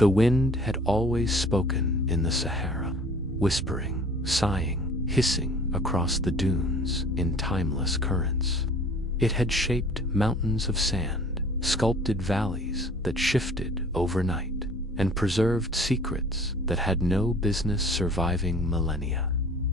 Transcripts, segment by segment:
The wind had always spoken in the Sahara, whispering, sighing, hissing across the dunes in timeless currents. It had shaped mountains of sand, sculpted valleys that shifted overnight, and preserved secrets that had no business surviving millennia.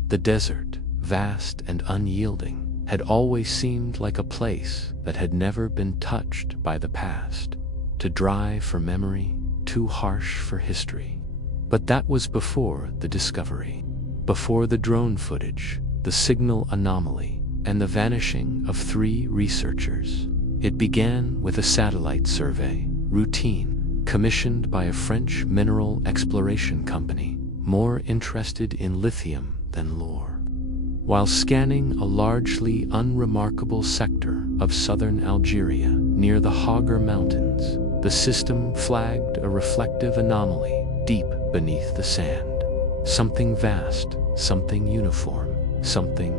The desert, vast and unyielding, had always seemed like a place that had never been touched by the past, too dry for memory, too harsh for history. But that was before the discovery, before the drone footage, the signal anomaly, and the vanishing of 3 researchers. It began with a satellite survey, routine, commissioned by a French mineral exploration company, more interested in lithium than lore. While scanning a largely unremarkable sector of southern Algeria near the Hoggar Mountains, the system flagged a reflective anomaly deep beneath the sand. Something vast, something uniform, something ...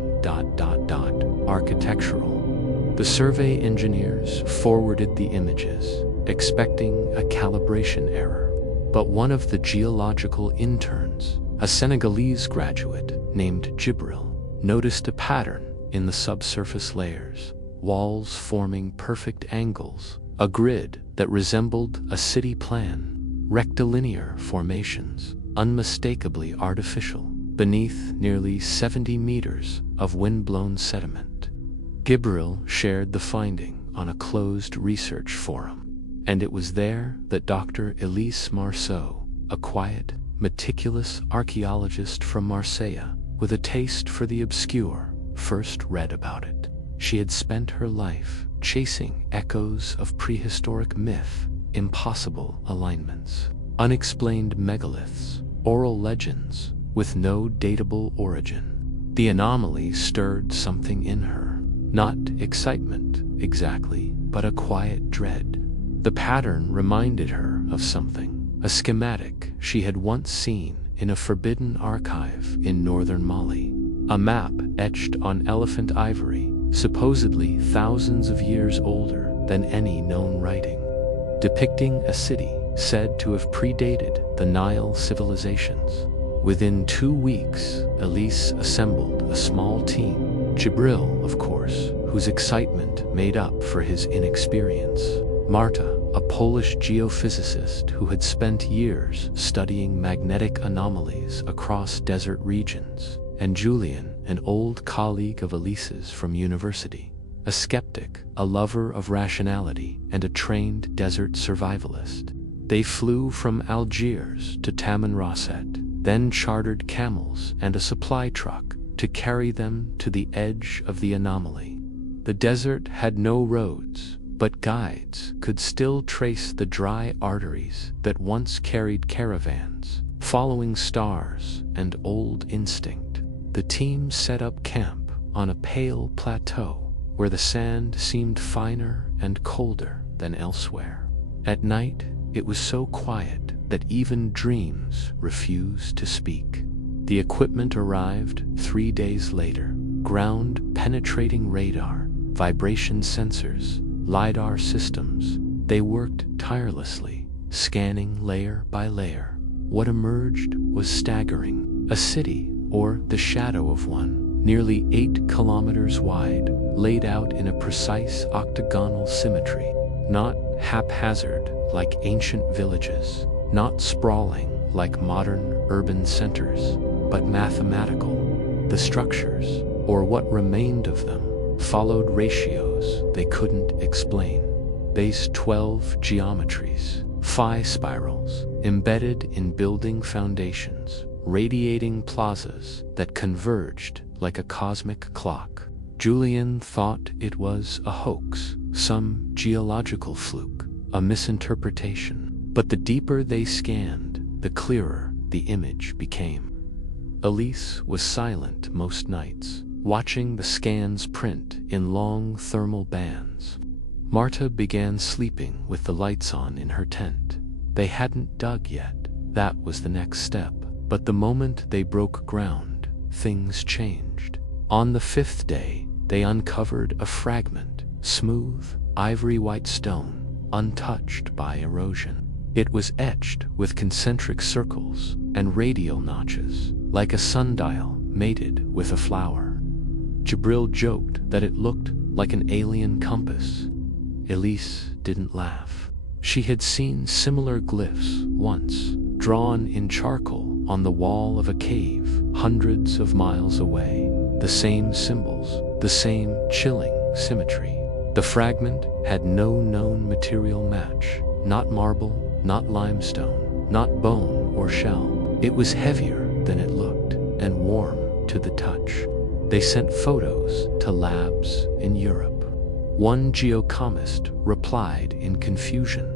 architectural. The survey engineers forwarded the images, expecting a calibration error. But one of the geological interns, a Senegalese graduate named Jibril, noticed a pattern in the subsurface layers, walls forming perfect angles, a grid that resembled a city plan, rectilinear formations, unmistakably artificial, beneath nearly 70 meters of wind-blown sediment. Gibril shared the finding on a closed research forum, and it was there that Dr. Elise Marceau, a quiet, meticulous archaeologist from Marseille, with a taste for the obscure, first read about it. She had spent her life chasing echoes of prehistoric myth, impossible alignments, unexplained megaliths, oral legends with no datable origin. The anomaly stirred something in her, not excitement exactly, but a quiet dread. The pattern reminded her of something, a schematic she had once seen in a forbidden archive in northern Mali, a map etched on elephant ivory, supposedly thousands of years older than any known writing, depicting a city said to have predated the Nile civilizations. Within 2 weeks, Elise assembled a small team, Jibril, of course, whose excitement made up for his inexperience, Marta, a Polish geophysicist who had spent years studying magnetic anomalies across desert regions, and Julian, an old colleague of Elise's from university, a skeptic, a lover of rationality, and a trained desert survivalist. They flew from Algiers to Tamanrasset, then chartered camels and a supply truck to carry them to the edge of the anomaly. The desert had no roads, but guides could still trace the dry arteries that once carried caravans, following stars and old instinct. The team set up camp on a pale plateau where the sand seemed finer and colder than elsewhere. At night, it was so quiet that even dreams refused to speak. The equipment arrived 3 days later: ground-penetrating radar, vibration sensors, LiDAR systems. They worked tirelessly, scanning layer by layer. What emerged was staggering. A city, or the shadow of one, nearly 8 kilometers wide, laid out in a precise octagonal symmetry. Not haphazard like ancient villages, not sprawling like modern urban centers, but mathematical. The structures, or what remained of them, followed ratios they couldn't explain. Base 12 geometries, phi spirals, embedded in building foundations, radiating plazas that converged like a cosmic clock. Julian thought it was a hoax, some geological fluke, a misinterpretation. But the deeper they scanned, the clearer the image became. Elise was silent most nights, watching the scans print in long thermal bands. Marta began sleeping with the lights on in her tent. They hadn't dug yet. That was the next step. But the moment they broke ground, things changed. On the 5th day, they uncovered a fragment, smooth, ivory-white stone, untouched by erosion. It was etched with concentric circles and radial notches, like a sundial mated with a flower. Jibril joked that it looked like an alien compass. Elise didn't laugh. She had seen similar glyphs once, drawn in charcoal on the wall of a cave hundreds of miles away. The same symbols, the same chilling symmetry. The fragment had no known material match, not marble, not limestone, not bone or shell. It was heavier than it looked and warm to the touch. They sent photos to labs in Europe. One geochemist replied in confusion.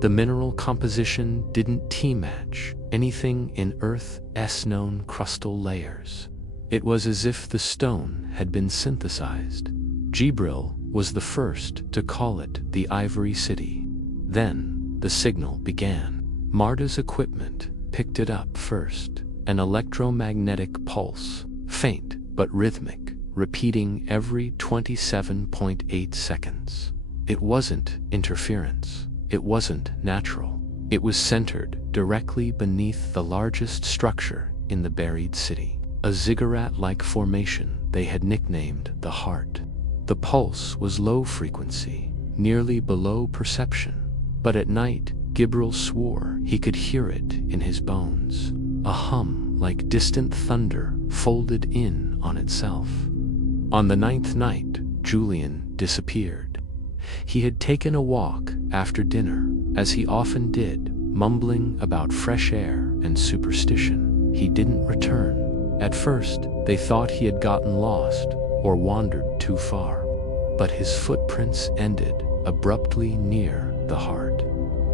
The mineral composition didn't T-match anything in Earth's known crustal layers. It was as if the stone had been synthesized. Jibril was the first to call it the Ivory City. Then the signal began. Marta's equipment picked it up first, an electromagnetic pulse, faint but rhythmic, repeating every 27.8 seconds. It wasn't interference. It wasn't natural. It was centered directly beneath the largest structure in the buried city, a ziggurat-like formation they had nicknamed the Heart. The pulse was low frequency, nearly below perception, but at night, Gibril swore he could hear it in his bones, a hum like distant thunder folded in on itself. On the 9th night, Julian disappeared. He had taken a walk after dinner, as he often did, mumbling about fresh air and superstition. He didn't return. At first, they thought he had gotten lost or wandered too far. But his footprints ended abruptly near the Heart.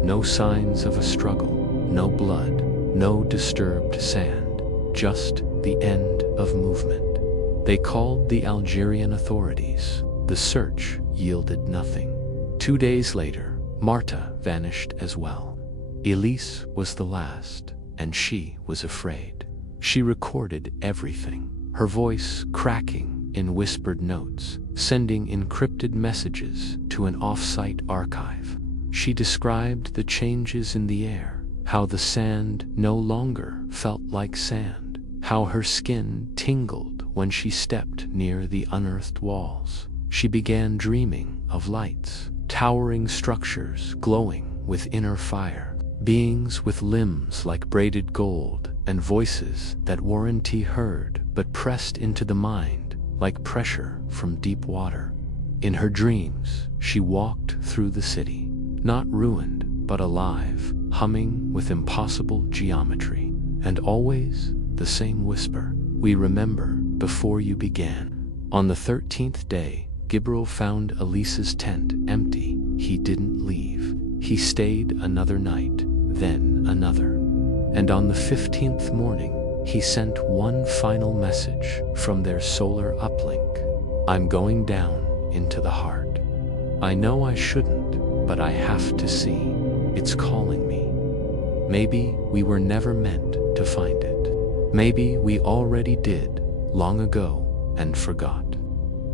No signs of a struggle, no blood, no disturbed sand, just the end of movement. They called the Algerian authorities. The search yielded nothing. 2 days later, Marta vanished as well. Elise was the last, and she was afraid. She recorded everything, her voice cracking in whispered notes, sending encrypted messages to an off-site archive. She described the changes in the air, how the sand no longer felt like sand, how her skin tingled when she stepped near the unearthed walls. She began dreaming of lights, towering structures glowing with inner fire, beings with limbs like braided gold, and voices that weren't heard but pressed into the mind like pressure from deep water. In her dreams, she walked through the city, not ruined but alive, humming with impossible geometry, and always the same whisper, "We remember before you began." On the 13th day, Gibril found Elise's tent empty. He didn't leave. He stayed another night, then another. And on the 15th morning, he sent one final message from their solar uplink. "I'm going down into the Heart. I know I shouldn't, but I have to see. It's calling me. Maybe we were never meant to find it. Maybe we already did, long ago, and forgot."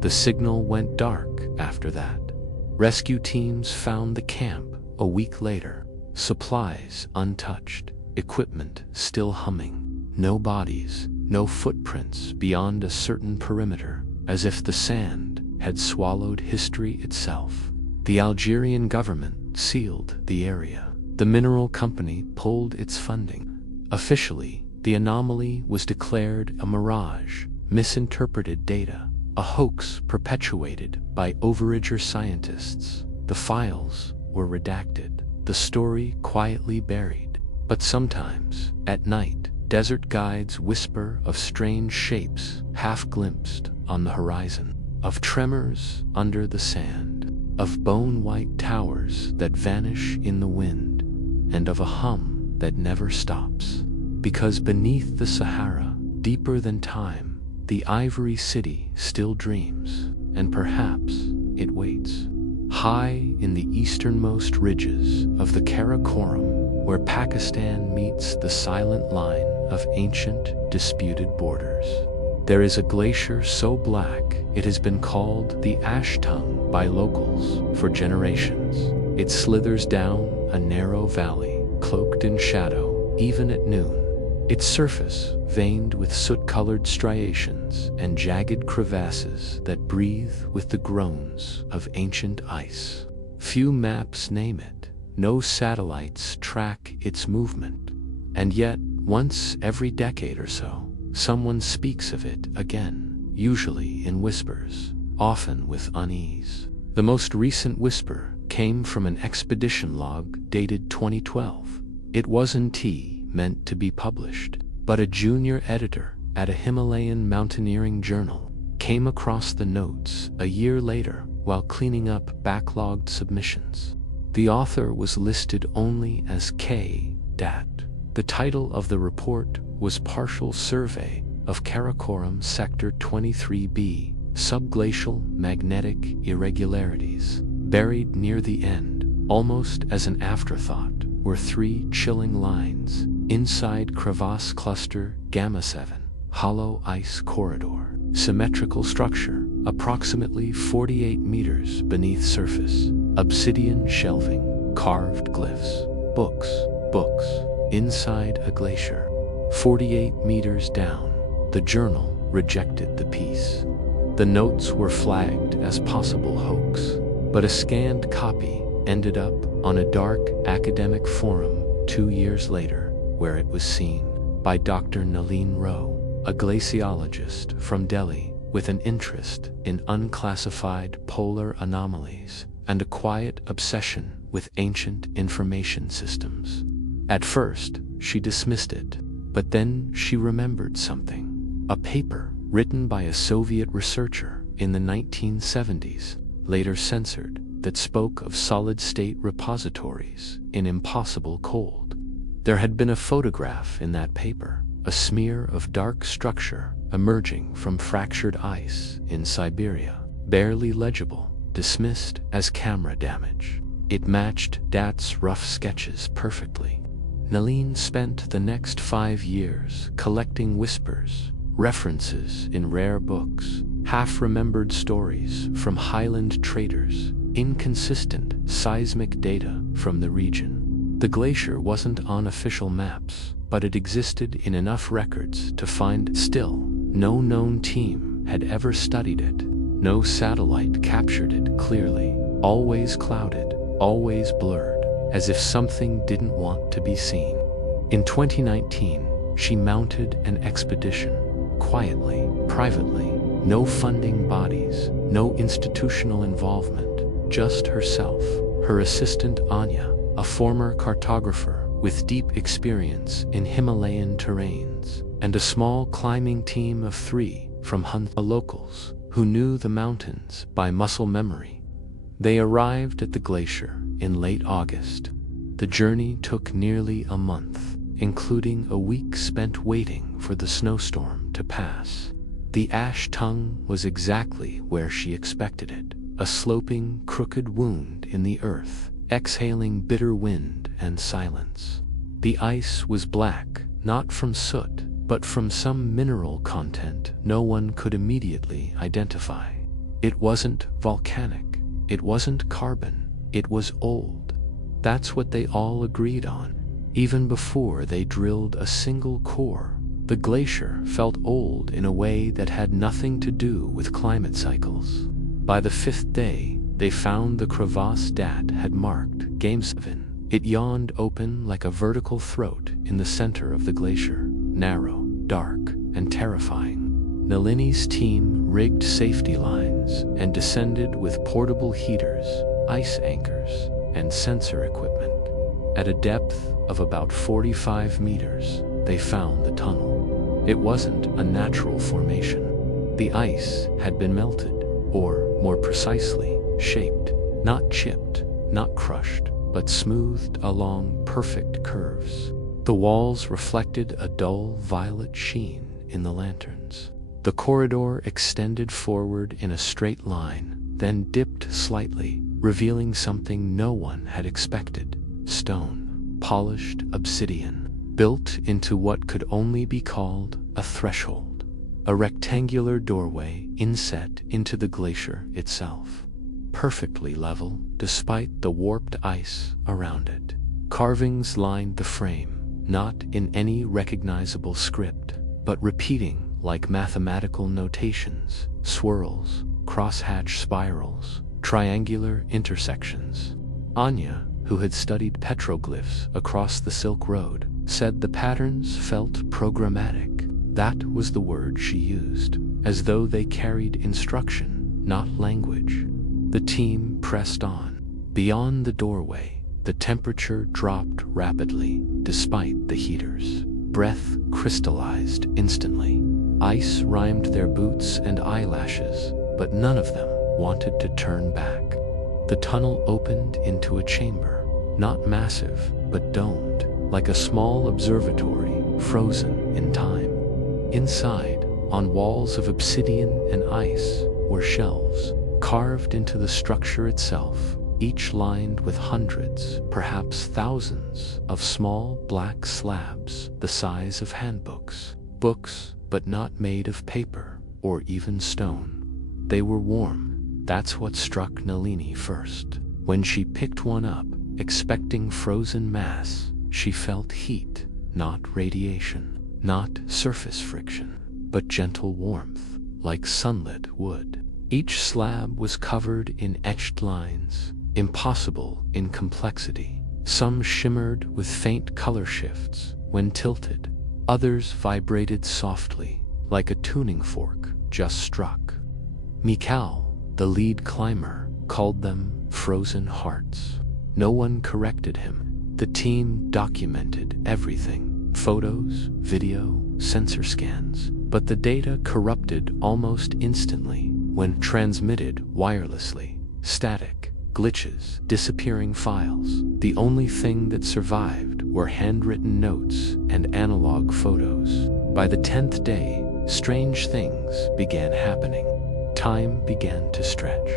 The signal went dark after that. Rescue teams found the camp a week later, supplies untouched, equipment still humming. No bodies, no footprints beyond a certain perimeter, as if the sand had swallowed history itself. The Algerian government sealed the area. The mineral company pulled its funding. Officially, the anomaly was declared a mirage, misinterpreted data, a hoax perpetuated by overeager scientists. The files were redacted, the story quietly buried. But sometimes, at night, desert guides whisper of strange shapes half glimpsed on the horizon, of tremors under the sand, of bone-white towers that vanish in the wind, and of a hum that never stops. Because beneath the Sahara, deeper than time, the Ivory City still dreams, and perhaps it waits. High in the easternmost ridges of the Karakoram, where Pakistan meets the silent line of ancient, disputed borders, there is a glacier so black it has been called the Ash Tongue by locals for generations. It slithers down a narrow valley, cloaked in shadow, even at noon. Its surface veined with soot-colored striations and jagged crevasses that breathe with the groans of ancient ice. Few maps name it, no satellites track its movement, and yet, once every decade or so, someone speaks of it again, usually in whispers, often with unease. The most recent whisper came from an expedition log dated 2012. It wasn't meant to be published, but a junior editor at a Himalayan mountaineering journal came across the notes a year later while cleaning up backlogged submissions. The author was listed only as K. Dat. The title of the report was Partial Survey of Karakoram Sector 23B, Subglacial Magnetic Irregularities. Buried near the end, almost as an afterthought, were 3 chilling lines. Inside crevasse cluster Gamma 7, hollow ice corridor. Symmetrical structure, approximately 48 meters beneath surface. Obsidian shelving, carved glyphs, books. Inside a glacier. 48 meters down, the journal rejected the piece. The notes were flagged as possible hoax, but a scanned copy ended up on a dark academic forum 2 years later, where it was seen by Dr. Nalin Rao, a glaciologist from Delhi with an interest in unclassified polar anomalies and a quiet obsession with ancient information systems. At first, she dismissed it, but then she remembered something. A paper written by a Soviet researcher in the 1970s, later censored, that spoke of solid-state repositories in impossible cold. There had been a photograph in that paper, a smear of dark structure emerging from fractured ice in Siberia, barely legible, dismissed as camera damage. It matched Dat's rough sketches perfectly. Nalin spent the next 5 years collecting whispers, references in rare books, half-remembered stories from highland traders, inconsistent seismic data from the region. The glacier wasn't on official maps, but it existed in enough records to find. Still, no known team had ever studied it. No satellite captured it clearly, always clouded, always blurred, as if something didn't want to be seen. In 2019, she mounted an expedition, quietly, privately, no funding bodies, no institutional involvement, just herself, her assistant Anya, a former cartographer with deep experience in Himalayan terrains, and a small climbing team of 3 from Hunza locals who knew the mountains by muscle memory. They arrived at the glacier in late August. The journey took nearly a month, including a week spent waiting for the snowstorm to pass. The ash tongue was exactly where she expected it, a sloping, crooked wound in the earth, exhaling bitter wind and silence. The ice was black, not from soot, but from some mineral content no one could immediately identify. It wasn't volcanic, it wasn't carbon, it was old. That's what they all agreed on. Even before they drilled a single core, the glacier felt old in a way that had nothing to do with climate cycles. By the 5th day, they found the crevasse Dat had marked, Game 7. It yawned open like a vertical throat in the center of the glacier, narrow, dark, and terrifying. Nalini's team rigged safety lines and descended with portable heaters, ice anchors, and sensor equipment. At a depth of about 45 meters, they found the tunnel. It wasn't a natural formation. The ice had been melted, or more precisely, shaped, not chipped, not crushed, but smoothed along perfect curves. The walls reflected a dull violet sheen in the lanterns. The corridor extended forward in a straight line, then dipped slightly, revealing something no one had expected. Stone, polished obsidian, built into what could only be called a threshold. A rectangular doorway inset into the glacier itself, perfectly level despite the warped ice around it. Carvings lined the frame, not in any recognizable script, but repeating like mathematical notations, swirls, crosshatch spirals, triangular intersections. Anya, who had studied petroglyphs across the Silk Road, said the patterns felt programmatic. That was the word she used, as though they carried instruction, not language. The team pressed on. Beyond the doorway, the temperature dropped rapidly, despite the heaters. Breath crystallized instantly. Ice rimed their boots and eyelashes, but none of them wanted to turn back. The tunnel opened into a chamber, not massive, but domed, like a small observatory frozen in time. Inside, on walls of obsidian and ice, were shelves, carved into the structure itself, each lined with hundreds, perhaps thousands, of small black slabs the size of handbooks. Books, but not made of paper or even stone. They were warm. That's what struck Nalini first. When she picked one up, expecting frozen mass, she felt heat, not radiation, not surface friction, but gentle warmth, like sunlit wood. Each slab was covered in etched lines, impossible in complexity. Some shimmered with faint color shifts when tilted. Others vibrated softly, like a tuning fork just struck. Mikal, the lead climber, called them frozen hearts. No one corrected him. The team documented everything: photos, video, sensor scans. But the data corrupted almost instantly when transmitted wirelessly. Static, glitches, disappearing files. The only thing that survived were handwritten notes and analog photos. By the 10th day, strange things began happening. Time began to stretch.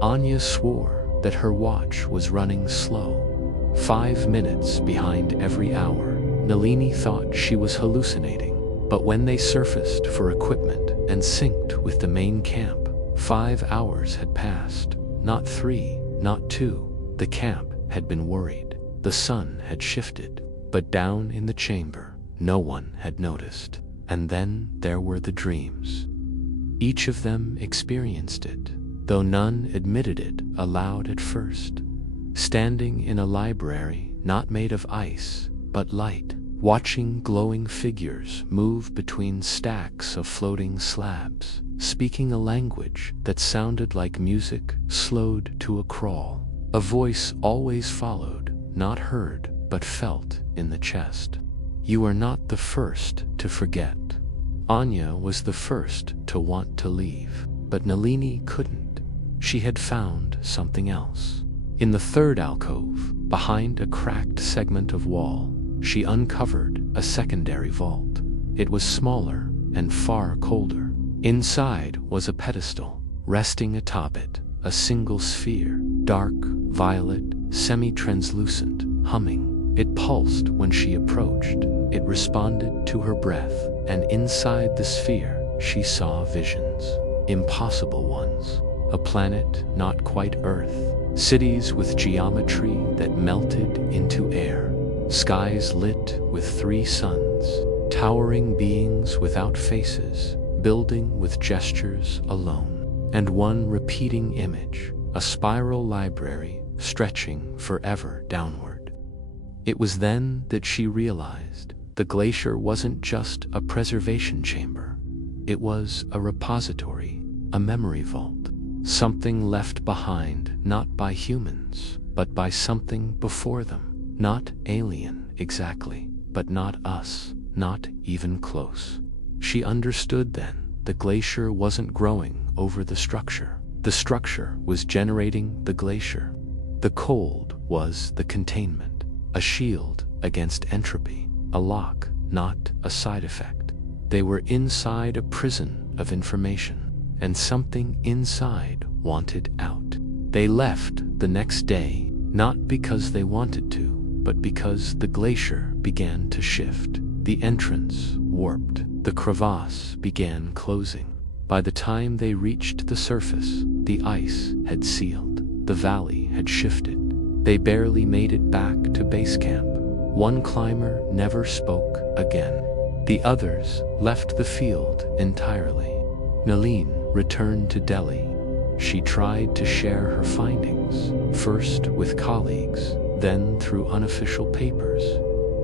Anya swore that her watch was running slow, 5 minutes behind every hour. Nalini thought she was hallucinating, but when they surfaced for equipment and synced with the main camp, 5 hours had passed. Not 3, not 2. The camp had been worried. The sun had shifted, but down in the chamber, no one had noticed. And then there were the dreams. Each of them experienced it, though none admitted it aloud at first. Standing in a library not made of ice, but light, watching glowing figures move between stacks of floating slabs, speaking a language that sounded like music slowed to a crawl. A voice always followed, not heard, but felt in the chest. You are not the first to forget. Anya was the first to want to leave, but Nalini couldn't. She had found something else. In the third alcove, behind a cracked segment of wall, she uncovered a secondary vault. It was smaller and far colder. Inside was a pedestal. Resting atop it, a single sphere, dark, violet, semi-translucent, humming. It pulsed when she approached. It responded to her breath, and inside the sphere, she saw visions. Impossible ones. A planet not quite Earth. Cities with geometry that melted into air. Skies lit with 3 suns. Towering beings without faces, building with gestures alone. And one repeating image, a spiral library stretching forever downward. It was then that she realized the glacier wasn't just a preservation chamber. It was a repository, a memory vault. Something left behind not by humans, but by something before them. Not alien exactly, but not us, not even close. She understood then the glacier wasn't growing over the structure. The structure was generating the glacier. The cold was the containment, a shield against entropy, a lock, not a side effect. They were inside a prison of information, and something inside wanted out. They left the next day, not because they wanted to, but because the glacier began to shift. The entrance warped. The crevasse began closing. By the time they reached the surface, the ice had sealed. The valley had shifted. They barely made it back to base camp. One climber never spoke again. The others left the field entirely. Nalin returned to Delhi. She tried to share her findings, first with colleagues, then through unofficial papers.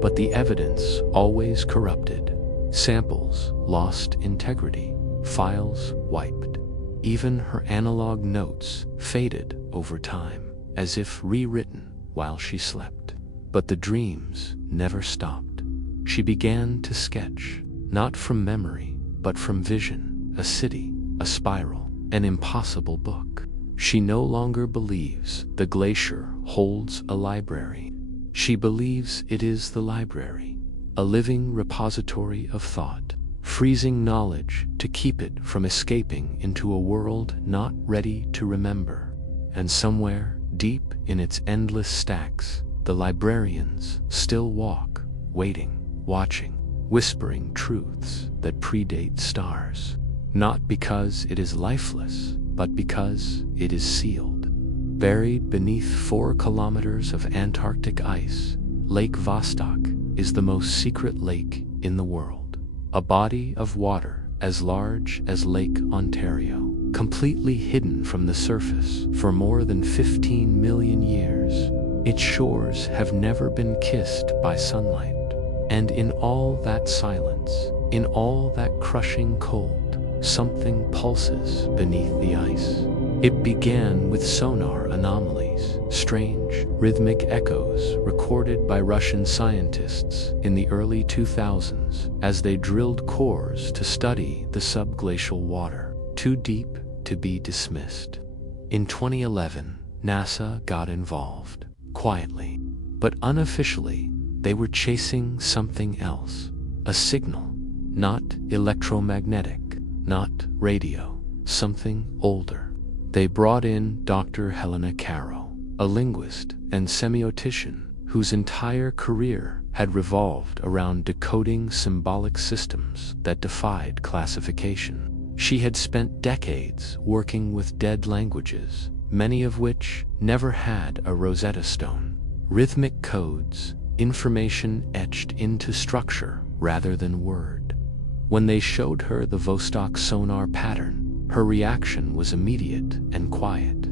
But the evidence always corrupted. Samples lost integrity, files wiped. Even her analog notes faded over time, as if rewritten while she slept. But the dreams never stopped. She began to sketch, not from memory, but from vision, a city, a spiral, an impossible book. She no longer believes the glacier holds a library. She believes it is the library, a living repository of thought, freezing knowledge to keep it from escaping into a world not ready to remember. And somewhere, deep in its endless stacks, the librarians still walk, waiting, watching, whispering truths that predate stars. Not because it is lifeless, but because it is sealed. Buried beneath 4 kilometers of Antarctic ice, Lake Vostok is the most secret lake in the world. A body of water as large as Lake Ontario, completely hidden from the surface for more than 15 million years. Its shores have never been kissed by sunlight. And in all that silence, in all that crushing cold, something pulses beneath the ice. It began with sonar anomalies, strange, rhythmic echoes recorded by Russian scientists in the early 2000s as they drilled cores to study the subglacial water, too deep to be dismissed. In 2011, NASA got involved, quietly, but unofficially. They were chasing something else, a signal, not electromagnetic, not radio, something older. They brought in Dr. Helena Caro, a linguist and semiotician whose entire career had revolved around decoding symbolic systems that defied classification. She had spent decades working with dead languages, many of which never had a Rosetta Stone. Rhythmic codes, information etched into structure rather than word. When they showed her the Vostok sonar pattern, her reaction was immediate and quiet.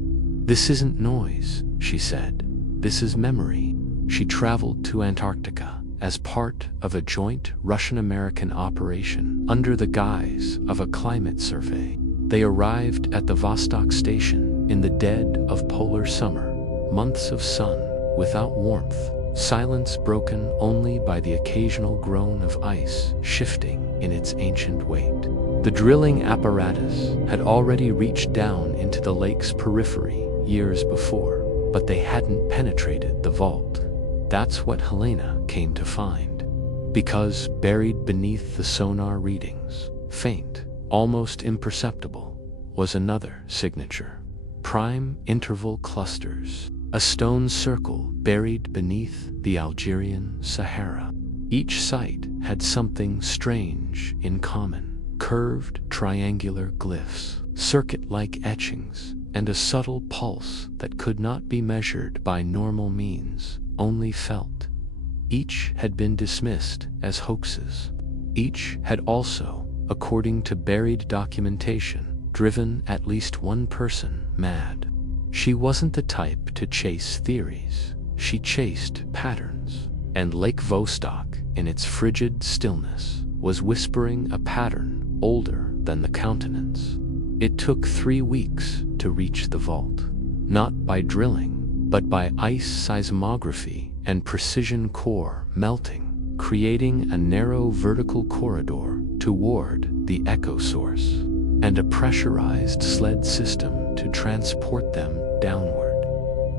"This isn't noise," she said. "This is memory." She traveled to Antarctica as part of a joint Russian-American operation under the guise of a climate survey. They arrived at the Vostok station in the dead of polar summer, months of sun without warmth, silence broken only by the occasional groan of ice shifting in its ancient weight. The drilling apparatus had already reached down into the lake's periphery years before, but they hadn't penetrated the vault. That's what Helena came to find. Because buried beneath the sonar readings, faint, almost imperceptible, was another signature. Prime interval clusters. A stone circle buried beneath the Algerian Sahara. Each site had something strange in common. Curved triangular glyphs, circuit-like etchings, and a subtle pulse that could not be measured by normal means, only felt. Each had been dismissed as hoaxes. Each had also, according to buried documentation, driven at least one person mad. She wasn't the type to chase theories. She chased patterns. And Lake Vostok, in its frigid stillness, was whispering a pattern older than the continents. It took 3 weeks to reach the vault. Not by drilling, but by ice seismography and precision core melting, creating a narrow vertical corridor toward the echo source, and a pressurized sled system to transport them downward.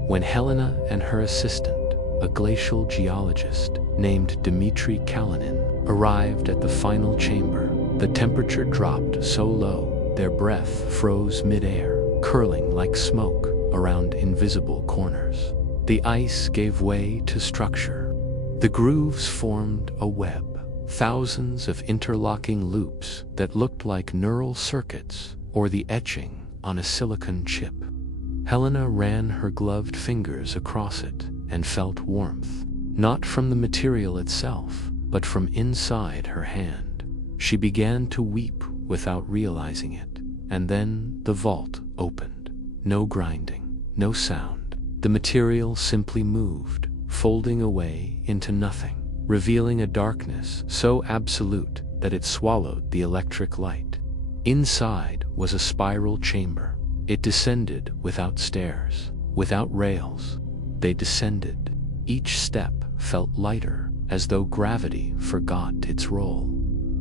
When Helena and her assistant, a glacial geologist named Dmitry Kalinin, arrived at the final chamber, the temperature dropped so low their breath froze mid-air, curling like smoke around invisible corners. The ice gave way to structure. The grooves formed a web, thousands of interlocking loops that looked like neural circuits or the etching on a silicon chip. Helena ran her gloved fingers across it and felt warmth, not from the material itself, but from inside her hand. She began to weep without realizing it, and then the vault opened. No grinding, no sound. The material simply moved, folding away into nothing, revealing a darkness so absolute that it swallowed the electric light. Inside was a spiral chamber. It descended without stairs, without rails. They descended. Each step felt lighter, as though gravity forgot its role.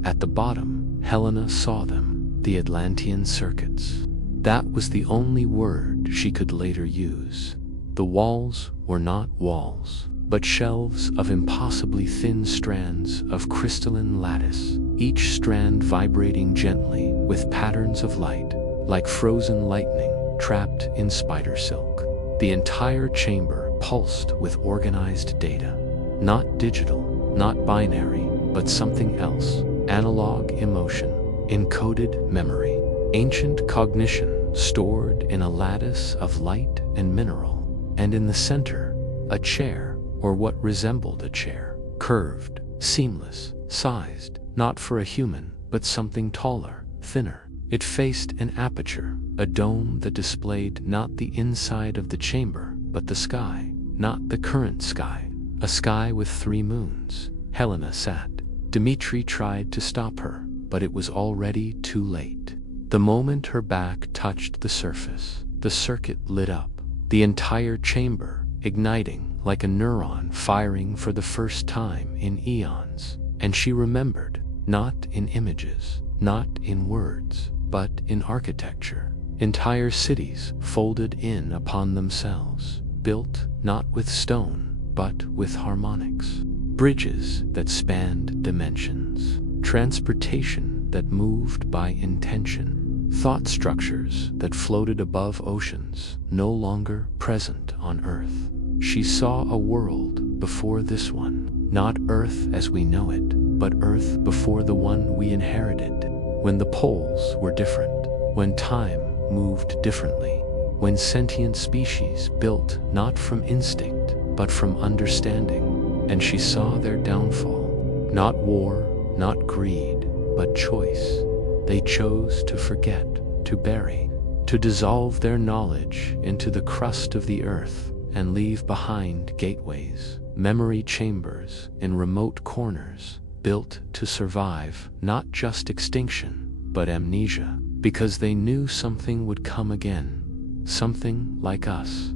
At the bottom, Helena saw them, the Atlantean circuits. That was the only word she could later use. The walls were not walls, but shelves of impossibly thin strands of crystalline lattice, each strand vibrating gently with patterns of light, like frozen lightning trapped in spider silk. The entire chamber pulsed with organized data. Not digital, not binary, but something else. Analog emotion, encoded memory, ancient cognition stored in a lattice of light and mineral. And in the center, a chair, or what resembled a chair, curved, seamless, sized, not for a human, but something taller, thinner. It faced an aperture, a dome that displayed not the inside of the chamber, but the sky, not the current sky, a sky with 3 moons. Helena sat. Dmitri tried to stop her, but it was already too late. The moment her back touched the surface, the circuit lit up, the entire chamber igniting like a neuron firing for the first time in eons. And she remembered, not in images, not in words, but in architecture. Entire cities folded in upon themselves, built not with stone, but with harmonics. Bridges that spanned dimensions. Transportation that moved by intention. Thought structures that floated above oceans, no longer present on Earth. She saw a world before this one. Not Earth as we know it, but Earth before the one we inherited. When the poles were different, when time moved differently, when sentient species built not from instinct, but from understanding. And she saw their downfall. Not war, not greed, but choice. They chose to forget, to bury, to dissolve their knowledge into the crust of the earth and leave behind gateways, memory chambers in remote corners, built to survive not just extinction, but amnesia, because they knew something would come again, something like us.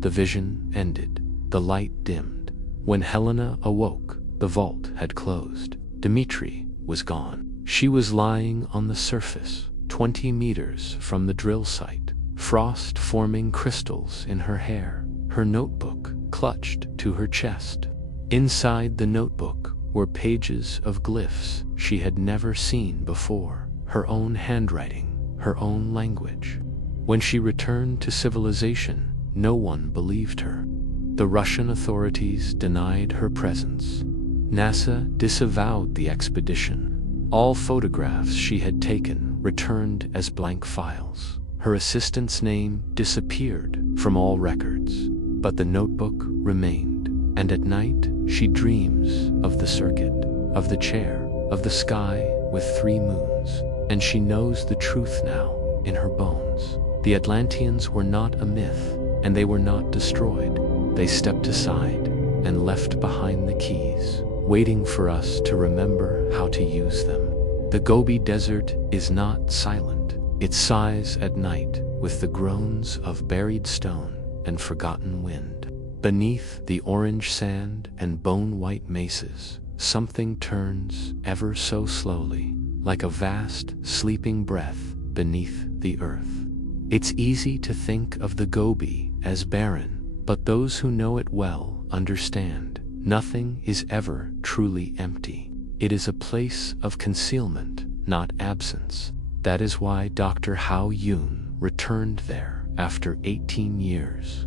The vision ended, the light dimmed. When Helena awoke, the vault had closed. Dmitri was gone. She was lying on the surface, 20 meters from the drill site, frost forming crystals in her hair, her notebook clutched to her chest. Inside the notebook were pages of glyphs she had never seen before, her own handwriting, her own language. When she returned to civilization, no one believed her. The Russian authorities denied her presence. NASA disavowed the expedition. All photographs she had taken returned as blank files. Her assistant's name disappeared from all records, but the notebook remained. And at night, she dreams of the circuit, of the chair, of the sky with 3 moons. And she knows the truth now in her bones. The Atlanteans were not a myth, and they were not destroyed. They stepped aside and left behind the keys, waiting for us to remember how to use them. The Gobi Desert is not silent. It sighs at night with the groans of buried stone and forgotten wind. Beneath the orange sand and bone-white mesas, something turns ever so slowly, like a vast, sleeping breath beneath the earth. It's easy to think of the Gobi as barren, but those who know it well understand. Nothing is ever truly empty. It is a place of concealment, not absence. That is why Dr. Hao Yun returned there after 18 years.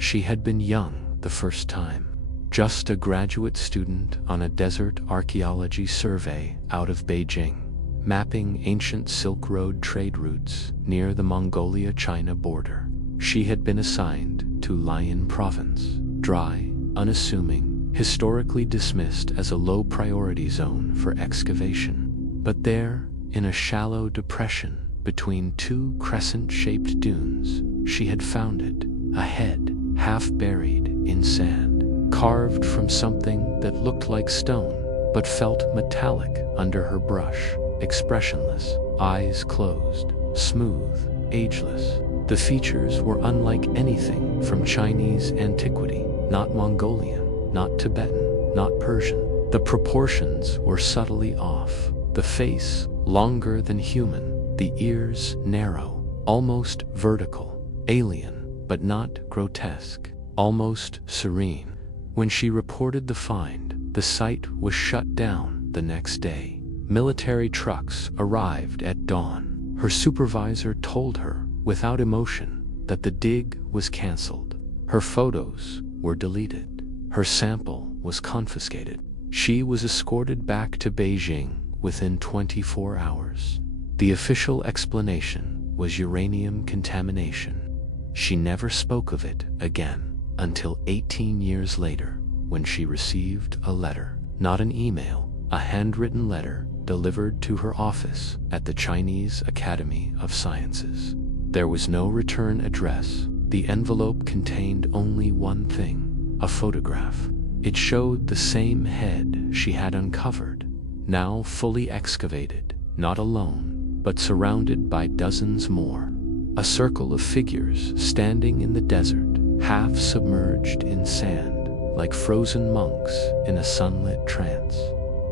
She had been young the first time, just a graduate student on a desert archaeology survey out of Beijing, mapping ancient Silk Road trade routes near the Mongolia-China border. She had been assigned to Lion Province, dry, unassuming, historically dismissed as a low-priority zone for excavation. But there, in a shallow depression between two crescent-shaped dunes, she had found it, a head, half buried in sand, carved from something that looked like stone, but felt metallic under her brush, expressionless, eyes closed, smooth, ageless. The features were unlike anything from Chinese antiquity, not Mongolian, not Tibetan, not Persian. The proportions were subtly off. The face, longer than human, the ears narrow, almost vertical, alien, but not grotesque, almost serene. When she reported the find, the site was shut down the next day. Military trucks arrived at dawn. Her supervisor told her, without emotion, that the dig was canceled. Her photos were deleted. Her sample was confiscated. She was escorted back to Beijing within 24 hours. The official explanation was uranium contamination. She never spoke of it again until 18 years later, when she received a letter, not an email, a handwritten letter delivered to her office at the Chinese Academy of Sciences. There was no return address. The envelope contained only one thing, a photograph. It showed the same head she had uncovered, now fully excavated, not alone, but surrounded by dozens more. A circle of figures standing in the desert, half submerged in sand, like frozen monks in a sunlit trance.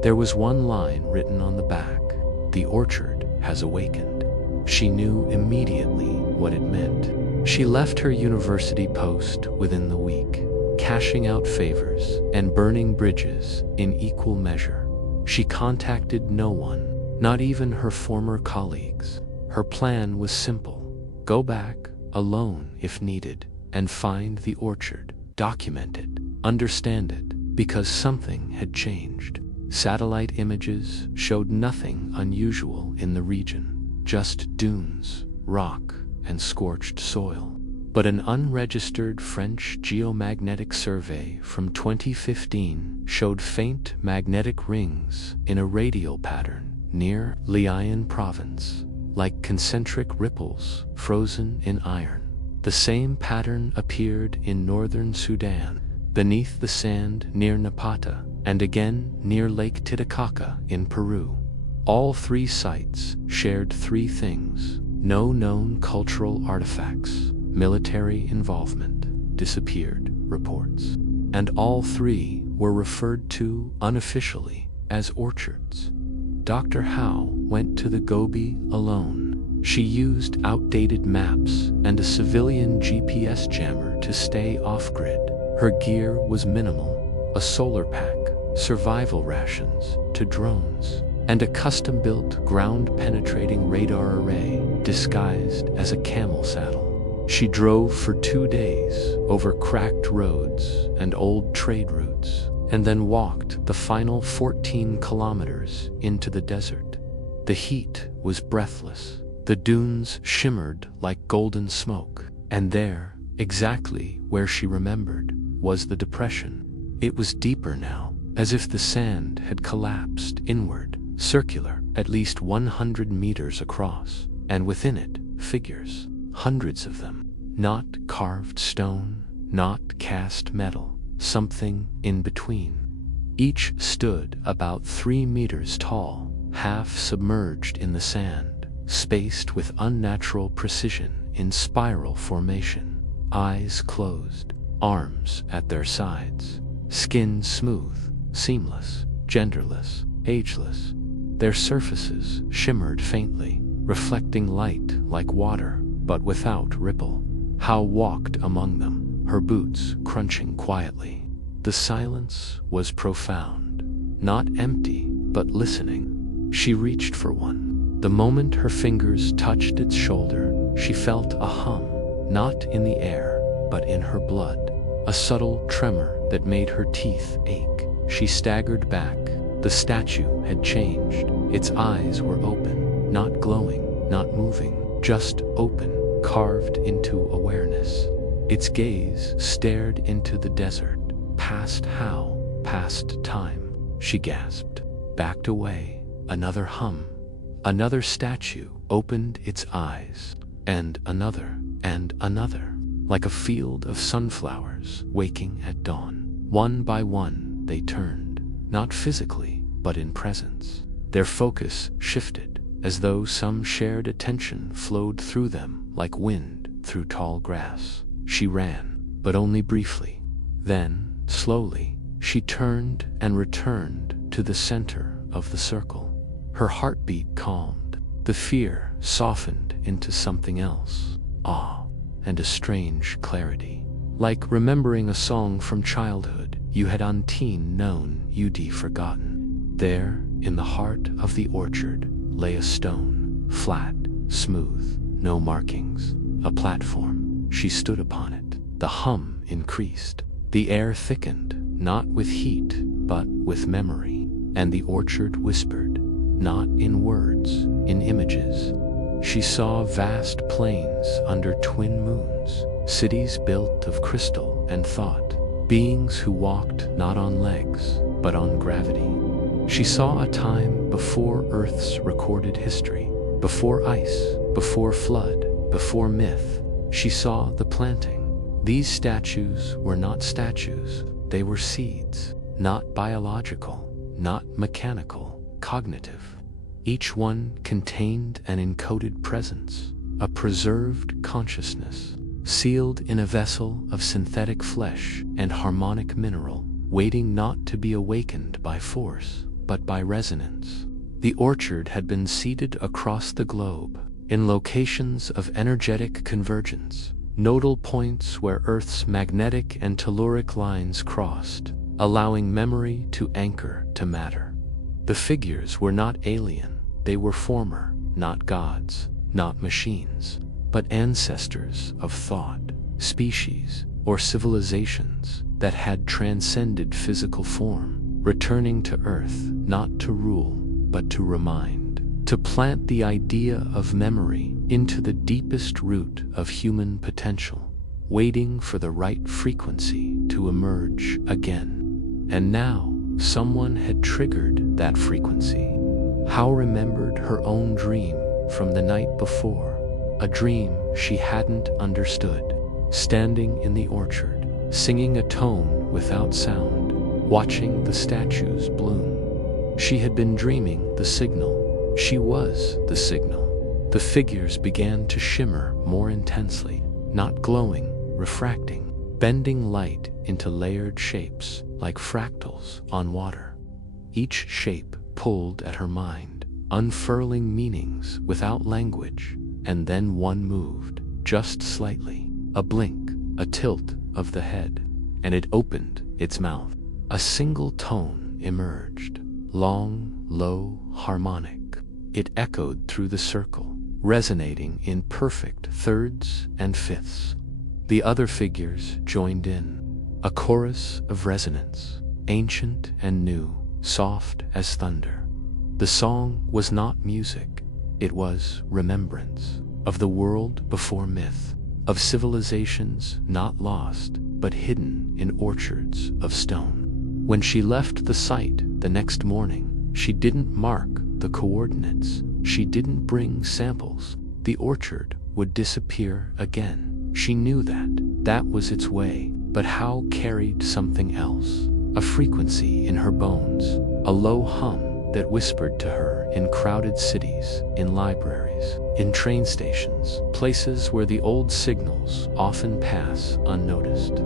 There was one line written on the back, "The orchard has awakened." She knew immediately what it meant. She left her university post within the week, cashing out favors and burning bridges in equal measure. She contacted no one, not even her former colleagues. Her plan was simple: go back, alone if needed, and find the orchard, document it, understand it, because something had changed. Satellite images showed nothing unusual in the region, just dunes, rock, and scorched soil. But an unregistered French geomagnetic survey from 2015 showed faint magnetic rings in a radial pattern near Lian Province, like concentric ripples frozen in iron. The same pattern appeared in northern Sudan, beneath the sand near Napata, and again near Lake Titicaca in Peru. All three sites shared three things: no known cultural artifacts, military involvement, disappeared reports. And all three were referred to unofficially as orchards. Dr. Howe went to the Gobi alone. She used outdated maps and a civilian GPS jammer to stay off-grid. Her gear was minimal: a solar pack, survival rations to drones, and a custom-built ground-penetrating radar array disguised as a camel saddle. She drove for 2 days over cracked roads and old trade routes, and then walked the final 14 kilometers into the desert. The heat was breathless. The dunes shimmered like golden smoke, and there, exactly where she remembered, was the depression. It was deeper now, as if the sand had collapsed inward, circular, at least 100 meters across, and within it, figures, hundreds of them, not carved stone, not cast metal, something in between. Each stood about 3 meters tall, half submerged in the sand, spaced with unnatural precision in spiral formation, eyes closed, arms at their sides, skin smooth, seamless, genderless, ageless. Their surfaces shimmered faintly, reflecting light like water, but without ripple. Howe walked among them, her boots crunching quietly. The silence was profound, not empty, but listening. She reached for one. The moment her fingers touched its shoulder, she felt a hum, not in the air, but in her blood, a subtle tremor that made her teeth ache. She staggered back. The statue had changed. Its eyes were open, not glowing, not moving, just open, carved into awareness. Its gaze stared into the desert. Past how? Past time. She gasped, backed away. Another hum. Another statue opened its eyes, and another, like a field of sunflowers waking at dawn. One by one, they turned, not physically, but in presence. Their focus shifted, as though some shared attention flowed through them like wind through tall grass. She ran, but only briefly. Then, slowly, she turned and returned to the center of the circle. Her heartbeat calmed. The fear softened into something else, awe, and a strange clarity. Like remembering a song from childhood you had known you'd forgotten. There, in the heart of the orchard, lay a stone, flat, smooth, no markings, a platform. She stood upon it. The hum increased. The air thickened, not with heat, but with memory. And the orchard whispered, not in words, in images. She saw vast plains under twin moons, cities built of crystal and thought, beings who walked not on legs, but on gravity. She saw a time before Earth's recorded history, before ice, before flood, before myth. She saw the planting. These statues were not statues, they were seeds, not biological, not mechanical, cognitive. Each one contained an encoded presence, a preserved consciousness, sealed in a vessel of synthetic flesh and harmonic mineral, waiting not to be awakened by force, but by resonance. The orchard had been seeded across the globe, in locations of energetic convergence, nodal points where Earth's magnetic and telluric lines crossed, allowing memory to anchor to matter. The figures were not alien, they were former, not gods, not machines, but ancestors of thought, species, or civilizations that had transcended physical form, returning to Earth not to rule, but to remind, to plant the idea of memory into the deepest root of human potential, waiting for the right frequency to emerge again. And now, someone had triggered that frequency. Hao remembered her own dream from the night before, a dream she hadn't understood, standing in the orchard, singing a tone without sound, watching the statues bloom. She had been dreaming the signal. She was the signal. The figures began to shimmer more intensely, not glowing, refracting, bending light into layered shapes like fractals on water. Each shape pulled at her mind, unfurling meanings without language, and then one moved, just slightly, a blink, a tilt of the head, and it opened its mouth. A single tone emerged, long, low, harmonic. It echoed through the circle, resonating in perfect thirds and fifths. The other figures joined in, a chorus of resonance, ancient and new, soft as thunder. The song was not music, it was remembrance of the world before myth, of civilizations not lost, but hidden in orchards of stone. When she left the site the next morning, she didn't mark the coordinates, she didn't bring samples. The orchard would disappear again. She knew that was its way, but Hao carried something else, a frequency in her bones, a low hum that whispered to her in crowded cities, in libraries, in train stations, places where the old signals often pass unnoticed.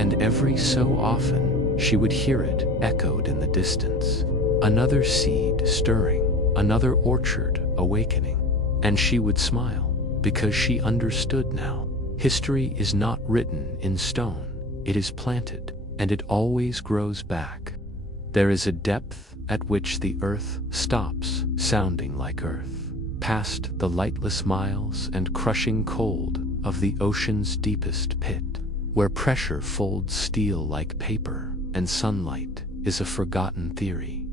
And every so often, she would hear it echoed in the distance, another seed stirring, another orchard awakening. And she would smile, because she understood now. History is not written in stone, it is planted, and it always grows back. There is a depth at which the earth stops sounding like earth, past the lightless miles and crushing cold of the ocean's deepest pit, where pressure folds steel like paper and sunlight is a forgotten theory.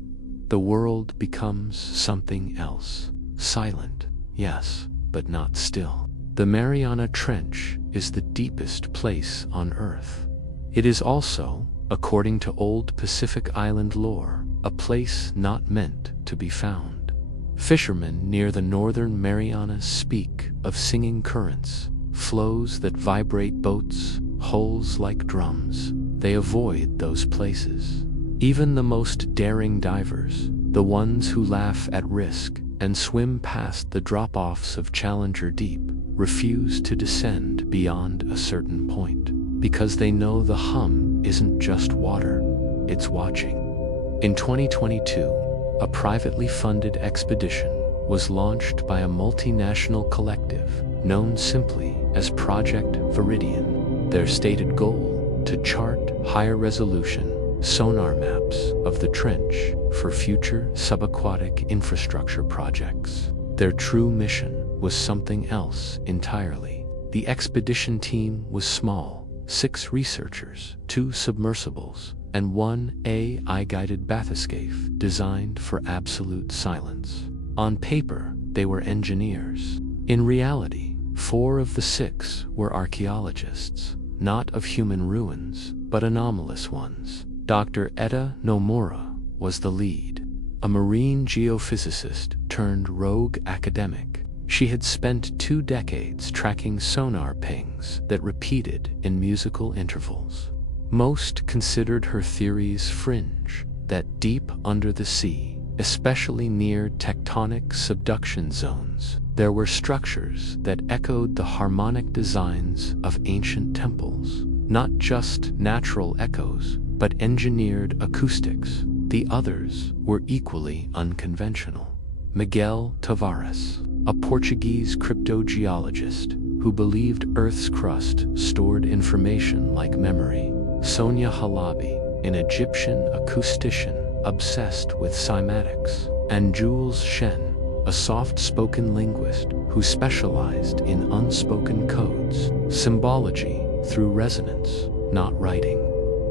The world becomes something else, silent, yes, but not still. The Mariana Trench is the deepest place on Earth. It is also, according to old Pacific Island lore, a place not meant to be found. Fishermen near the northern Marianas speak of singing currents, flows that vibrate boats, hulls like drums. They avoid those places. Even the most daring divers, the ones who laugh at risk and swim past the drop-offs of Challenger Deep, refuse to descend beyond a certain point, because they know the hum isn't just water, it's watching. In 2022, a privately funded expedition was launched by a multinational collective known simply as Project Viridian. Their stated goal: to chart higher-resolution sonar maps of the trench for future subaquatic infrastructure projects. Their true mission was something else entirely. The expedition team was small: 6 researchers, 2 submersibles, and 1 AI-guided bathyscaphe designed for absolute silence. On paper, they were engineers. In reality, 4 of the 6 were archaeologists, not of human ruins, but anomalous ones. Dr. Etta Nomura was the lead, a marine geophysicist turned rogue academic. She had spent 2 decades tracking sonar pings that repeated in musical intervals. Most considered her theories fringe, that deep under the sea, especially near tectonic subduction zones, there were structures that echoed the harmonic designs of ancient temples. Not just natural echoes, but engineered acoustics. The others were equally unconventional. Miguel Tavares, a Portuguese cryptogeologist who believed Earth's crust stored information like memory. Sonia Halabi, an Egyptian acoustician obsessed with cymatics. And Jules Shen, a soft-spoken linguist who specialized in unspoken codes, symbology through resonance, not writing.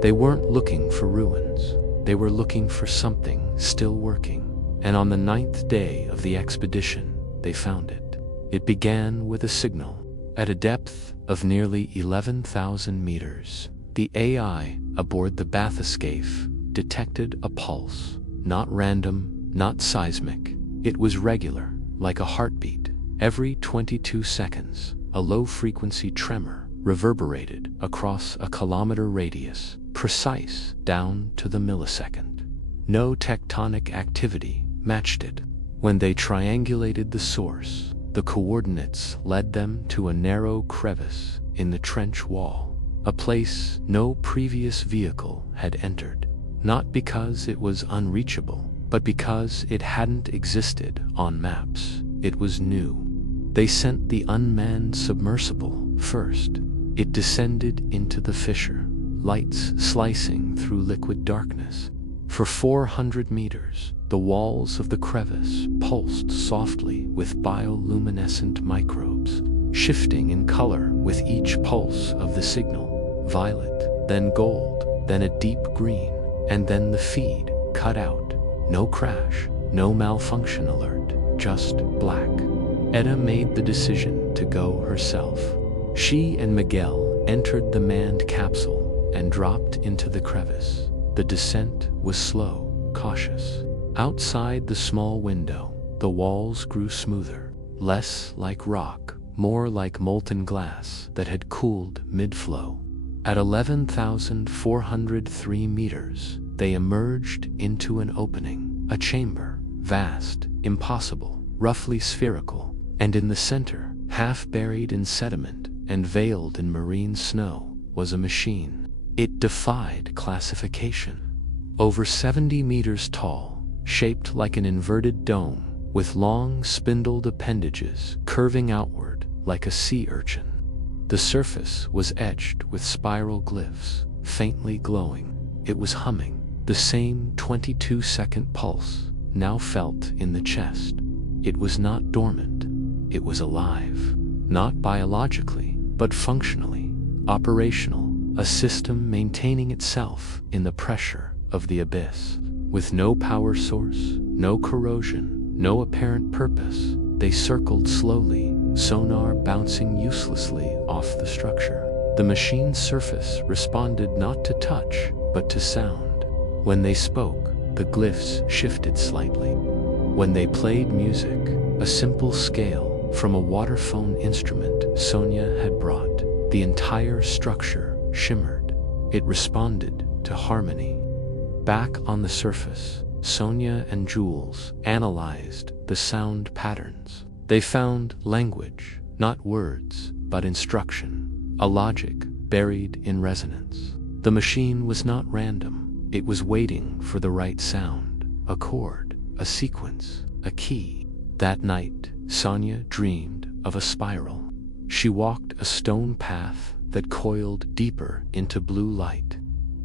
They weren't looking for ruins. They were looking for something still working. And on the 9th day of the expedition, they found it. It began with a signal. At a depth of nearly 11,000 meters, the AI aboard the bathyscaphe detected a pulse. Not random, not seismic. It was regular, like a heartbeat. Every 22 seconds, a low-frequency tremor reverberated across a kilometer radius, precise down to the millisecond. No tectonic activity matched it. When they triangulated the source, the coordinates led them to a narrow crevice in the trench wall, a place no previous vehicle had entered. Not because it was unreachable, but because it hadn't existed on maps. It was new. They sent the unmanned submersible first. It descended into the fissure, lights slicing through liquid darkness. For 400 meters, the walls of the crevice pulsed softly with bioluminescent microbes, shifting in color with each pulse of the signal. Violet, then gold, then a deep green, and then the feed cut out. No crash, no malfunction alert, just black. Etta made the decision to go herself. She and Miguel entered the manned capsule and dropped into the crevice. The descent was slow, cautious. Outside the small window, the walls grew smoother, less like rock, more like molten glass that had cooled mid-flow. At 11,403 meters, they emerged into an opening, a chamber, vast, impossible, roughly spherical, and in the center, half buried in sediment and veiled in marine snow, was a machine. It defied classification. Over 70 meters tall, shaped like an inverted dome, with long spindled appendages curving outward like a sea urchin. The surface was etched with spiral glyphs, faintly glowing. It was humming, the same 22-second pulse, now felt in the chest. It was not dormant. It was alive. Not biologically, but functionally, operational, a system maintaining itself in the pressure of the abyss. With no power source, no corrosion, no apparent purpose, They circled slowly, sonar bouncing uselessly off the structure. The machine's surface responded not to touch, but to sound. When they spoke, the glyphs shifted slightly. When they played music, a simple scale from a waterphone instrument Sonia had brought, the entire structure shimmered. It responded to harmony. Back on the surface, Sonia and Jules analyzed the sound patterns. They found language, not words, but instruction, a logic buried in resonance. The machine was not random. It was waiting for the right sound, a chord, a sequence, a key. That night, Sonia dreamed of a spiral. She walked a stone path that coiled deeper into blue light.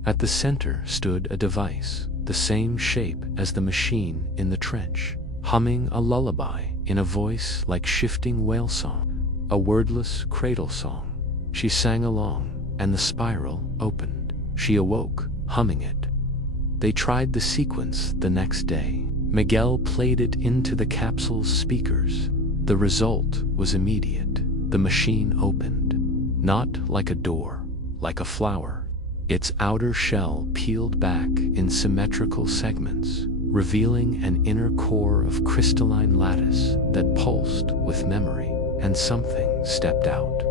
At the center stood a device, the same shape as the machine in the trench, humming a lullaby in a voice like shifting whale song, a wordless cradle song. She sang along, and the spiral opened. She awoke, humming it. They tried the sequence the next day. Miguel played it into the capsule's speakers. The result was immediate. The machine opened, not like a door, like a flower. Its outer shell peeled back in symmetrical segments, revealing an inner core of crystalline lattice that pulsed with memory, and something stepped out.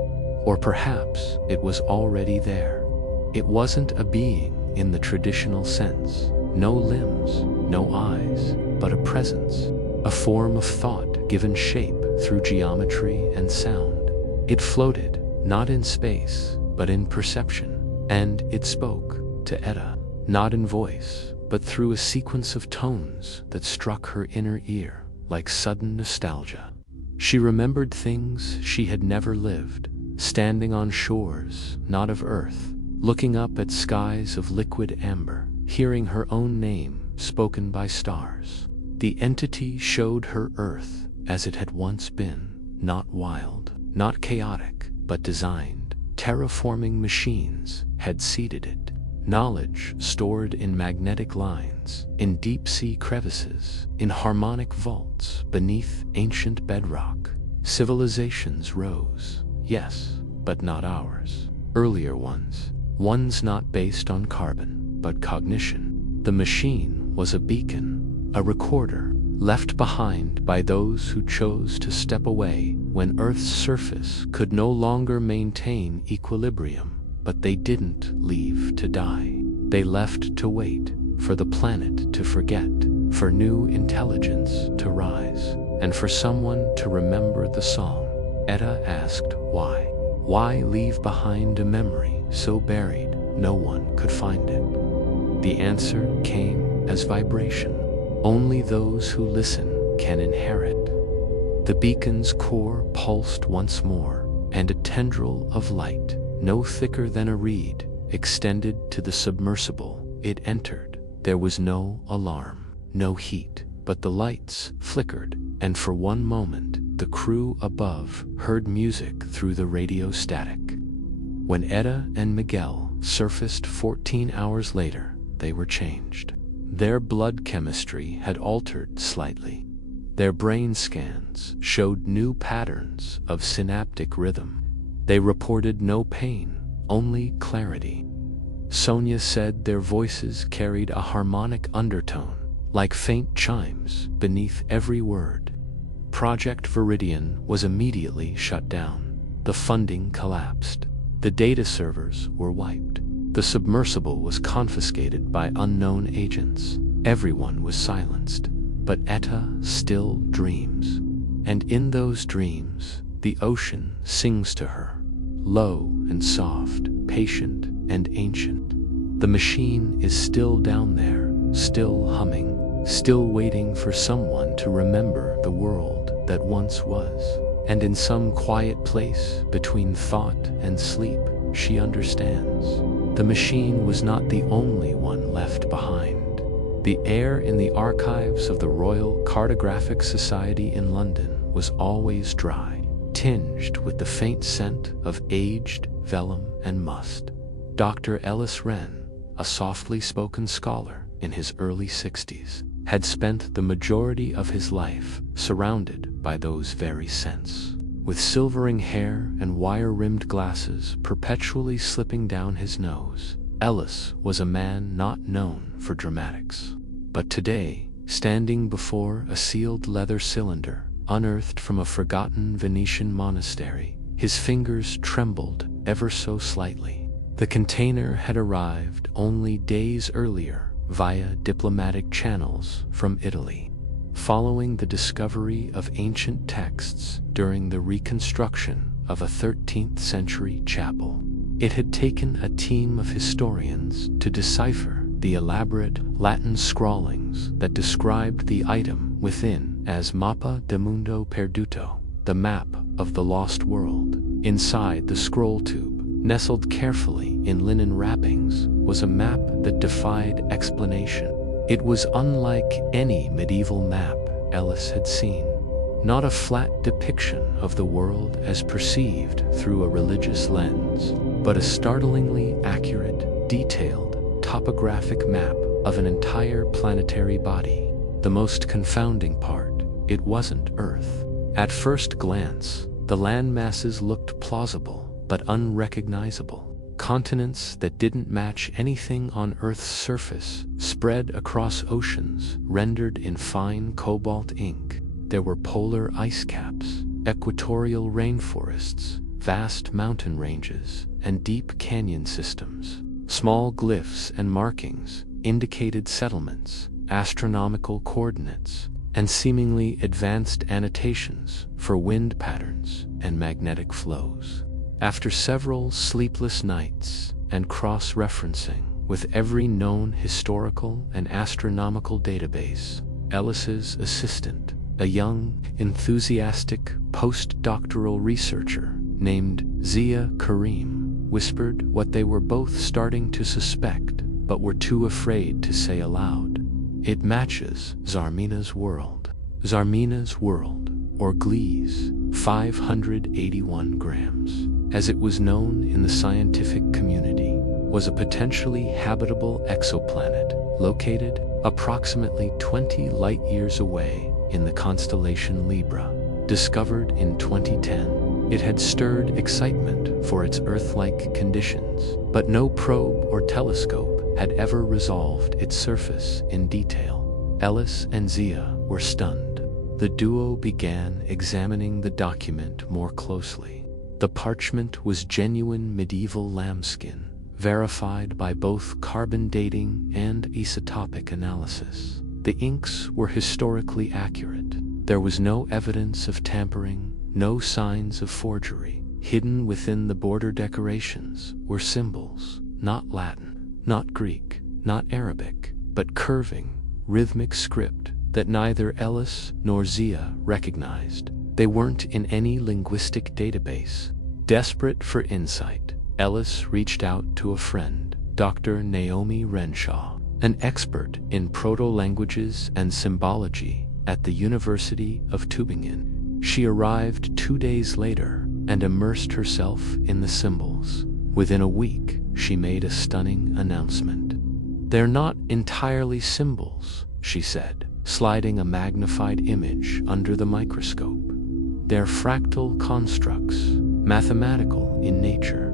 Or perhaps it was already there. It wasn't a being in the traditional sense. No limbs, no eyes, but a presence, a form of thought given shape through geometry and sound. It floated, not in space, but in perception. And it spoke to Etta, not in voice, but through a sequence of tones that struck her inner ear like sudden nostalgia. She remembered things she had never lived, standing on shores not of earth, looking up at skies of liquid amber, hearing her own name spoken by stars. The entity showed her Earth as it had once been, not wild, not chaotic, but designed. Terraforming machines had seeded it. Knowledge stored in magnetic lines, in deep-sea crevices, in harmonic vaults beneath ancient bedrock. Civilizations rose, yes, but not ours. Earlier ones not based on carbon, but cognition. The machine was a beacon, a recorder, left behind by those who chose to step away when Earth's surface could no longer maintain equilibrium. But they didn't leave to die. They left to wait, for the planet to forget, for new intelligence to rise, and for someone to remember the song. Etta asked why. Why leave behind a memory so buried no one could find it? The answer came as vibration. Only those who listen can inherit. The beacon's core pulsed once more, and a tendril of light, no thicker than a reed, extended to the submersible. It entered. There was no alarm, no heat, but the lights flickered, and for one moment, the crew above heard music through the radio static. When Etta and Miguel surfaced 14 hours later, they were changed. Their blood chemistry had altered slightly. Their brain scans showed new patterns of synaptic rhythm. They reported no pain, only clarity. Sonia said their voices carried a harmonic undertone, like faint chimes beneath every word. Project Viridian was immediately shut down. The funding collapsed. The data servers were wiped. The submersible was confiscated by unknown agents. Everyone was silenced. But Etta still dreams. And in those dreams, the ocean sings to her, low and soft, patient and ancient. The machine is still down there, still humming, still waiting for someone to remember the world that once was. And in some quiet place between thought and sleep, she understands. The machine was not the only one left behind. The air in the archives of the Royal Cartographic Society in London was always dry, tinged with the faint scent of aged vellum and must. Dr. Ellis Wren, a softly spoken scholar in his early 60s, had spent the majority of his life surrounded by those very scents. With silvering hair and wire-rimmed glasses perpetually slipping down his nose, Ellis was a man not known for dramatics. But today, standing before a sealed leather cylinder, unearthed from a forgotten Venetian monastery, his fingers trembled ever so slightly. The container had arrived only days earlier via diplomatic channels from Italy. Following the discovery of ancient texts during the reconstruction of a 13th century chapel, it had taken a team of historians to decipher the elaborate Latin scrawlings that described the item within as Mappa de Mundo Perduto, the map of the lost world. Inside the scroll tube, nestled carefully in linen wrappings, was a map that defied explanation. It was unlike any medieval map Ellis had seen. Not a flat depiction of the world as perceived through a religious lens, but a startlingly accurate, detailed, topographic map of an entire planetary body. The most confounding part, it wasn't Earth. At first glance, the landmasses looked plausible, but unrecognizable. Continents that didn't match anything on Earth's surface, spread across oceans, rendered in fine cobalt ink. There were polar ice caps, equatorial rainforests, vast mountain ranges, and deep canyon systems. Small glyphs and markings indicated settlements, astronomical coordinates, and seemingly advanced annotations for wind patterns and magnetic flows. After several sleepless nights and cross-referencing with every known historical and astronomical database, Ellis's assistant, a young, enthusiastic postdoctoral researcher named Zia Karim, whispered what they were both starting to suspect but were too afraid to say aloud. It matches Zarmina's world. Zarmina's world, or Gliese, 581 grams, as it was known in the scientific community, was a potentially habitable exoplanet located approximately 20 light-years away in the constellation Libra. Discovered in 2010, it had stirred excitement for its Earth-like conditions, but no probe or telescope had ever resolved its surface in detail. Ellis and Zia were stunned. The duo began examining the document more closely. The parchment was genuine medieval lambskin, verified by both carbon dating and isotopic analysis. The inks were historically accurate. There was no evidence of tampering, no signs of forgery. Hidden within the border decorations were symbols, not Latin, not Greek, not Arabic, but curving, rhythmic script that neither Ellis nor Zia recognized. They weren't in any linguistic database. Desperate for insight, Ellis reached out to a friend, Dr. Naomi Renshaw, an expert in proto-languages and symbology at the University of Tübingen. She arrived 2 days later and immersed herself in the symbols. Within a week, she made a stunning announcement. "They're not entirely symbols," she said, sliding a magnified image under the microscope. "They're fractal constructs, mathematical in nature,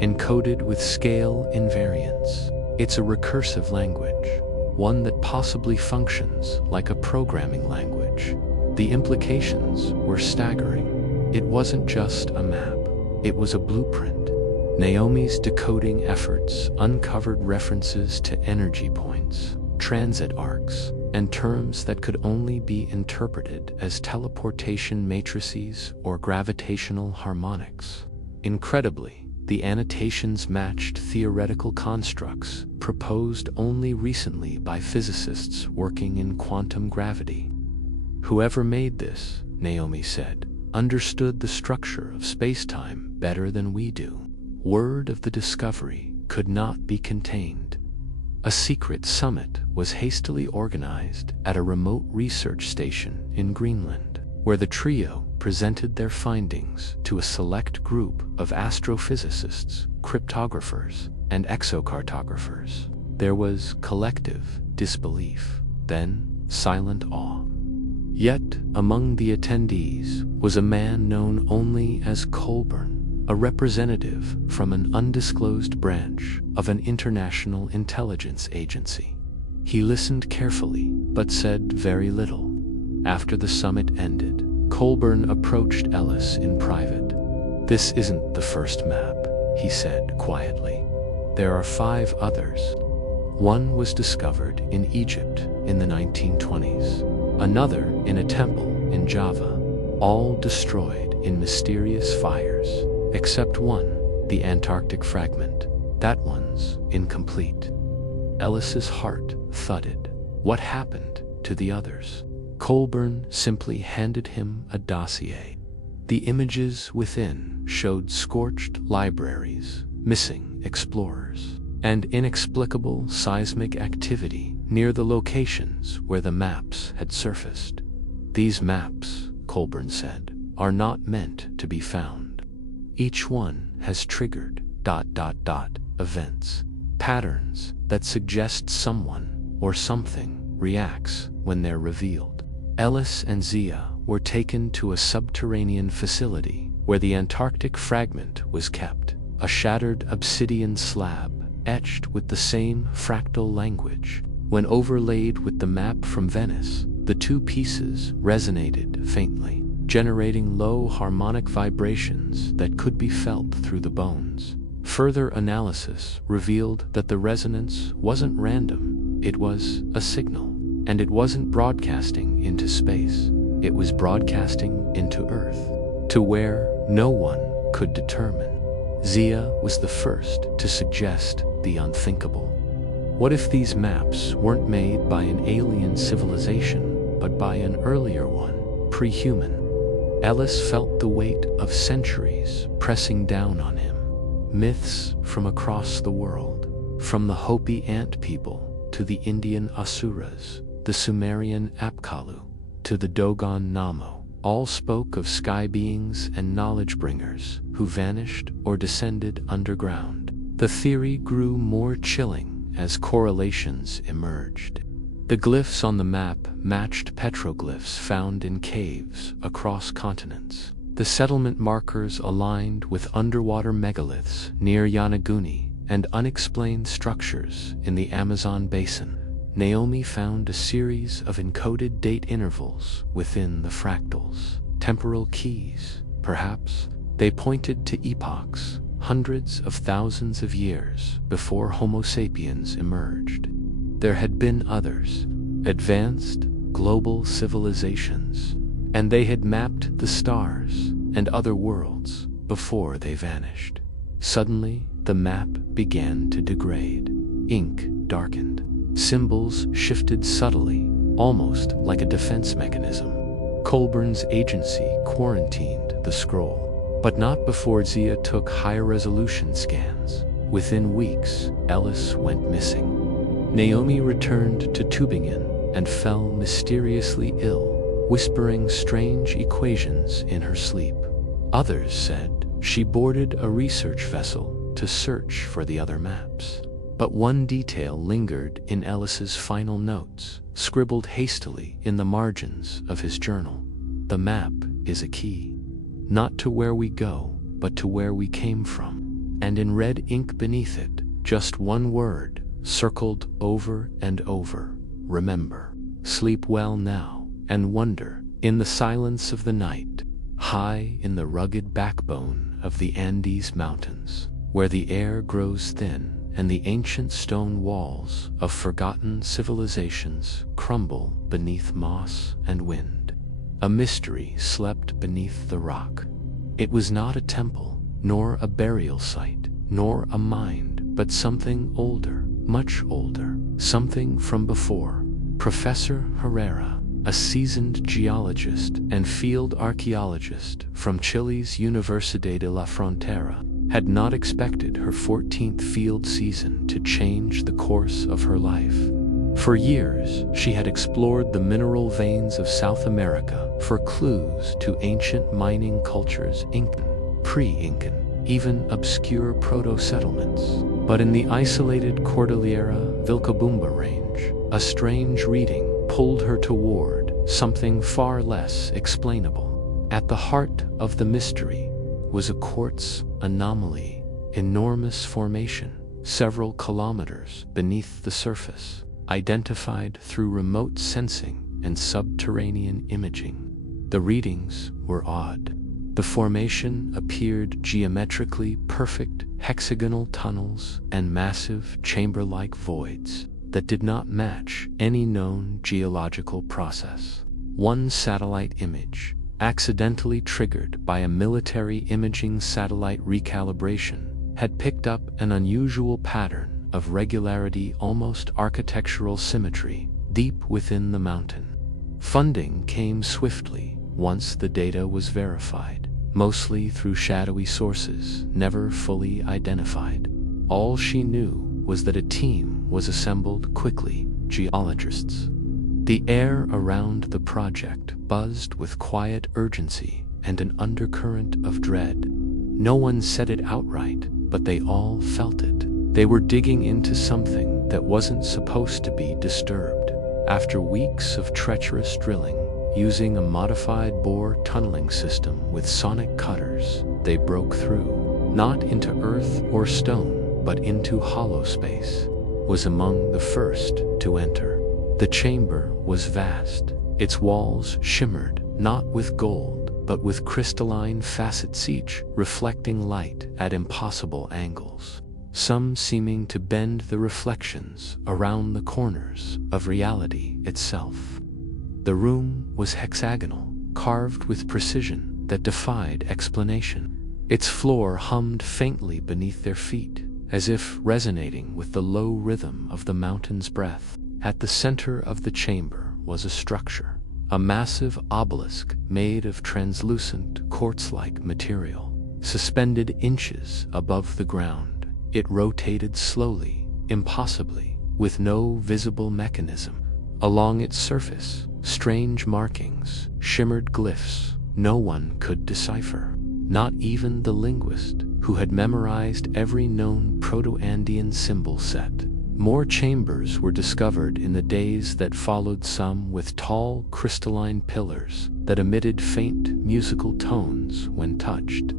encoded with scale invariance. It's a recursive language, one that possibly functions like a programming language." The implications were staggering. It wasn't just a map, it was a blueprint. Naomi's decoding efforts uncovered references to energy points, transit arcs, and terms that could only be interpreted as teleportation matrices or gravitational harmonics. Incredibly, the annotations matched theoretical constructs proposed only recently by physicists working in quantum gravity. "Whoever made this," Naomi said, "understood the structure of space-time better than we do." Word of the discovery could not be contained. A secret summit was hastily organized at a remote research station in Greenland, where the trio presented their findings to a select group of astrophysicists, cryptographers, and exocartographers. There was collective disbelief, then silent awe. Yet, among the attendees was a man known only as Colburn, a representative from an undisclosed branch of an international intelligence agency. He listened carefully, but said very little. After the summit ended, Colburn approached Ellis in private. "This isn't the first map," he said quietly. "There are 5 others. One was discovered in Egypt in the 1920s, another in a temple in Java, all destroyed in mysterious fires, except one, the Antarctic fragment. That one's incomplete." Ellis's heart thudded. What happened to the others? Colburn simply handed him a dossier. The images within showed scorched libraries, missing explorers, and inexplicable seismic activity near the locations where the maps had surfaced. "These maps," Colburn said, "are not meant to be found. Each one has triggered ... events, patterns that suggest someone or something reacts when they're revealed." Ellis and Zia were taken to a subterranean facility where the Antarctic fragment was kept, a shattered obsidian slab etched with the same fractal language. When overlaid with the map from Venice, the 2 pieces resonated faintly, generating low harmonic vibrations that could be felt through the bones. Further analysis revealed that the resonance wasn't random, it was a signal. And it wasn't broadcasting into space, it was broadcasting into Earth, to where no one could determine. Zia was the first to suggest the unthinkable. What if these maps weren't made by an alien civilization, but by an earlier one, pre-human? Ellis felt the weight of centuries pressing down on him. Myths from across the world, from the Hopi ant people to the Indian Asuras, the Sumerian Apkallu, to the Dogon Namo, all spoke of sky beings and knowledge bringers who vanished or descended underground. The theory grew more chilling as correlations emerged. The glyphs on the map matched petroglyphs found in caves across continents. The settlement markers aligned with underwater megaliths near Yonaguni and unexplained structures in the Amazon basin. Naomi found a series of encoded date intervals within the fractals. Temporal keys, perhaps. They pointed to epochs, hundreds of thousands of years before Homo sapiens emerged. There had been others, advanced, global civilizations, and they had mapped the stars and other worlds before they vanished. Suddenly, the map began to degrade. Ink darkened. Symbols shifted subtly, almost like a defense mechanism. Colburn's agency quarantined the scroll, but not before Zia took higher-resolution scans. Within weeks, Ellis went missing. Naomi returned to Tübingen and fell mysteriously ill, whispering strange equations in her sleep. Others said she boarded a research vessel to search for the other maps. But one detail lingered in Ellis's final notes, scribbled hastily in the margins of his journal. The map is a key, not to where we go, but to where we came from. And in red ink beneath it, just one word, circled over and over: remember. Sleep well now, and wonder, in the silence of the night, high in the rugged backbone of the Andes Mountains, where the air grows thin and the ancient stone walls of forgotten civilizations crumble beneath moss and wind. A mystery slept beneath the rock. It was not a temple, nor a burial site, nor a mind, but something older, much older, something from before. Professor Herrera, a seasoned geologist and field archaeologist from Chile's Universidad de la Frontera, had not expected her 14th field season to change the course of her life. For years, she had explored the mineral veins of South America for clues to ancient mining cultures, Incan, pre-Incan, even obscure proto-settlements. But in the isolated Cordillera Vilcabamba range, a strange reading pulled her toward something far less explainable. At the heart of the mystery was a quartz anomaly, enormous formation, several kilometers beneath the surface, identified through remote sensing and subterranean imaging. The readings were odd. The formation appeared geometrically perfect hexagonal tunnels and massive chamber-like voids that did not match any known geological process. One satellite image, accidentally triggered by a military imaging satellite recalibration, had picked up an unusual pattern of regularity, almost architectural symmetry, deep within the mountain. Funding came swiftly once the data was verified, mostly through shadowy sources never fully identified. All she knew was that a team was assembled quickly, geologists. The air around the project buzzed with quiet urgency and an undercurrent of dread. No one said it outright, but they all felt it. They were digging into something that wasn't supposed to be disturbed. After weeks of treacherous drilling, using a modified bore tunneling system with sonic cutters, they broke through, not into earth or stone, but into hollow space. Was among the first to enter. The chamber was vast. Its walls shimmered, not with gold, but with crystalline facets, each reflecting light at impossible angles, some seeming to bend the reflections around the corners of reality itself. The room was hexagonal, carved with precision that defied explanation. Its floor hummed faintly beneath their feet, as if resonating with the low rhythm of the mountain's breath. At the center of the chamber was a structure, a massive obelisk made of translucent quartz-like material, suspended inches above the ground. It rotated slowly, impossibly, with no visible mechanism. Along its surface, strange markings, shimmered glyphs no one could decipher, not even the linguist who had memorized every known Proto-Andean symbol set. More chambers were discovered in the days that followed, some with tall crystalline pillars that emitted faint musical tones when touched.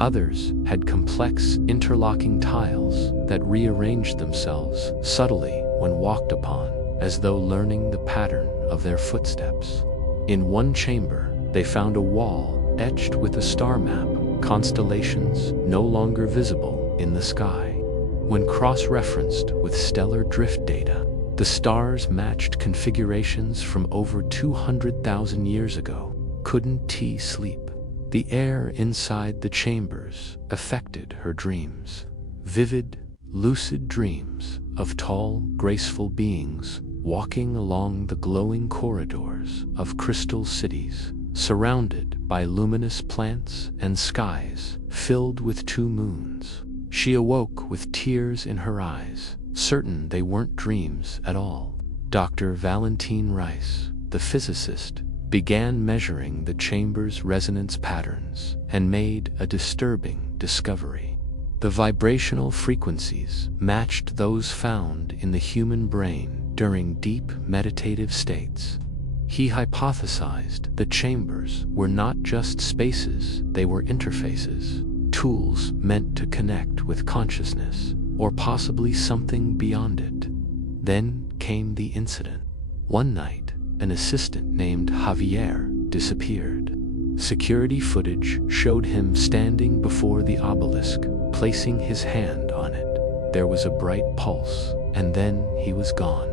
Others had complex interlocking tiles that rearranged themselves subtly when walked upon, as though learning the pattern of their footsteps. In one chamber, they found a wall etched with a star map, constellations no longer visible in the sky. When cross-referenced with stellar drift data, the stars matched configurations from over 200,000 years ago. Couldn't T sleep? The air inside the chambers affected her dreams. Vivid, lucid dreams of tall, graceful beings walking along the glowing corridors of crystal cities, surrounded by luminous plants and skies filled with two moons. She awoke with tears in her eyes, certain they weren't dreams at all. Dr. Valentine Rice, the physicist, began measuring the chamber's resonance patterns and made a disturbing discovery. The vibrational frequencies matched those found in the human brain during deep meditative states. He hypothesized the chambers were not just spaces, they were interfaces, tools meant to connect with consciousness, or possibly something beyond it. Then came the incident. One night, an assistant named Javier disappeared. Security footage showed him standing before the obelisk, placing his hand on it. There was a bright pulse, and then he was gone.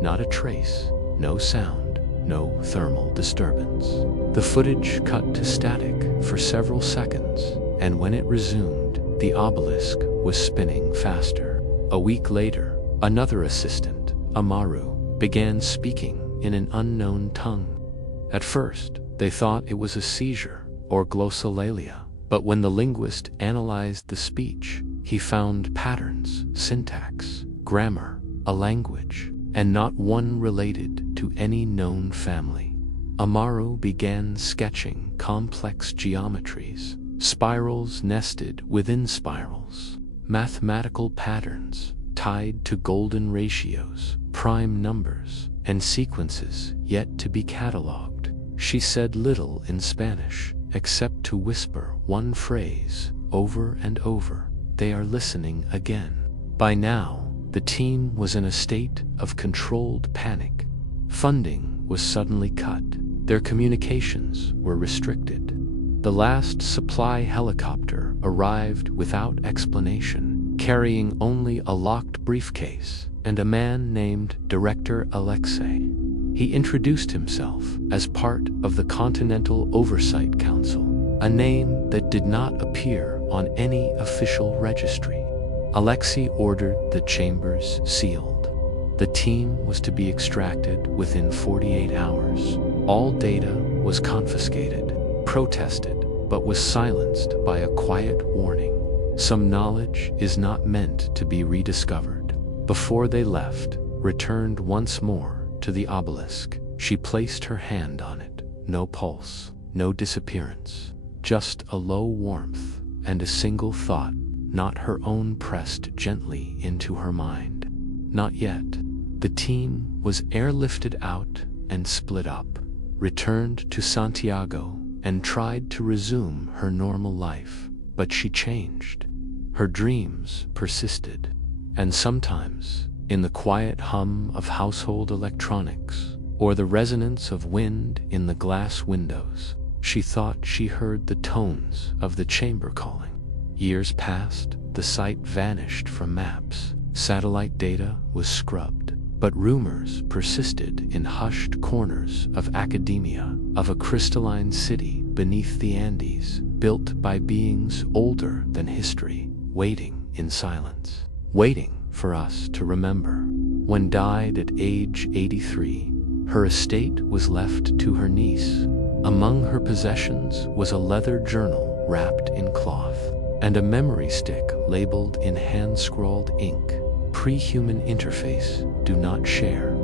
Not a trace, no sound, no thermal disturbance. The footage cut to static for several seconds, and when it resumed, the obelisk was spinning faster. A week later, another assistant, Amaru, began speaking in an unknown tongue. At first, they thought it was a seizure or glossolalia, but when the linguist analyzed the speech, he found patterns, syntax, grammar, a language, and not one related to any known family. Amaru began sketching complex geometries, spirals nested within spirals, mathematical patterns tied to golden ratios, prime numbers, and sequences yet to be catalogued. She said little in Spanish, except to whisper one phrase over and over: "They are listening again." By now, the team was in a state of controlled panic. Funding was suddenly cut. Their communications were restricted. The last supply helicopter arrived without explanation, carrying only a locked briefcase and a man named Director Alexei. He introduced himself as part of the Continental Oversight Council, a name that did not appear on any official registry. Alexei ordered the chambers sealed. The team was to be extracted within 48 hours. All data was confiscated, protested, but was silenced by a quiet warning: some knowledge is not meant to be rediscovered. Before they left, returned once more to the obelisk, she placed her hand on it. No pulse, no disappearance, just a low warmth and a single thought, not her own, pressed gently into her mind. Not yet. The team was airlifted out and split up, returned to Santiago, and tried to resume her normal life. But she changed. Her dreams persisted, and sometimes, in the quiet hum of household electronics, or the resonance of wind in the glass windows, she thought she heard the tones of the chamber calling. Years passed, the site vanished from maps, satellite data was scrubbed, but rumors persisted in hushed corners of academia of a crystalline city beneath the Andes, built by beings older than history, waiting in silence, waiting for us to remember. When died at age 83, her estate was left to her niece. Among her possessions was a leather journal wrapped in cloth, and a memory stick labeled in hand-scrawled ink: "Pre-human interface, do not share."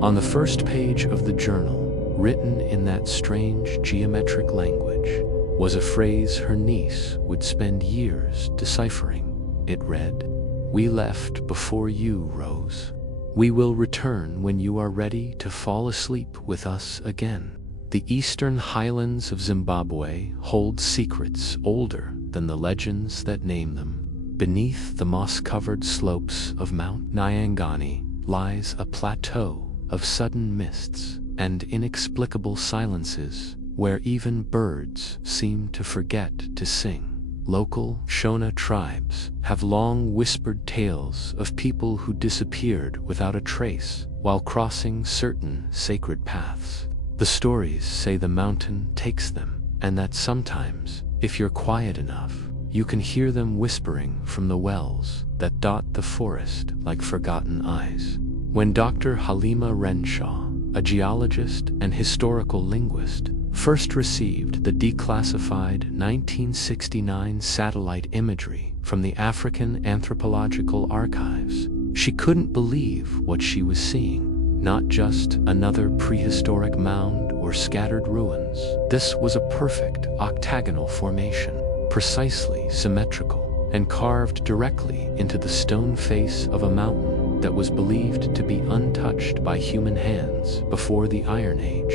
On the first page of the journal, written in that strange geometric language, was a phrase her niece would spend years deciphering. It read, "We left before you, Rose. We will return when you are ready to fall asleep with us again." The eastern highlands of Zimbabwe hold secrets older than the legends that name them. Beneath the moss-covered slopes of Mount Nyangani lies a plateau of sudden mists and inexplicable silences, where even birds seem to forget to sing. Local Shona tribes have long whispered tales of people who disappeared without a trace while crossing certain sacred paths. The stories say the mountain takes them, and that sometimes, if you're quiet enough, you can hear them whispering from the wells that dot the forest like forgotten eyes. When Dr. Halima Renshaw, a geologist and historical linguist, first received the declassified 1969 satellite imagery from the African Anthropological Archives, she couldn't believe what she was seeing. Not just another prehistoric mound or scattered ruins. This was a perfect octagonal formation, precisely symmetrical, and carved directly into the stone face of a mountain that was believed to be untouched by human hands before the Iron Age.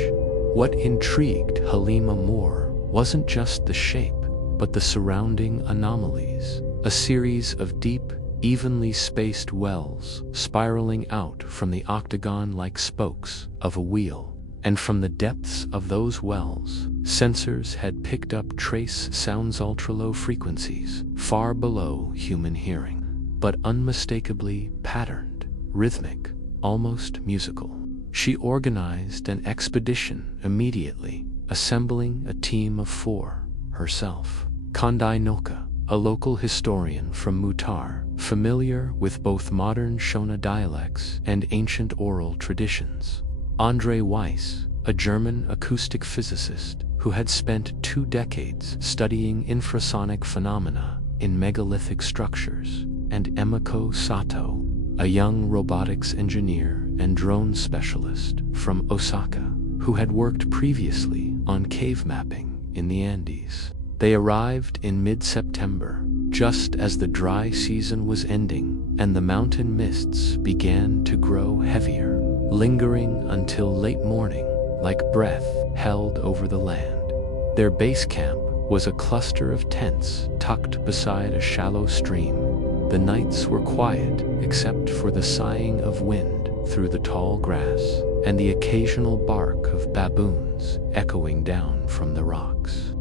What intrigued Halima more wasn't just the shape, but the surrounding anomalies, a series of deep, evenly spaced wells spiraling out from the octagon-like spokes of a wheel. And from the depths of those wells, sensors had picked up trace sounds, ultra-low frequencies, far below human hearing, but unmistakably patterned, rhythmic, almost musical. She organized an expedition immediately, assembling a team of 4, herself. Kandai Noka, a local historian from Mutar, familiar with both modern Shona dialects and ancient oral traditions. Andre Weiss, a German acoustic physicist who had spent 2 decades studying infrasonic phenomena in megalithic structures, and Emiko Sato, a young robotics engineer and drone specialist from Osaka, who had worked previously on cave mapping in the Andes. They arrived in mid-September, just as the dry season was ending and the mountain mists began to grow heavier. lingering until late morning, like breath held over the land. Their base camp was a cluster of tents tucked beside a shallow stream. The nights were quiet except for the sighing of wind through the tall grass and the occasional bark of baboons echoing down from the rocks.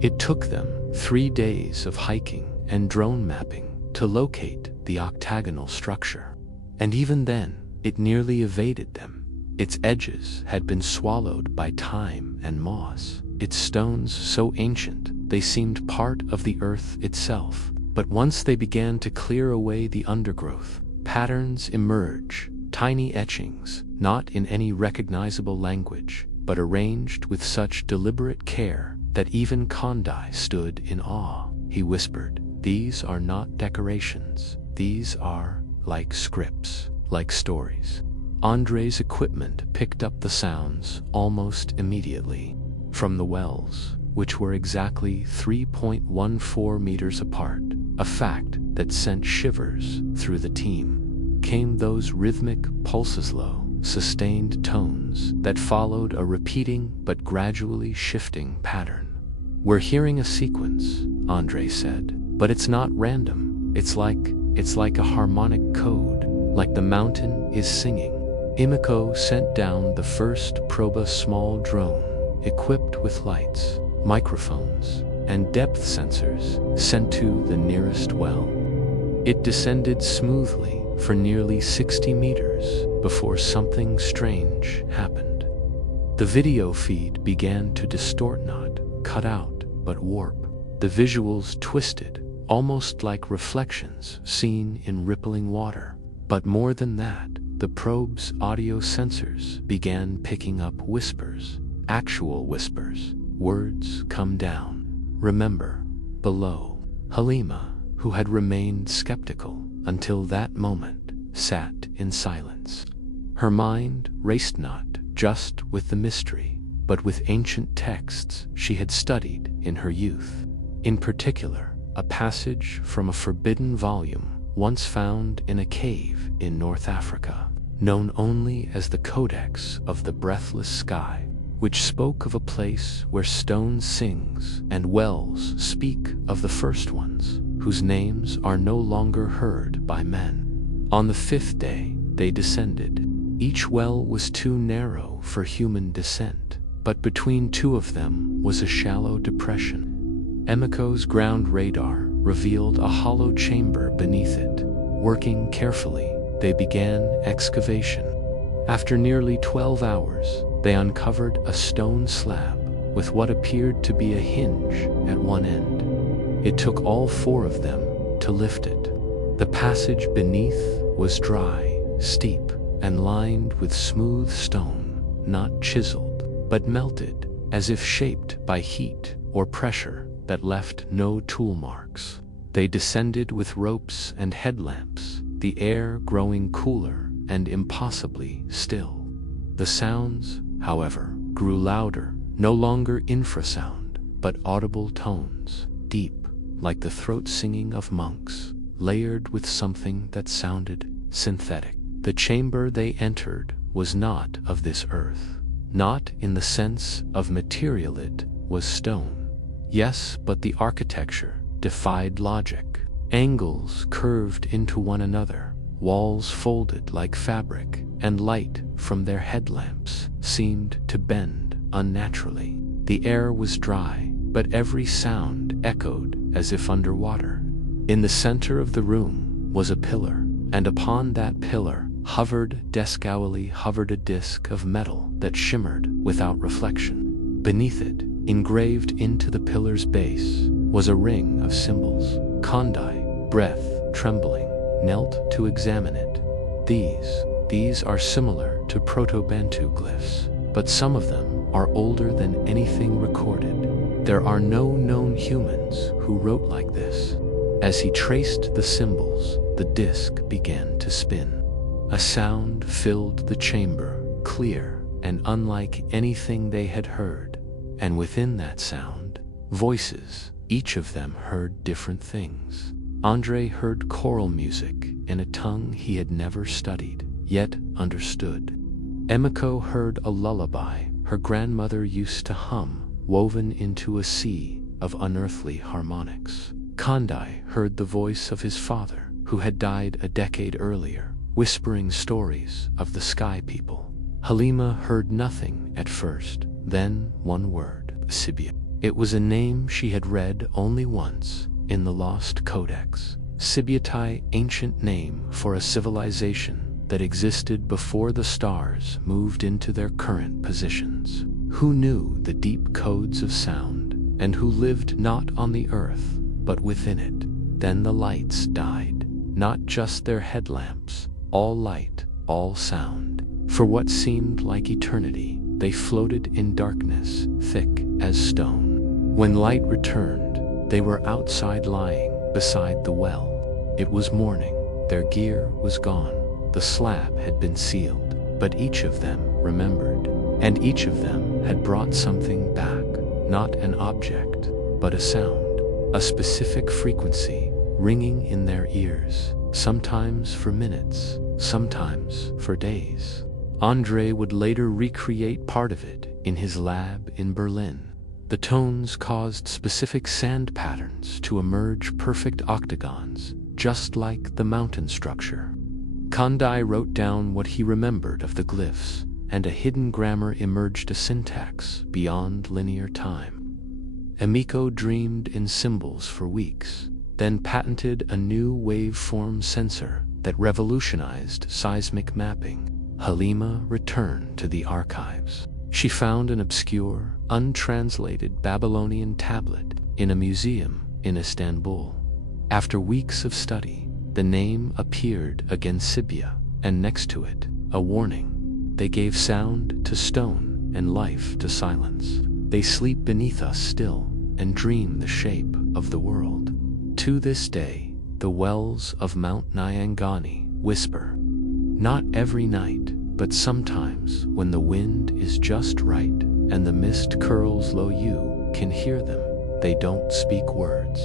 It took them 3 days of hiking and drone mapping to locate the octagonal structure. And even then, it nearly evaded them. Its edges had been swallowed by time and moss, its stones so ancient they seemed part of the earth itself. But once they began to clear away the undergrowth, patterns emerge, tiny etchings, not in any recognizable language, but arranged with such deliberate care that even Kondai stood in awe. He whispered, "These are not decorations. These are like scripts, like stories." Andre's equipment picked up the sounds almost immediately. From the wells, which were exactly 3.14 meters apart, a fact that sent shivers through the team, came those rhythmic pulses, low, sustained tones that followed a repeating but gradually shifting pattern. "We're hearing a sequence," Andre said, "but it's not random. It's like a harmonic code, like the mountain is singing." Imiko sent down the first Proba small drone, equipped with lights, microphones, and depth sensors, sent to the nearest well. It descended smoothly for nearly 60 meters before something strange happened. The video feed began to distort, not cut out, but warp. The visuals twisted, almost like reflections seen in rippling water. But more than that, the probe's audio sensors began picking up whispers, actual whispers. Words come down. Remember, below. Halima, who had remained skeptical until that moment, sat in silence. Her mind raced not just with the mystery, but with ancient texts she had studied in her youth. In particular, a passage from a forbidden volume once found in a cave in North Africa, known only as the Codex of the Breathless Sky, which spoke of a place where stone sings and wells speak of the first ones, whose names are no longer heard by men. On the 5th day, they descended. Each well was too narrow for human descent, but between two of them was a shallow depression. Emiko's ground radar revealed a hollow chamber beneath it. Working carefully, they began excavation. After nearly 12 hours, they uncovered a stone slab with what appeared to be a hinge at one end. It took all 4 of them to lift it. The passage beneath was dry, steep, and lined with smooth stone, not chiseled, but melted, as if shaped by heat or pressure that left no tool marks. They descended with ropes and headlamps, the air growing cooler and impossibly still. The sounds, however, grew louder, no longer infrasound, but audible tones, deep, like the throat singing of monks, layered with something that sounded synthetic. The chamber they entered was not of this earth, not in the sense of material. It was stone. Yes, but the architecture defied logic. Angles curved into one another, walls folded like fabric, and light from their headlamps seemed to bend unnaturally. The air was dry, but every sound echoed as if underwater. In the center of the room was a pillar, and upon that pillar hovered a disc of metal that shimmered without reflection. Beneath it, engraved into the pillar's base, was a ring of symbols. Kondai, breath, trembling, knelt to examine it. These are similar to Proto-Bantu glyphs, but some of them are older than anything recorded. There are no known humans who wrote like this. As he traced the symbols, the disc began to spin. A sound filled the chamber, clear and unlike anything they had heard. And within that sound, voices, each of them heard different things. Andre heard choral music in a tongue he had never studied, yet understood. Emiko heard a lullaby her grandmother used to hum, woven into a sea of unearthly harmonics. Kandai heard the voice of his father, who had died a decade earlier, whispering stories of the sky people. Halima heard nothing at first, then one word, Sibia. It was a name she had read only once in the Lost Codex. Sibiatai, ancient name for a civilization that existed before the stars moved into their current positions. Who knew the deep codes of sound, and who lived not on the earth, but within it. Then the lights died, not just their headlamps, all light, all sound. For what seemed like eternity, they floated in darkness, thick as stone. When light returned, they were outside lying beside the well. It was morning, their gear was gone. The slab had been sealed, but each of them remembered, and each of them had brought something back, not an object, but a sound, a specific frequency, ringing in their ears, sometimes for minutes, sometimes for days. André would later recreate part of it in his lab in Berlin. The tones caused specific sand patterns to emerge perfect octagons, just like the mountain structure. Kandai wrote down what he remembered of the glyphs, and a hidden grammar emerged, a syntax beyond linear time. Emiko dreamed in symbols for weeks, then patented a new waveform sensor that revolutionized seismic mapping. Halima returned to the archives. She found an obscure, untranslated Babylonian tablet in a museum in Istanbul. After weeks of study, the name appeared against Sibia, and next to it, a warning. They gave sound to stone and life to silence. They sleep beneath us still and dream the shape of the world. To this day, the wells of Mount Nyangani whisper. Not every night, but sometimes when the wind is just right and the mist curls low, you can hear them. They don't speak words.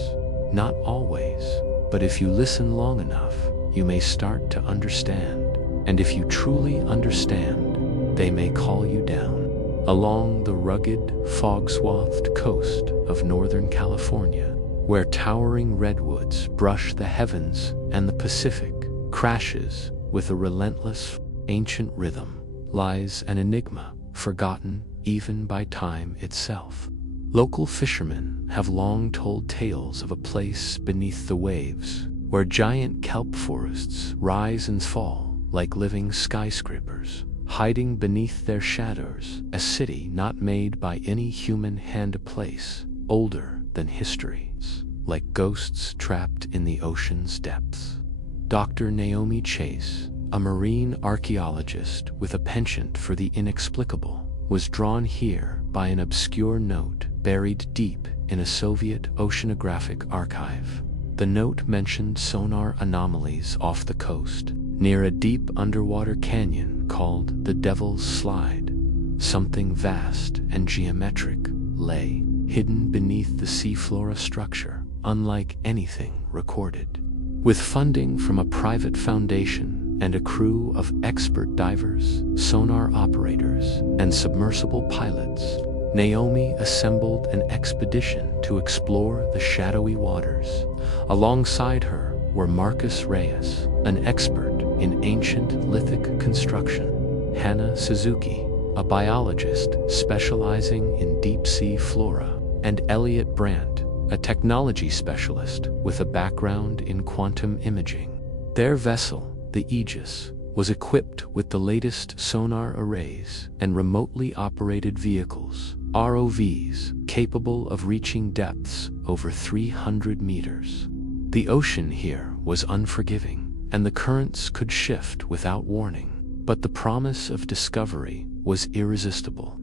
Not always. But if you listen long enough, you may start to understand. And if you truly understand, they may call you down. Along the rugged, fog-swathed coast of Northern California, where towering redwoods brush the heavens and the Pacific crashes with a relentless, ancient rhythm, lies an enigma forgotten even by time itself. Local fishermen have long told tales of a place beneath the waves, where giant kelp forests rise and fall like living skyscrapers, hiding beneath their shadows, a city not made by any human hand, a place older than histories, like ghosts trapped in the ocean's depths. Dr. Naomi Chase, a marine archaeologist with a penchant for the inexplicable, was drawn here by an obscure note buried deep in a Soviet oceanographic archive. The note mentioned sonar anomalies off the coast, near a deep underwater canyon called the Devil's Slide. Something vast and geometric lay hidden beneath the seafloor, structure unlike anything recorded. With funding from a private foundation and a crew of expert divers, sonar operators, and submersible pilots, Naomi assembled an expedition to explore the shadowy waters. Alongside her were Marcus Reyes, an expert in ancient lithic construction, Hannah Suzuki, a biologist specializing in deep-sea flora, and Elliot Brandt, a technology specialist with a background in quantum imaging. Their vessel, the Aegis, was equipped with the latest sonar arrays and remotely operated vehicles, ROVs, capable of reaching depths over 300 meters. The ocean here was unforgiving, and the currents could shift without warning, but the promise of discovery was irresistible.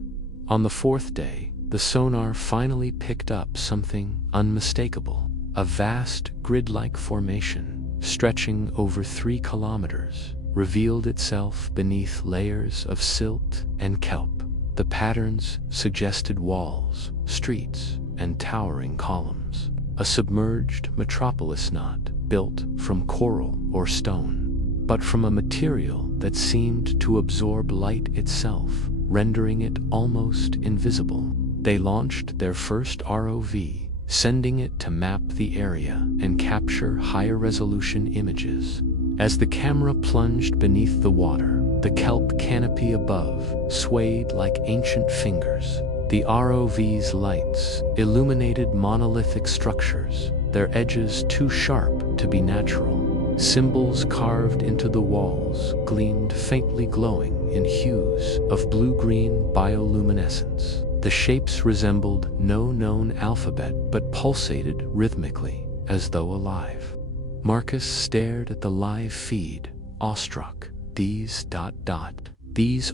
On the fourth day, the sonar finally picked up something unmistakable, a vast grid-like formation, stretching over 3 kilometers, revealed itself beneath layers of silt and kelp. The patterns suggested walls, streets, and towering columns, a submerged metropolis not built from coral or stone. but from a material that seemed to absorb light itself, rendering it almost invisible. They launched their first ROV, sending it to map the area and capture higher resolution images. As the camera plunged beneath the water, the kelp canopy above swayed like ancient fingers. The ROV's lights illuminated monolithic structures, their edges too sharp to be natural. Symbols carved into the walls gleamed faintly, glowing in hues of blue-green bioluminescence. The shapes resembled no known alphabet but pulsated rhythmically, as though alive. Marcus stared at the live feed, awestruck. These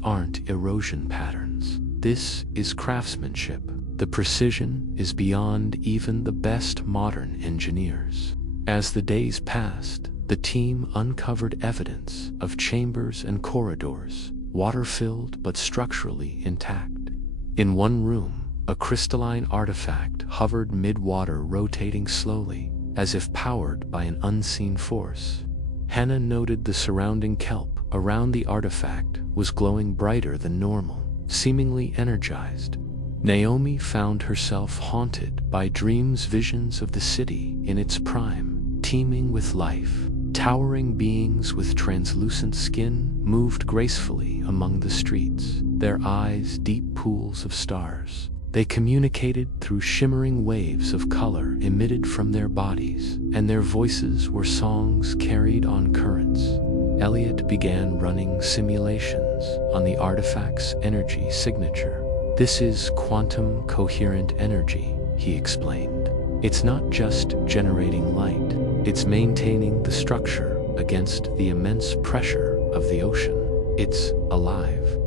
aren't erosion patterns. This is craftsmanship. The precision is beyond even the best modern engineers. As the days passed, the team uncovered evidence of chambers and corridors, water-filled but structurally intact. In one room, a crystalline artifact hovered mid-water, rotating slowly, as if powered by an unseen force. Hannah noted the surrounding kelp around the artifact was glowing brighter than normal, seemingly energized. Naomi found herself haunted by dreams, visions of the city in its prime, teeming with life. Towering beings with translucent skin moved gracefully among the streets, their eyes deep pools of stars. They communicated through shimmering waves of color emitted from their bodies, and their voices were songs carried on currents. Elliot began running simulations on the artifact's energy signature. "This is quantum coherent energy," he explained. "It's not just generating light, it's maintaining the structure against the immense pressure of the ocean. It's alive."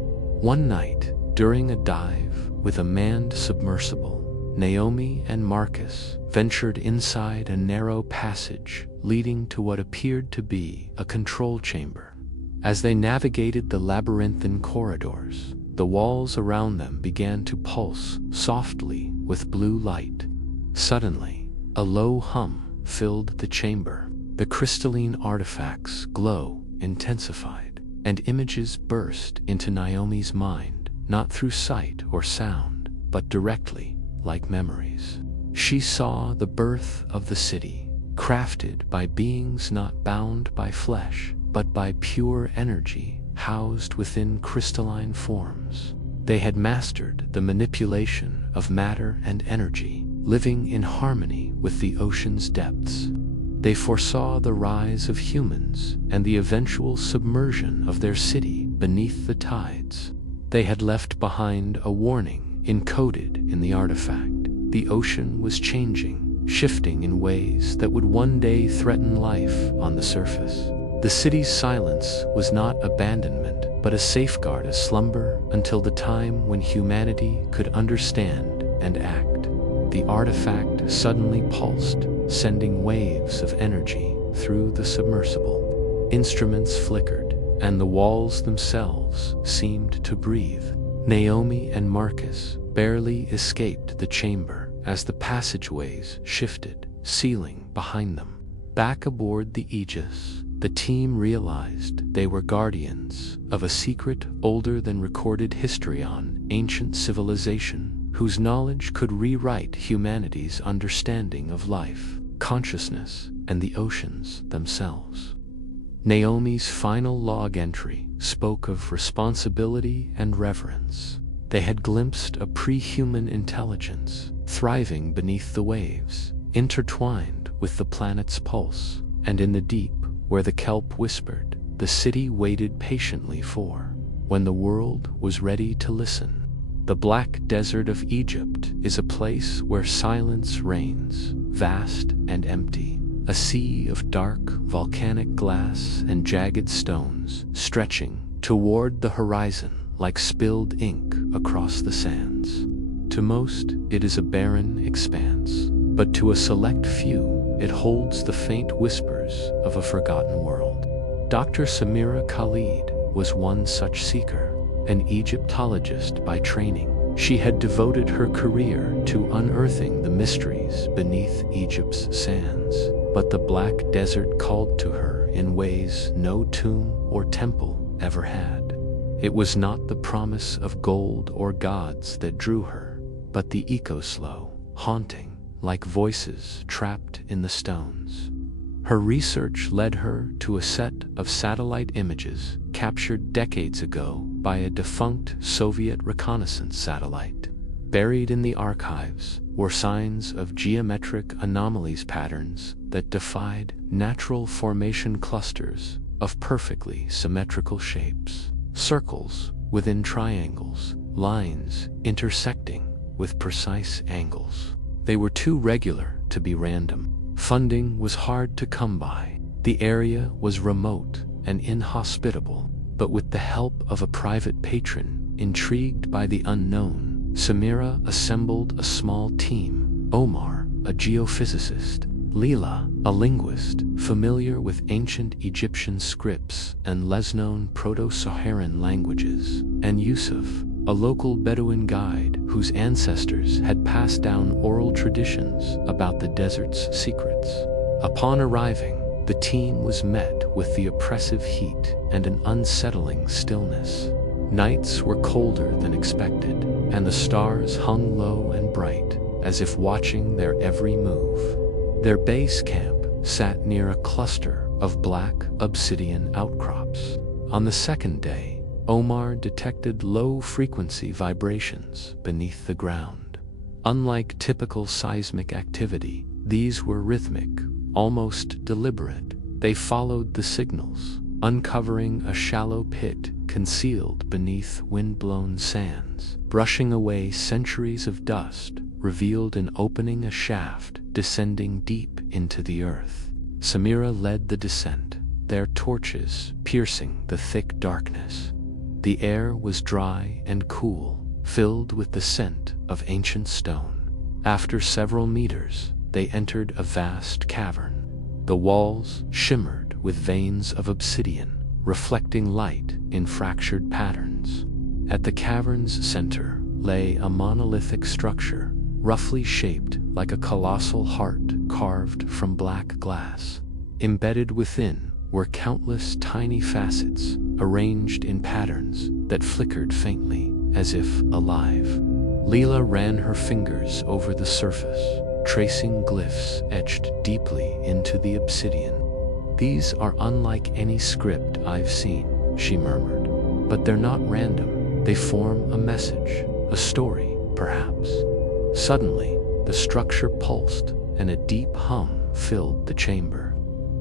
One night, during a dive with a manned submersible, Naomi and Marcus ventured inside a narrow passage leading to what appeared to be a control chamber. As they navigated the labyrinthine corridors, the walls around them began to pulse softly with blue light. Suddenly, a low hum filled the chamber. The crystalline artifact's glow intensified, and images burst into Naomi's mind, not through sight or sound, but directly, like memories. She saw the birth of the city, crafted by beings not bound by flesh, but by pure energy, housed within crystalline forms. They had mastered the manipulation of matter and energy, living in harmony with the ocean's depths. They foresaw the rise of humans and the eventual submersion of their city beneath the tides. They had left behind a warning encoded in the artifact. The ocean was changing, shifting in ways that would one day threaten life on the surface. The city's silence was not abandonment, but a safeguard, a slumber until the time when humanity could understand and act. The artifact suddenly pulsed, sending waves of energy through the submersible. Instruments flickered, and the walls themselves seemed to breathe. Naomi and Marcus barely escaped the chamber as the passageways shifted, sealing behind them. Back aboard the Aegis, the team realized they were guardians of a secret older than recorded history, on ancient civilization whose knowledge could rewrite humanity's understanding of life, consciousness, and the oceans themselves. Naomi's final log entry spoke of responsibility and reverence. They had glimpsed a pre-human intelligence thriving beneath the waves, intertwined with the planet's pulse, and in the deep, where the kelp whispered, the city waited patiently for when the world was ready to listen. The Black Desert of Egypt is a place where silence reigns, vast and empty, a sea of dark volcanic glass and jagged stones stretching toward the horizon like spilled ink across the sands. To most, it is a barren expanse, but to a select few, it holds the faint whispers of a forgotten world. Dr. Samira Khalid was one such seeker, an Egyptologist by training. She had devoted her career to unearthing the mysteries beneath Egypt's sands. But the black desert called to her in ways no tomb or temple ever had. It was not the promise of gold or gods that drew her, but the echo slow, haunting, like voices trapped in the stones. Her research led her to a set of satellite images captured decades ago by a defunct Soviet reconnaissance satellite. Buried in the archives were signs of geometric anomalies, patterns that defied natural formation, clusters of perfectly symmetrical shapes, circles within triangles, lines intersecting with precise angles. They were too regular to be random. Funding was hard to come by. The area was remote and inhospitable, but with the help of a private patron intrigued by the unknown, Samira assembled a small team. Omar, a geophysicist, Leela, a linguist familiar with ancient Egyptian scripts and less-known Proto-Saharan languages, and Yusuf, a local Bedouin guide whose ancestors had passed down oral traditions about the desert's secrets. Upon arriving, the team was met with the oppressive heat and an unsettling stillness. Nights were colder than expected, and the stars hung low and bright, as if watching their every move. Their base camp sat near a cluster of black obsidian outcrops. On the second day, Omar detected low-frequency vibrations beneath the ground. Unlike typical seismic activity, these were rhythmic, almost deliberate. They followed the signals, uncovering a shallow pit concealed beneath wind-blown sands. Brushing away centuries of dust revealed an opening, a shaft descending deep into the earth. Samira led the descent, their torches piercing the thick darkness. The air was dry and cool, filled with the scent of ancient stone. After several meters, they entered a vast cavern. The walls shimmered with veins of obsidian, reflecting light in fractured patterns. At the cavern's center lay a monolithic structure, roughly shaped like a colossal heart carved from black glass. Embedded within were countless tiny facets, arranged in patterns that flickered faintly, as if alive. Leela ran her fingers over the surface, tracing glyphs etched deeply into the obsidian. "These are unlike any script I've seen," she murmured. "But they're not random. They form a message, a story, perhaps." Suddenly, the structure pulsed, and a deep hum filled the chamber.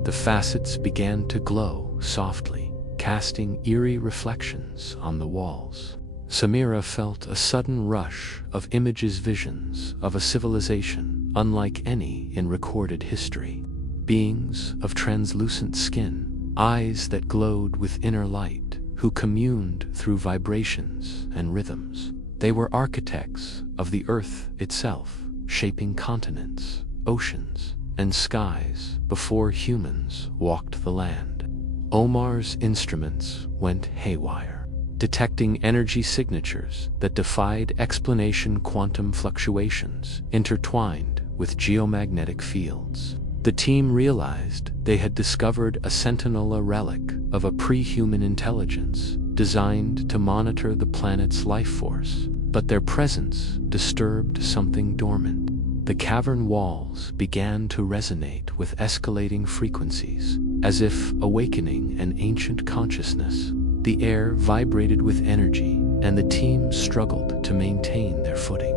The facets began to glow softly, casting eerie reflections on the walls. Samira felt a sudden rush of images, visions of a civilization unlike any in recorded history. Beings of translucent skin, eyes that glowed with inner light, who communed through vibrations and rhythms. They were architects of the earth itself, shaping continents, oceans, and skies before humans walked the land. Omar's instruments went haywire, detecting energy signatures that defied explanation, quantum fluctuations intertwined with geomagnetic fields. The team realized they had discovered a sentinel, a relic of a pre-human intelligence designed to monitor the planet's life force, but their presence disturbed something dormant. The cavern walls began to resonate with escalating frequencies, as if awakening an ancient consciousness. The air vibrated with energy, and the team struggled to maintain their footing.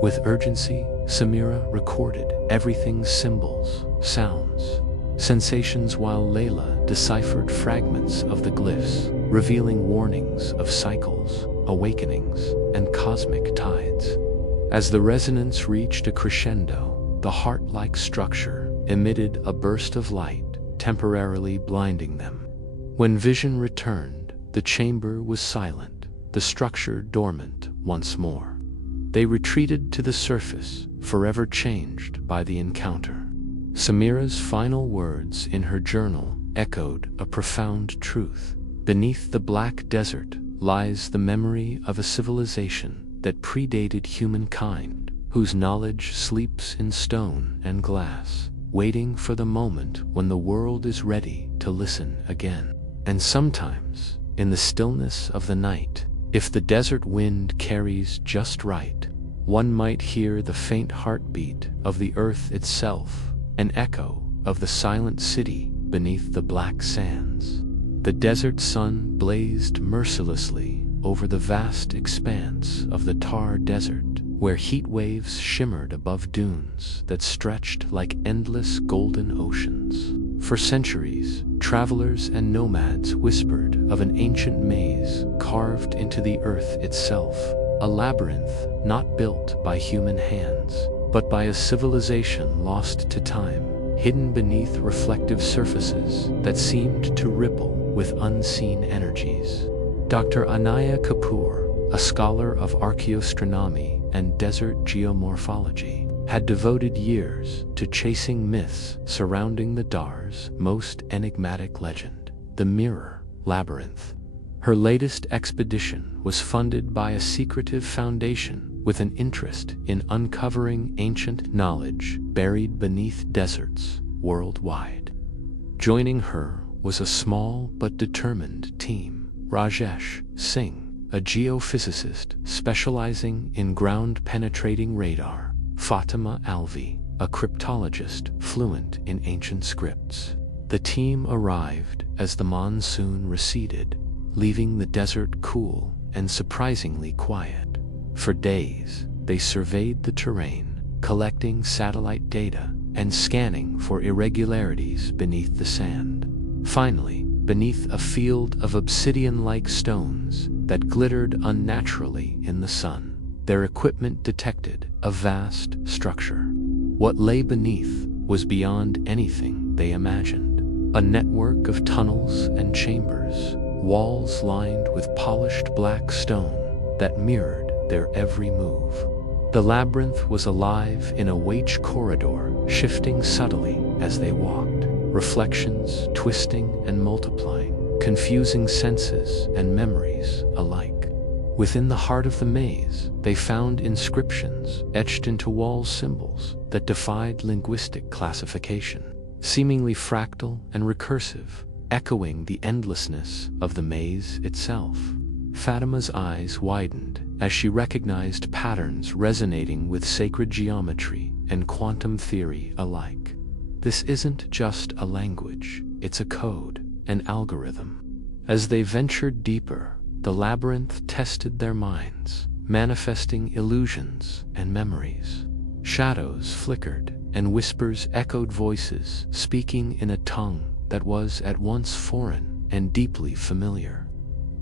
With urgency, Samira recorded everything: symbols, sounds, sensations, while Layla deciphered fragments of the glyphs, revealing warnings of cycles, awakenings, and cosmic tides. As the resonance reached a crescendo, the heart-like structure emitted a burst of light, temporarily blinding them. When vision returned, the chamber was silent, the structure dormant once more. They retreated to the surface, forever changed by the encounter. Samira's final words in her journal echoed a profound truth. Beneath the black desert lies the memory of a civilization that predated humankind, whose knowledge sleeps in stone and glass. waiting for the moment when the world is ready to listen again. And sometimes, in the stillness of the night, if the desert wind carries just right, one might hear the faint heartbeat of the earth itself, an echo of the silent city beneath the black sands. The desert sun blazed mercilessly over the vast expanse of the Tar Desert, where heat waves shimmered above dunes that stretched like endless golden oceans. For centuries, travelers and nomads whispered of an ancient maze carved into the earth itself, a labyrinth not built by human hands, but by a civilization lost to time, hidden beneath reflective surfaces that seemed to ripple with unseen energies. Dr. Anaya Kapoor, a scholar of archaeoastronomy and desert geomorphology, had devoted years to chasing myths surrounding the Dar's most enigmatic legend, the Mirror Labyrinth. Her latest expedition was funded by a secretive foundation with an interest in uncovering ancient knowledge buried beneath deserts worldwide. Joining her was a small but determined team. Rajesh Singh, a geophysicist specializing in ground-penetrating radar; Fatima Alvi, a cryptologist fluent in ancient scripts. The team arrived as the monsoon receded, leaving the desert cool and surprisingly quiet. For days, they surveyed the terrain, collecting satellite data and scanning for irregularities beneath the sand. Finally, beneath a field of obsidian-like stones that glittered unnaturally in the sun, their equipment detected a vast structure. What lay beneath was beyond anything they imagined. A network of tunnels and chambers, walls lined with polished black stone that mirrored their every move. The labyrinth was alive in a H corridor, shifting subtly as they walked, reflections twisting and multiplying, confusing senses and memories alike. Within the heart of the maze, they found inscriptions etched into wall symbols that defied linguistic classification, seemingly fractal and recursive, echoing the endlessness of the maze itself. Fatima's eyes widened as she recognized patterns resonating with sacred geometry and quantum theory alike. This isn't just a language, it's a code, an algorithm. As they ventured deeper, the labyrinth tested their minds, manifesting illusions and memories. Shadows flickered, and whispers echoed voices speaking in a tongue that was at once foreign and deeply familiar.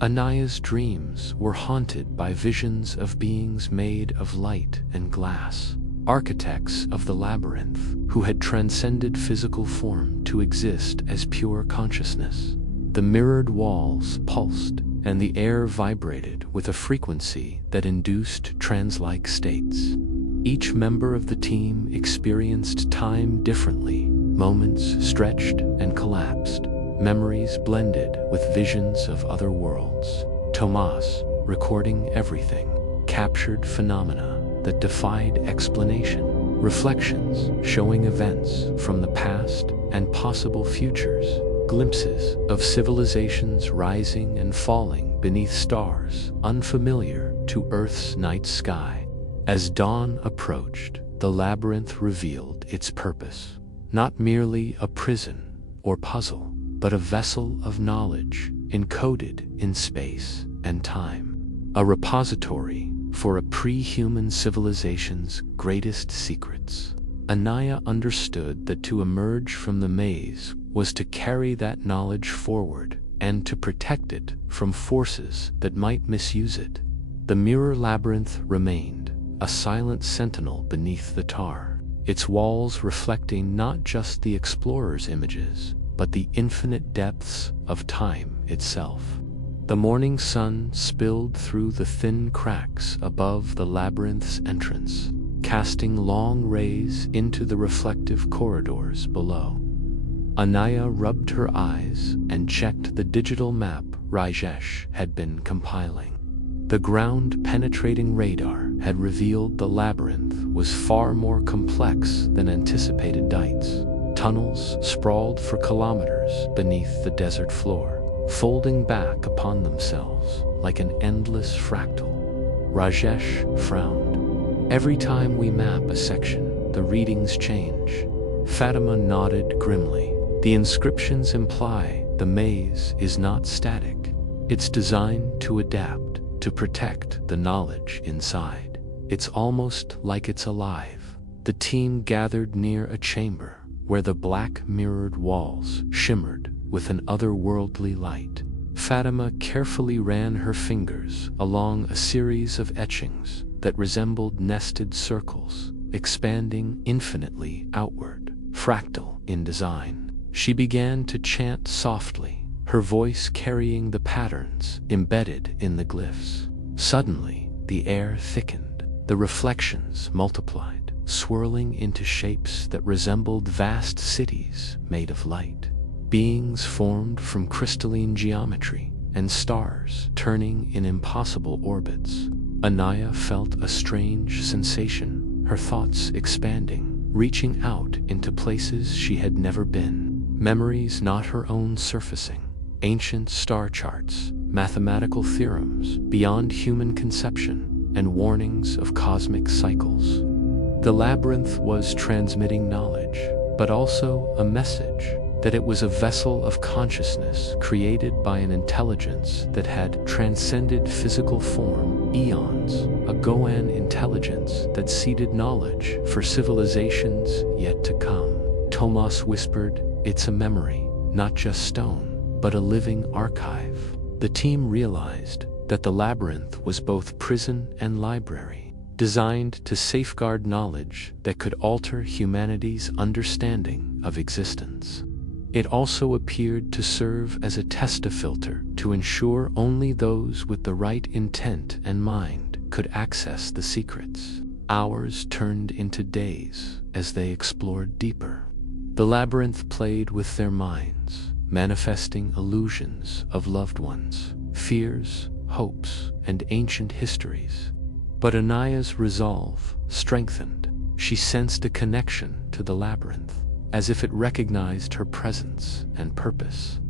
Anaya's dreams were haunted by visions of beings made of light and glass, architects of the labyrinth who had transcended physical form to exist as pure consciousness. The mirrored walls pulsed, and the air vibrated with a frequency that induced trance-like states. Each member of the team experienced time differently. Moments stretched and collapsed. Memories blended with visions of other worlds. Tomas, recording everything, captured phenomena that defied explanation. Reflections showing events from the past and possible futures. Glimpses of civilizations rising and falling beneath stars unfamiliar to Earth's night sky. As dawn approached, the labyrinth revealed its purpose. Not merely a prison or puzzle, but a vessel of knowledge encoded in space and time. A repository for a pre-human civilization's greatest secrets. Anaya understood that to emerge from the maze was to carry that knowledge forward and to protect it from forces that might misuse it. The Mirror Labyrinth remained, a silent sentinel beneath the tar, its walls reflecting not just the explorer's images, but the infinite depths of time itself. The morning sun spilled through the thin cracks above the labyrinth's entrance, casting long rays into the reflective corridors below. Anaya rubbed her eyes and checked the digital map Rajesh had been compiling. The ground-penetrating radar had revealed the labyrinth was far more complex than anticipated. Tunnels sprawled for kilometers beneath the desert floor, folding back upon themselves like an endless fractal. Rajesh frowned. Every time we map a section, the readings change. Fatima nodded grimly. The inscriptions imply the maze is not static. It's designed to adapt, to protect the knowledge inside. It's almost like it's alive. The team gathered near a chamber where the black mirrored walls shimmered with an otherworldly light. Fatima carefully ran her fingers along a series of etchings that resembled nested circles, expanding infinitely outward, fractal in design. She began to chant softly, her voice carrying the patterns embedded in the glyphs. Suddenly, the air thickened. The reflections multiplied, swirling into shapes that resembled vast cities made of light. Beings formed from crystalline geometry, and stars turning in impossible orbits. Anaya felt a strange sensation, her thoughts expanding, reaching out into places she had never been. Memories not her own surfacing, ancient star charts, mathematical theorems beyond human conception, and warnings of cosmic cycles. The labyrinth was transmitting knowledge, but also a message that it was a vessel of consciousness created by an intelligence that had transcended physical form eons, a Goan intelligence that seeded knowledge for civilizations yet to come. Tomas whispered, "It's a memory, not just stone, but a living archive." The team realized that the labyrinth was both prison and library, designed to safeguard knowledge that could alter humanity's understanding of existence. It also appeared to serve as a testa filter to ensure only those with the right intent and mind could access the secrets. Hours turned into days as they explored deeper. The labyrinth played with their minds, manifesting illusions of loved ones, fears, hopes, and ancient histories. But Anaya's resolve strengthened. She sensed a connection to the labyrinth, as if it recognized her presence and purpose.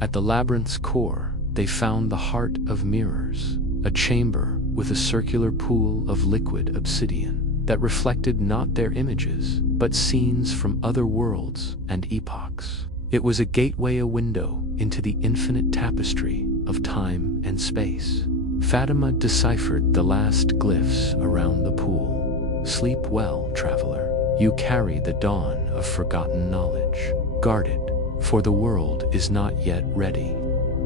At the labyrinth's core, they found the heart of mirrors, a chamber with a circular pool of liquid obsidian that reflected not their images, but scenes from other worlds and epochs. It was a gateway, a window into the infinite tapestry of time and space. Fatima deciphered the last glyphs around the pool. "Sleep well, traveler. You carry the dawn of forgotten knowledge. Guard it, for the world is not yet ready."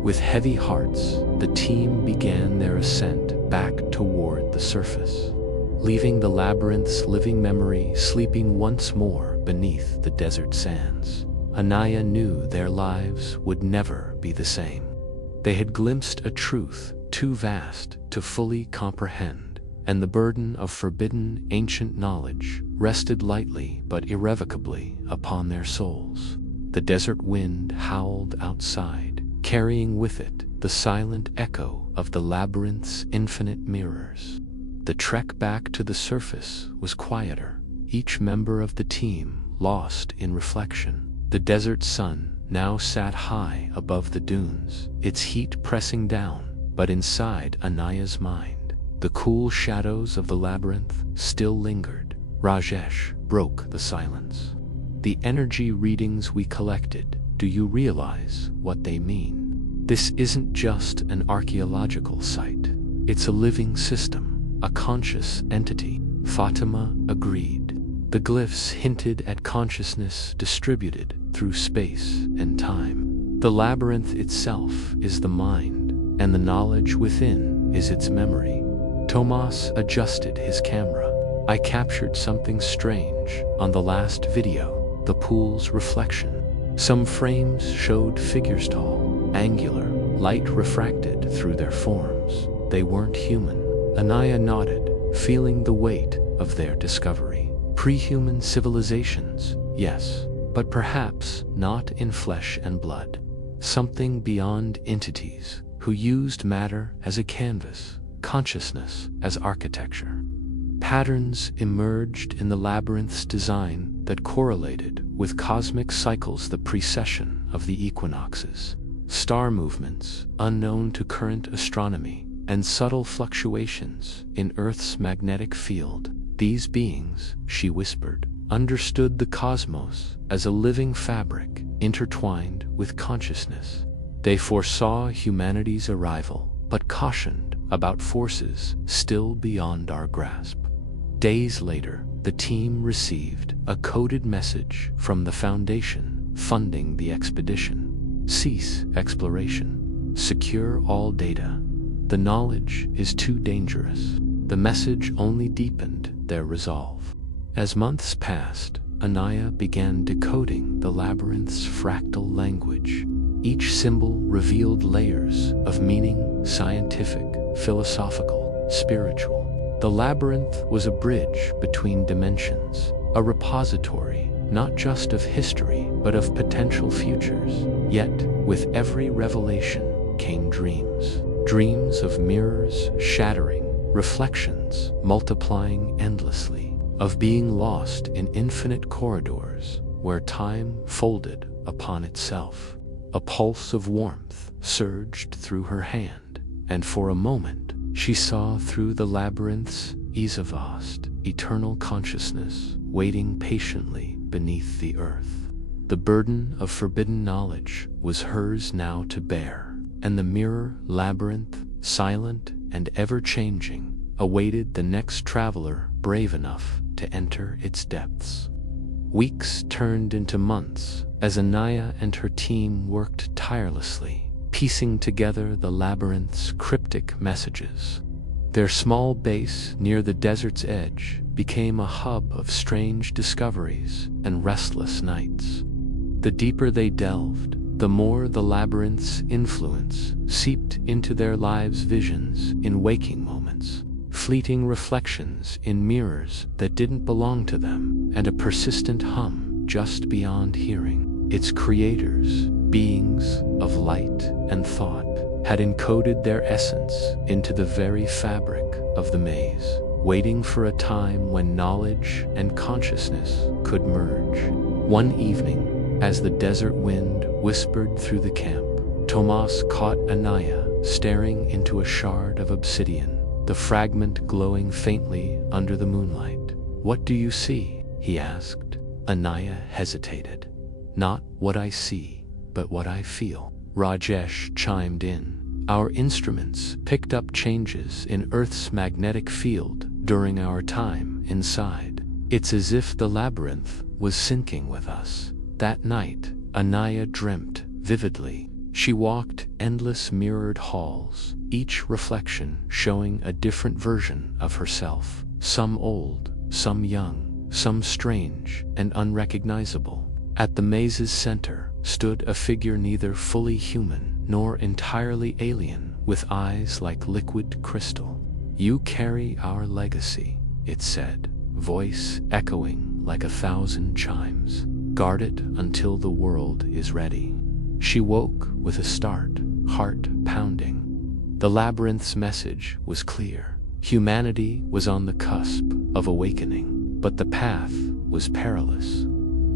With heavy hearts, the team began their ascent back toward the surface, leaving the labyrinth's living memory sleeping once more beneath the desert sands. Anaya knew their lives would never be the same. They had glimpsed a truth too vast to fully comprehend, and the burden of forbidden ancient knowledge rested lightly but irrevocably upon their souls. The desert wind howled outside, carrying with it the silent echo of the labyrinth's infinite mirrors. The trek back to the surface was quieter, each member of the team lost in reflection. The desert sun now sat high above the dunes, its heat pressing down, but inside Anaya's mind, the cool shadows of the labyrinth still lingered. Rajesh broke the silence. "The energy readings we collected, do you realize what they mean? This isn't just an archaeological site. It's a living system, a conscious entity." Fatima agreed. The glyphs hinted at consciousness distributed through space and time. The labyrinth itself is the mind, and the knowledge within is its memory. Tomas adjusted his camera. "I captured something strange on the last video, the pool's reflection. Some frames showed figures tall, angular, light refracted through their forms. They weren't human." Anaya nodded, feeling the weight of their discovery. Pre-human civilizations, yes, but perhaps not in flesh and blood. Something beyond entities who used matter as a canvas, consciousness as architecture. Patterns emerged in the labyrinth's design that correlated with cosmic cycles, the precession of the equinoxes, star movements unknown to current astronomy, and subtle fluctuations in Earth's magnetic field. These beings, she whispered, understood the cosmos as a living fabric intertwined with consciousness. They foresaw humanity's arrival, but cautioned about forces still beyond our grasp. Days later, the team received a coded message from the Foundation funding the expedition. Cease exploration. Secure all data. The knowledge is too dangerous. The message only deepened their resolve. As months passed, Anaya began decoding the labyrinth's fractal language. Each symbol revealed layers of meaning: scientific, philosophical, spiritual. The labyrinth was a bridge between dimensions, a repository not just of history but of potential futures. Yet, with every revelation came dreams. Dreams of mirrors shattering, reflections multiplying endlessly, of being lost in infinite corridors where time folded upon itself. A pulse of warmth surged through her hand, and for a moment she saw through the labyrinth's vast, eternal consciousness waiting patiently beneath the earth. The burden of forbidden knowledge was hers now to bear, and the mirror labyrinth, silent and ever-changing, awaited the next traveler brave enough to enter its depths. Weeks turned into months as Anaya and her team worked tirelessly, piecing together the labyrinth's cryptic messages. Their small base near the desert's edge became a hub of strange discoveries and restless nights. The deeper they delved, the more the labyrinth's influence seeped into their lives'. Visions in waking moments, fleeting reflections in mirrors that didn't belong to them, and a persistent hum just beyond hearing. Its creators, beings of light and thought, had encoded their essence into the very fabric of the maze, waiting for a time when knowledge and consciousness could merge. One evening, as the desert wind whispered through the camp, Tomas caught Anaya staring into a shard of obsidian, the fragment glowing faintly under the moonlight. "What do you see?" he asked. Anaya hesitated. "Not what I see, but what I feel," Rajesh chimed in. "Our instruments picked up changes in Earth's magnetic field during our time inside. It's as if the labyrinth was syncing with us." That night, Anaya dreamt vividly. She walked endless mirrored halls, each reflection showing a different version of herself, some old, some young, some strange and unrecognizable. At the maze's center stood a figure neither fully human nor entirely alien, with eyes like liquid crystal. "You carry our legacy," it said, voice echoing like 1,000 chimes. "Guard it until the world is ready." She woke with a start, heart pounding. The labyrinth's message was clear. Humanity was on the cusp of awakening, but the path was perilous.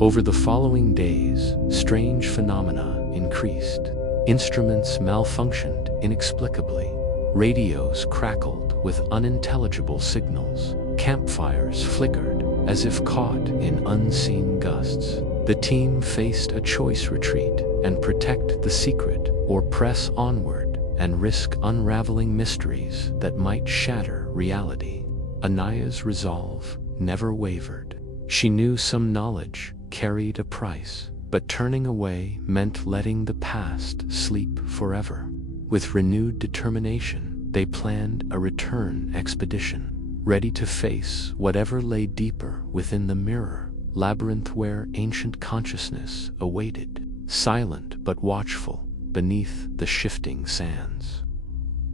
Over the following days, strange phenomena increased. Instruments malfunctioned inexplicably. Radios crackled with unintelligible signals. Campfires flickered as if caught in unseen gusts. The team faced a choice: retreat and protect the secret, or press onward and risk unraveling mysteries that might shatter reality. Anaya's resolve never wavered. She knew some knowledge carried a price, but turning away meant letting the past sleep forever. With renewed determination, they planned a return expedition, ready to face whatever lay deeper within the mirror labyrinth where ancient consciousness awaited, silent but watchful beneath the shifting sands.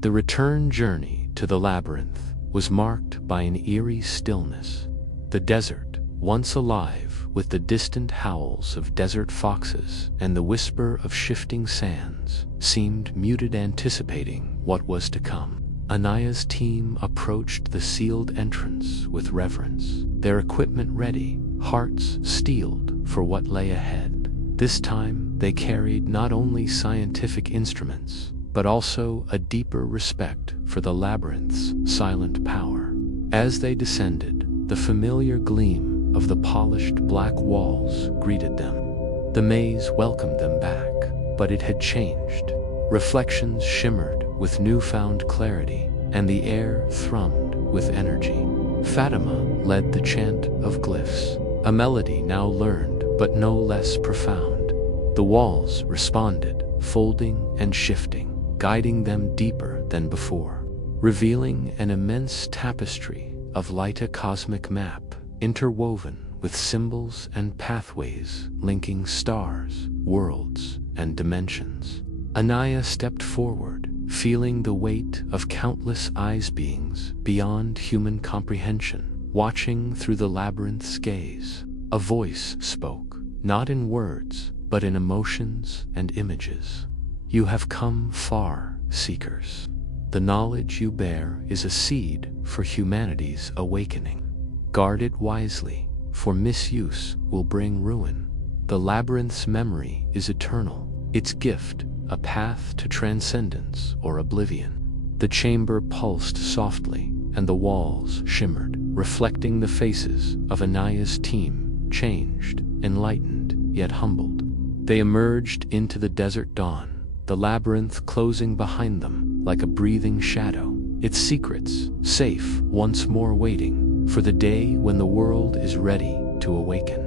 The return journey to the labyrinth was marked by an eerie stillness. The desert, once alive with the distant howls of desert foxes and the whisper of shifting sands, seemed muted, anticipating what was to come. Anaya's team approached the sealed entrance with reverence, their equipment ready, hearts steeled for what lay ahead. This time, they carried not only scientific instruments, but also a deeper respect for the labyrinth's silent power. As they descended, the familiar gleam of the polished black walls greeted them. The maze welcomed them back, but it had changed. Reflections shimmered with newfound clarity, and the air thrummed with energy. Fatima led the chant of glyphs, a melody now learned but no less profound. The walls responded, folding and shifting, guiding them deeper than before, revealing an immense tapestry of light, a cosmic map interwoven with symbols and pathways linking stars, worlds, and dimensions. Anaya stepped forward, feeling the weight of countless eyes, beings beyond human comprehension, watching through the labyrinth's gaze. A voice spoke, not in words, but in emotions and images. You have come far, seekers. The knowledge you bear is a seed for humanity's awakening. Guard it wisely, for misuse will bring ruin. The labyrinth's memory is eternal, its gift a path to transcendence or oblivion. The chamber pulsed softly, and the walls shimmered, reflecting the faces of Anaya's team, changed, enlightened, yet humbled. They emerged into the desert dawn, the labyrinth closing behind them like a breathing shadow, its secrets safe, once more waiting for the day when the world is ready to awaken.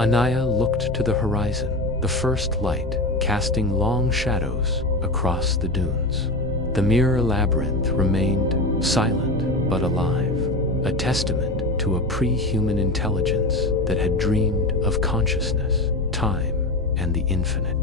Anaya looked to the horizon, the first light casting long shadows across the dunes. The mirror labyrinth remained silent but alive, a testament to a pre-human intelligence that had dreamed of consciousness, time, and the infinite.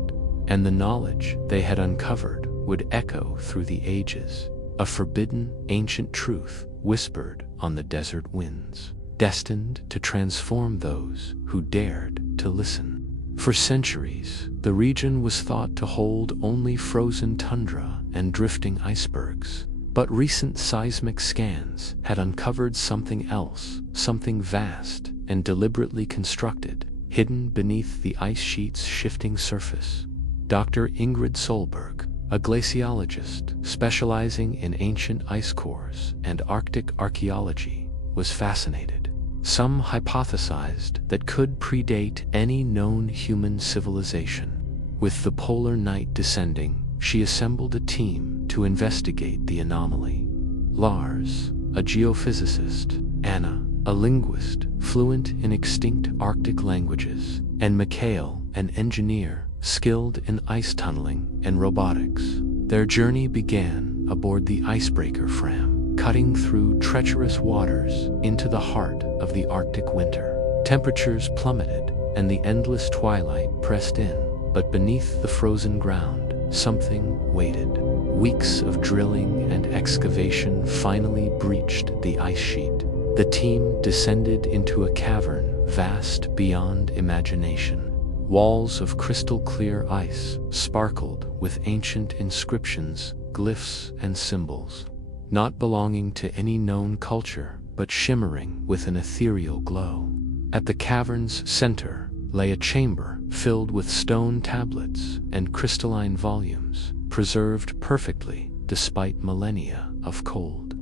And the knowledge they had uncovered would echo through the ages, a forbidden, ancient truth whispered on the desert winds, destined to transform those who dared to listen. For centuries, the region was thought to hold only frozen tundra and drifting icebergs, but recent seismic scans had uncovered something else, something vast and deliberately constructed, hidden beneath the ice sheet's shifting surface. Dr. Ingrid Solberg, a glaciologist specializing in ancient ice cores and Arctic archaeology, was fascinated. Some hypothesized that could predate any known human civilization. With the polar night descending, she assembled a team to investigate the anomaly. Lars, a geophysicist, Anna, a linguist fluent in extinct Arctic languages, and Mikhail, an engineer skilled in ice tunneling and robotics. Their journey began aboard the icebreaker Fram, cutting through treacherous waters into the heart of the Arctic winter. Temperatures plummeted, and the endless twilight pressed in, but beneath the frozen ground, something waited. Weeks of drilling and excavation finally breached the ice sheet. The team descended into a cavern vast beyond imagination. Walls of crystal-clear ice sparkled with ancient inscriptions, glyphs, and symbols, not belonging to any known culture, but shimmering with an ethereal glow. At the cavern's center lay a chamber filled with stone tablets and crystalline volumes, preserved perfectly despite millennia of cold.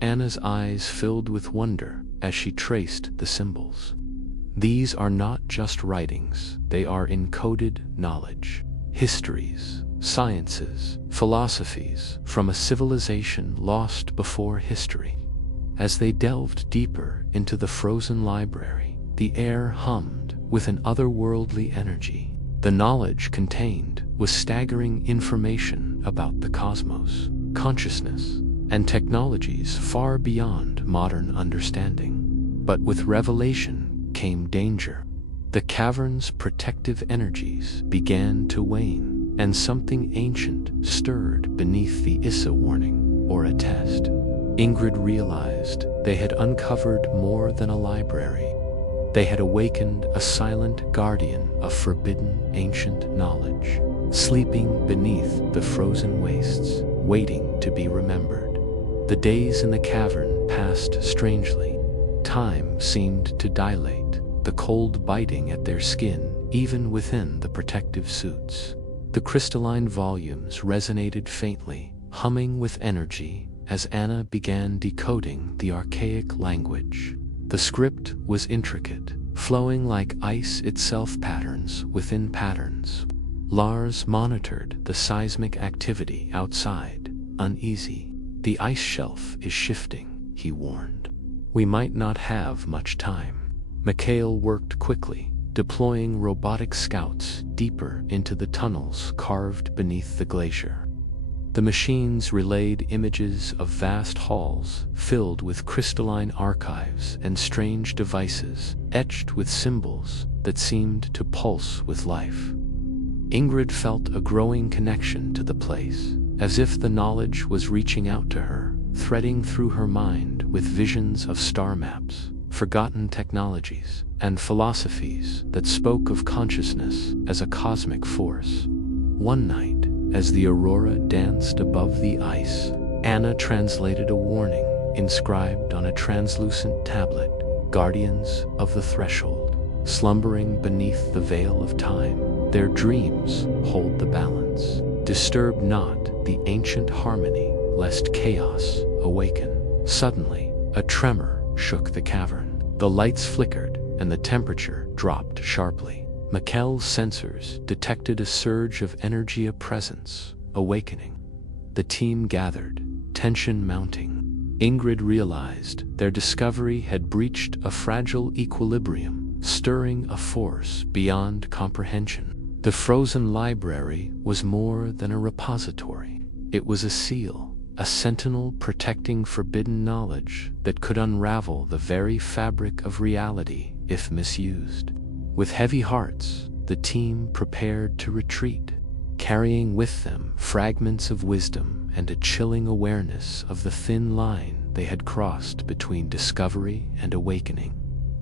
Anna's eyes filled with wonder as she traced the symbols. These are not just writings, they are encoded knowledge, histories, sciences, philosophies from a civilization lost before history. As they delved deeper into the frozen library, the air hummed with an otherworldly energy. The knowledge contained was staggering information about the cosmos, consciousness, and technologies far beyond modern understanding. But with revelation came danger. The cavern's protective energies began to wane, and something ancient stirred beneath the ISA warning, or a test. Ingrid realized they had uncovered more than a library. They had awakened a silent guardian of forbidden ancient knowledge, sleeping beneath the frozen wastes, waiting to be remembered. The days in the cavern passed strangely. Time seemed to dilate, the cold biting at their skin even within the protective suits. The crystalline volumes resonated faintly, humming with energy as Anna began decoding the archaic language. The script was intricate, flowing like ice itself, patterns within patterns. Lars monitored the seismic activity outside, uneasy. "The ice shelf is shifting," he warned. "We might not have much time." Mikhail worked quickly, deploying robotic scouts deeper into the tunnels carved beneath the glacier. The machines relayed images of vast halls filled with crystalline archives and strange devices etched with symbols that seemed to pulse with life. Ingrid felt a growing connection to the place, as if the knowledge was reaching out to her, threading through her mind with visions of star maps, forgotten technologies, and philosophies that spoke of consciousness as a cosmic force. One night, as the aurora danced above the ice, Anna translated a warning inscribed on a translucent tablet: "Guardians of the Threshold, slumbering beneath the veil of time, their dreams hold the balance. Disturb not the ancient harmony, lest chaos awaken." Suddenly, a tremor shook the cavern. The lights flickered, and the temperature dropped sharply. Mikhail's sensors detected a surge of energy, a presence awakening. The team gathered, tension mounting. Ingrid realized their discovery had breached a fragile equilibrium, stirring a force beyond comprehension. The frozen library was more than a repository. It was a seal, a sentinel protecting forbidden knowledge that could unravel the very fabric of reality if misused. With heavy hearts, the team prepared to retreat, carrying with them fragments of wisdom and a chilling awareness of the thin line they had crossed between discovery and awakening.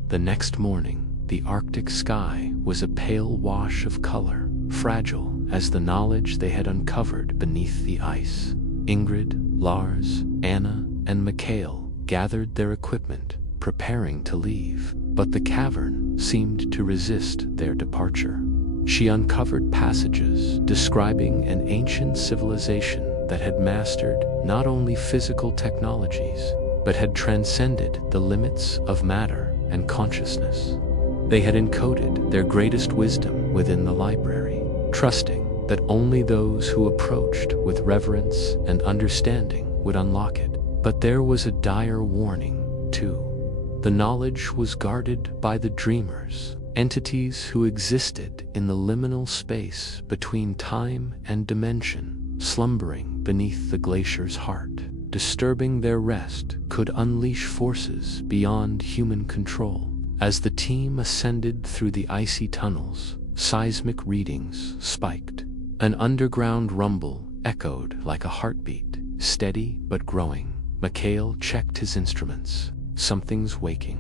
The next morning, the Arctic sky was a pale wash of color, fragile as the knowledge they had uncovered beneath the ice. Ingrid, Lars, Anna, and Mikhail gathered their equipment, preparing to leave, but the cavern seemed to resist their departure. She uncovered passages describing an ancient civilization that had mastered not only physical technologies, but had transcended the limits of matter and consciousness. They had encoded their greatest wisdom within the library, trusting that only those who approached with reverence and understanding would unlock it. But there was a dire warning, too. The knowledge was guarded by the dreamers, entities who existed in the liminal space between time and dimension, slumbering beneath the glacier's heart. Disturbing their rest could unleash forces beyond human control. As the team ascended through the icy tunnels, seismic readings spiked. An underground rumble echoed like a heartbeat, steady but growing. Mikhail checked his instruments. Something's waking.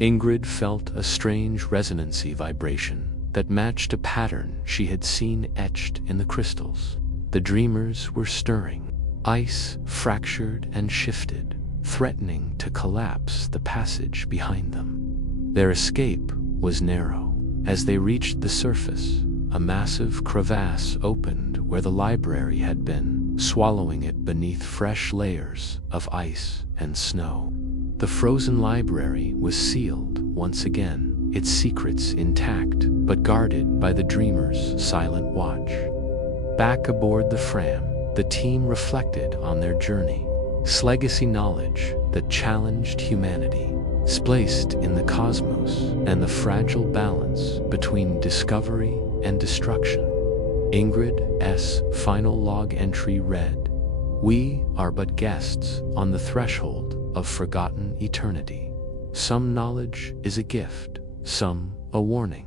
Ingrid felt a strange resonancy vibration that matched a pattern she had seen etched in the crystals. The dreamers were stirring. Ice fractured and shifted, threatening to collapse the passage behind them. Their escape was narrow. As they reached the surface, a massive crevasse opened where the library had been, swallowing it beneath fresh layers of ice and snow. The frozen library was sealed once again, its secrets intact but guarded by the dreamers' silent watch. Back aboard the Fram, the team reflected on their journey. Legacy knowledge that challenged humanity, spaced in the cosmos and the fragile balance between discovery and destruction. Ingrid's final log entry read, "We are but guests on the threshold of forgotten eternity. Some knowledge is a gift, some a warning.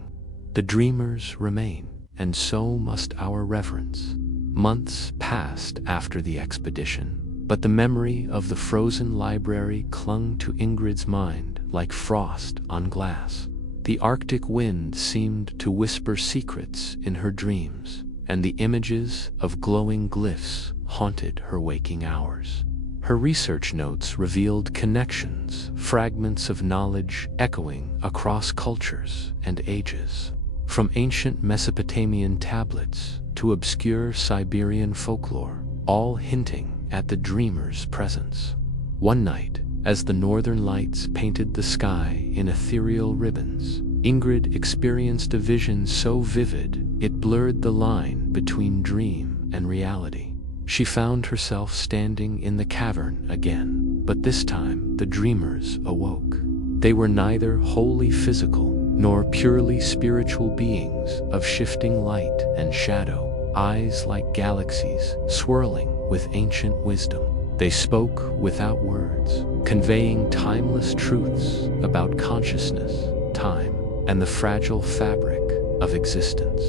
The dreamers remain, and so must our reverence." Months passed after the expedition, but the memory of the frozen library clung to Ingrid's mind like frost on glass. The Arctic wind seemed to whisper secrets in her dreams, and the images of glowing glyphs haunted her waking hours. Her research notes revealed connections, fragments of knowledge echoing across cultures and ages. From ancient Mesopotamian tablets to obscure Siberian folklore, all hinting at the dreamer's presence. One night, as the northern lights painted the sky in ethereal ribbons, Ingrid experienced a vision so vivid it blurred the line between dream and reality. She found herself standing in the cavern again, but this time the dreamers awoke. They were neither wholly physical nor purely spiritual beings of shifting light and shadow, eyes like galaxies swirling with ancient wisdom. They spoke without words, conveying timeless truths about consciousness, time, and the fragile fabric of existence.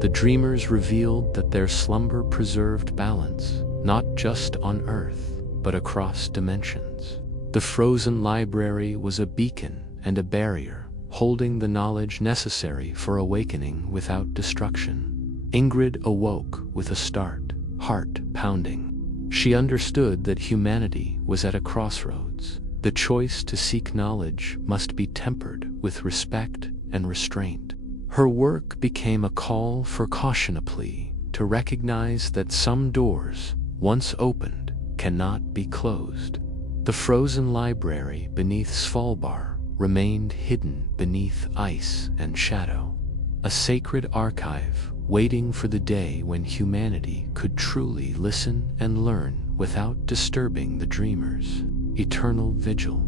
The dreamers revealed that their slumber preserved balance, not just on Earth, but across dimensions. The frozen library was a beacon and a barrier, holding the knowledge necessary for awakening without destruction. Ingrid awoke with a start, heart pounding. She understood that humanity was at a crossroads. The choice to seek knowledge must be tempered with respect and restraint. Her work became a call for caution, a plea to recognize that some doors, once opened, cannot be closed. The frozen library beneath Svalbard remained hidden beneath ice and shadow, a sacred archive waiting for the day when humanity could truly listen and learn without disturbing the dreamers' eternal vigil.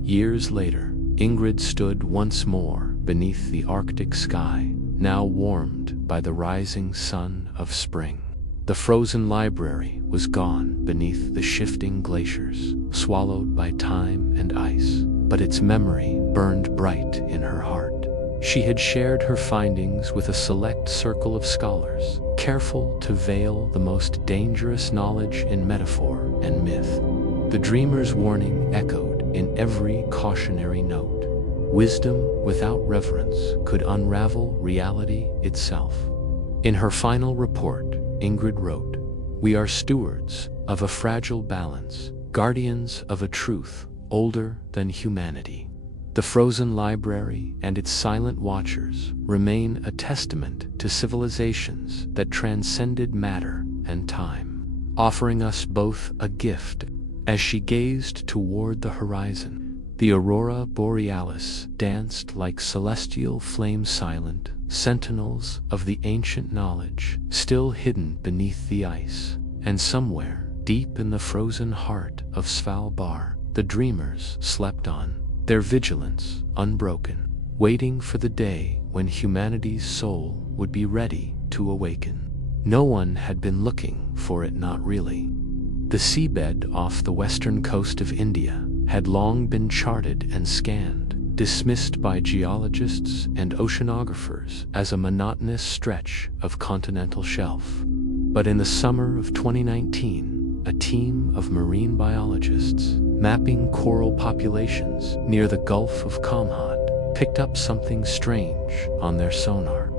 Years later, Ingrid stood once more beneath the Arctic sky, now warmed by the rising sun of spring. The frozen library was gone beneath the shifting glaciers, swallowed by time and ice, but its memory burned bright in her heart. She had shared her findings with a select circle of scholars, careful to veil the most dangerous knowledge in metaphor and myth. The dreamer's warning echoed in every cautionary note. Wisdom without reverence could unravel reality itself. In her final report, Ingrid wrote, "We are stewards of a fragile balance, guardians of a truth older than humanity. The frozen library and its silent watchers remain a testament to civilizations that transcended matter and time, offering us both a gift." As she gazed toward the horizon, the aurora borealis danced like celestial flames, silent sentinels of the ancient knowledge still hidden beneath the ice. And somewhere, deep in the frozen heart of Svalbard, the dreamers slept on, their vigilance unbroken, waiting for the day when humanity's soul would be ready to awaken. No one had been looking for it, not really. The seabed off the western coast of India had long been charted and scanned, dismissed by geologists and oceanographers as a monotonous stretch of continental shelf. But in the summer of 2019, a team of marine biologists mapping coral populations near the Gulf of Kamhat picked up something strange on their sonar.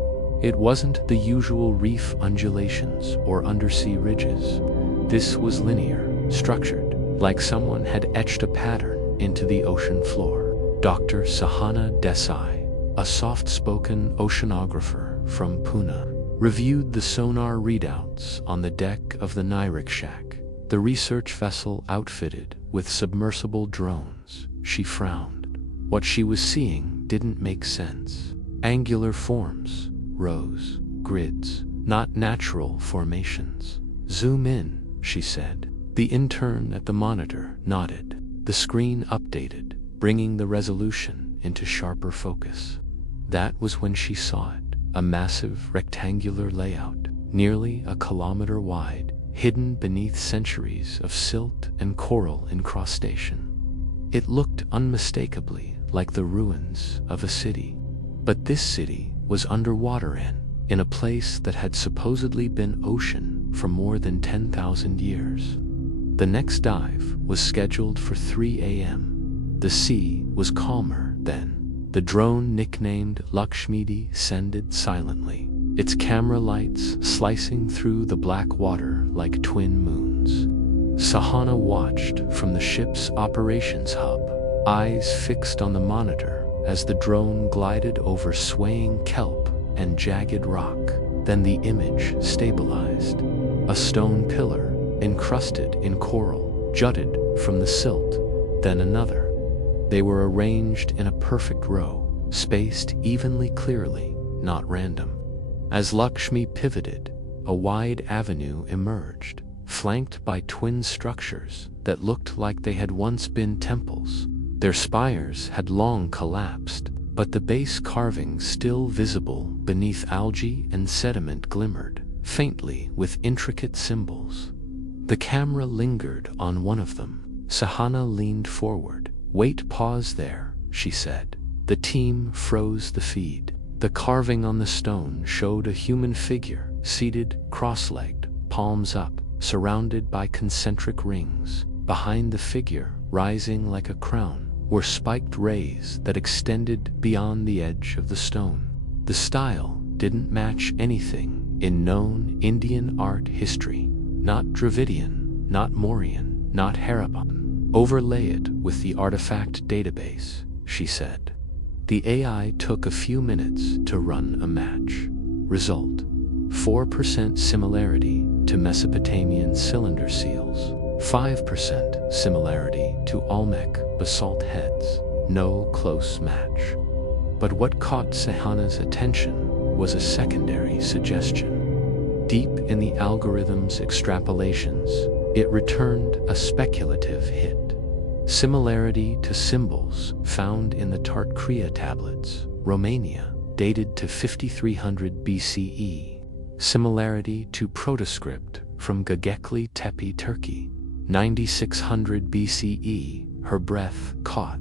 It wasn't the usual reef undulations or undersea ridges. This was linear, structured, like someone had etched a pattern into the ocean floor. Dr. Sahana Desai, a soft-spoken oceanographer from Pune, reviewed the sonar readouts on the deck of the Nirikshak, the research vessel outfitted with submersible drones. She frowned. What she was seeing didn't make sense. Angular forms, rows, grids, not natural formations. "Zoom in," she said. The intern at the monitor nodded. The screen updated, bringing the resolution into sharper focus. That was when she saw it, a massive rectangular layout, nearly a kilometer wide, hidden beneath centuries of silt and coral incrustation. It looked unmistakably like the ruins of a city. But this city was underwater in a place that had supposedly been ocean for more than 10,000 years. The next dive was scheduled for 3 a.m. The sea was calmer then. The drone, nicknamed Lakshmidi, descended silently, its camera lights slicing through the black water like twin moons. Sahana watched from the ship's operations hub, eyes fixed on the monitor as the drone glided over swaying kelp and jagged rock. Then the image stabilized. A stone pillar, encrusted in coral, jutted from the silt, then another. They were arranged in a perfect row, spaced evenly, clearly, not random. As Lakshmi pivoted, a wide avenue emerged, flanked by twin structures that looked like they had once been temples. Their spires had long collapsed, but the base carvings still visible beneath algae and sediment glimmered, faintly with intricate symbols. The camera lingered on one of them. Sahana leaned forward. "Wait, pause there," she said. The team froze the feed. The carving on the stone showed a human figure, seated, cross-legged, palms up, surrounded by concentric rings. Behind the figure, rising like a crown, were spiked rays that extended beyond the edge of the stone. The style didn't match anything in known Indian art history. Not Dravidian, not Mauryan, not Harappan. "Overlay it with the artifact database," she said. The AI took a few minutes to run a match. Result: 4% similarity to Mesopotamian cylinder seals, 5% similarity to Olmec basalt heads. No close match. But what caught Sahana's attention was a secondary suggestion. Deep in the algorithm's extrapolations, it returned a speculative hit. Similarity to symbols found in the Tartkria tablets, Romania, dated to 5300 BCE. Similarity to protoscript from Göbekli Tepe, Turkey, 9600 BCE. Her breath caught.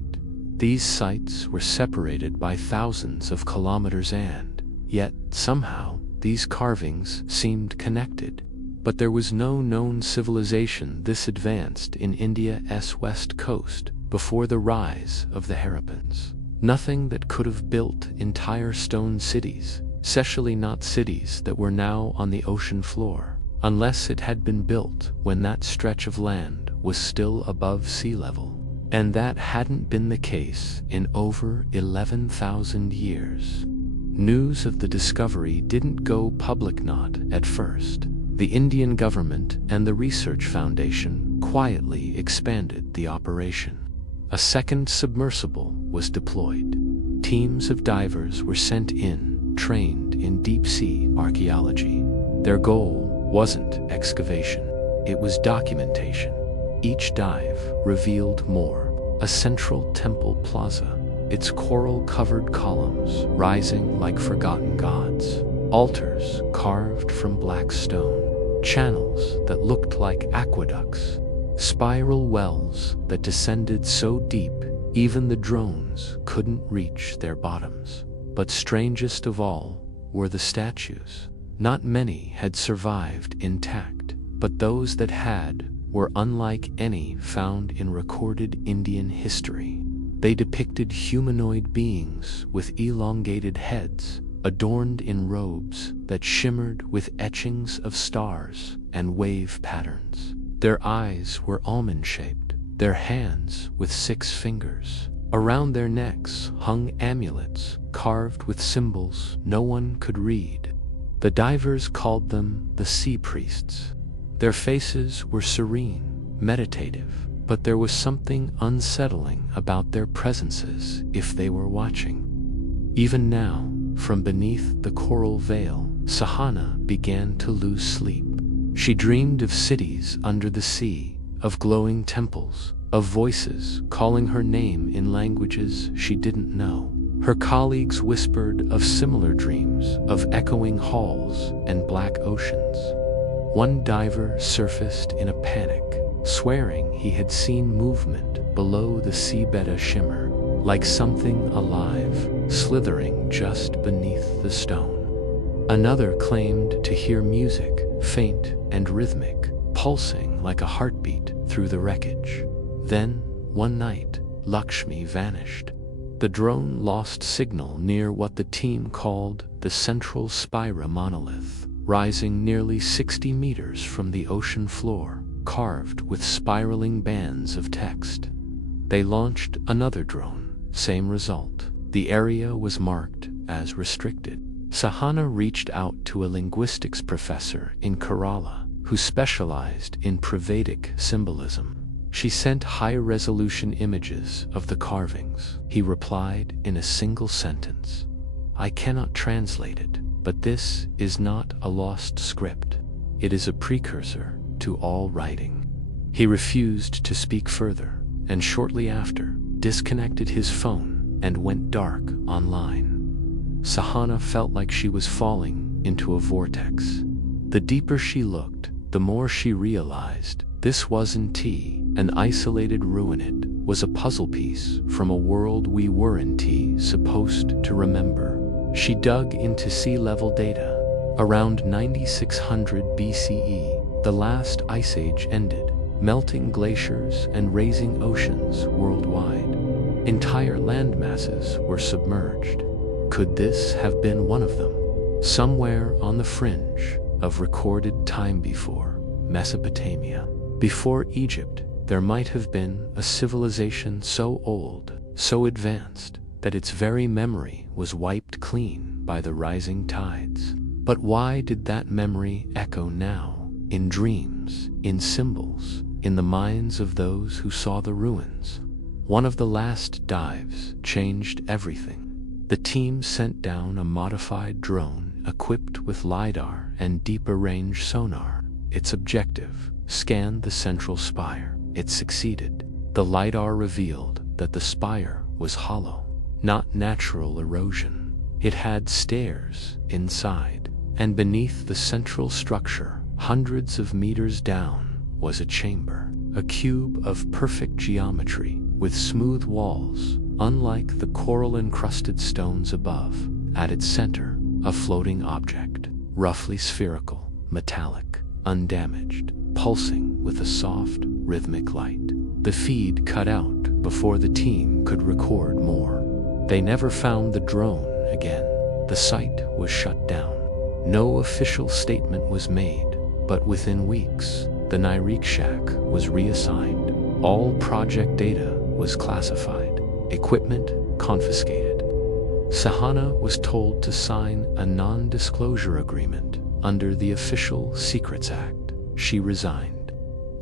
These sites were separated by thousands of kilometers and, yet, somehow, these carvings seemed connected. But there was no known civilization this advanced in India's west coast before the rise of the Harappans. Nothing that could have built entire stone cities, especially not cities that were now on the ocean floor, unless it had been built when that stretch of land was still above sea level. And that hadn't been the case in over 11,000 years. News of the discovery didn't go public, not at first. The Indian government and the Research Foundation quietly expanded the operation. A second submersible was deployed. Teams of divers were sent in, trained in deep-sea archaeology. Their goal wasn't excavation, it was documentation. Each dive revealed more. A central temple plaza, its coral-covered columns rising like forgotten gods. Altars carved from black stone. Channels that looked like aqueducts. Spiral wells that descended so deep even the drones couldn't reach their bottoms. But strangest of all were the statues. Not many had survived intact, but those that had were unlike any found in recorded Indian history. They depicted humanoid beings with elongated heads, adorned in robes that shimmered with etchings of stars and wave patterns. Their eyes were almond-shaped, their hands with 6 fingers. Around their necks hung amulets carved with symbols no one could read. The divers called them the sea priests. Their faces were serene, meditative, but there was something unsettling about their presences if they were watching. Even now, from beneath the coral veil, Sahana began to lose sleep. She dreamed of cities under the sea, of glowing temples, of voices calling her name in languages she didn't know. Her colleagues whispered of similar dreams, of echoing halls and black oceans. One diver surfaced in a panic, swearing he had seen movement below the seabed, a shimmer, like something alive, slithering just beneath the stone. Another claimed to hear music, faint and rhythmic, pulsing like a heartbeat through the wreckage. Then, one night, Lakshmi vanished. The drone lost signal near what the team called the Central Spira monolith, rising nearly 60 meters from the ocean floor, carved with spiraling bands of text. They launched another drone, same result. The area was marked as restricted. Sahana reached out to a linguistics professor in Kerala who specialized in Pravedic symbolism. She sent high-resolution images of the carvings. He replied in a single sentence, "I cannot translate it, but this is not a lost script. It is a precursor to all writing." He refused to speak further, and shortly after, disconnected his phone and went dark online. Sahana felt like she was falling into a vortex. The deeper she looked, the more she realized this wasn't an isolated ruin. It was a puzzle piece from a world we weren't supposed to remember. She dug into sea level data. Around 9600 BCE, the last ice age ended, melting glaciers and raising oceans worldwide. Entire land masses were submerged. Could this have been one of them? Somewhere on the fringe of recorded time before Mesopotamia, before Egypt, there might have been a civilization so old, so advanced, that its very memory was wiped clean by the rising tides. But why did that memory echo now, in dreams, in symbols, in the minds of those who saw the ruins? One of the last dives changed everything. The team sent down a modified drone equipped with LiDAR and deeper range sonar. Its objective: scan the central spire. It succeeded. The LiDAR revealed that the spire was hollow, not natural erosion. It had stairs inside, and beneath the central structure, hundreds of meters down, was a chamber, a cube of perfect geometry with smooth walls, unlike the coral-encrusted stones above. At its center, a floating object, roughly spherical, metallic, undamaged, pulsing with a soft, rhythmic light. The feed cut out before the team could record more. They never found the drone again. The site was shut down. No official statement was made, but within weeks, the Nyrik shack was reassigned. All project data was classified, equipment confiscated. Sahana was told to sign a non-disclosure agreement under the Official Secrets Act. She resigned.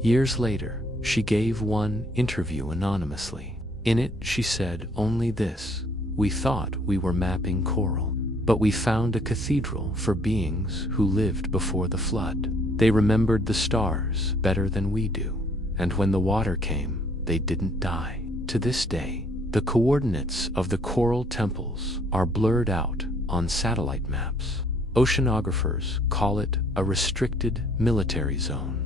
Years later, she gave one interview anonymously. In it, she said only this: "We thought we were mapping coral, but we found a cathedral for beings who lived before the flood. They remembered the stars better than we do, and when the water came, they didn't die." To this day, the coordinates of the coral temples are blurred out on satellite maps. Oceanographers call it a restricted military zone.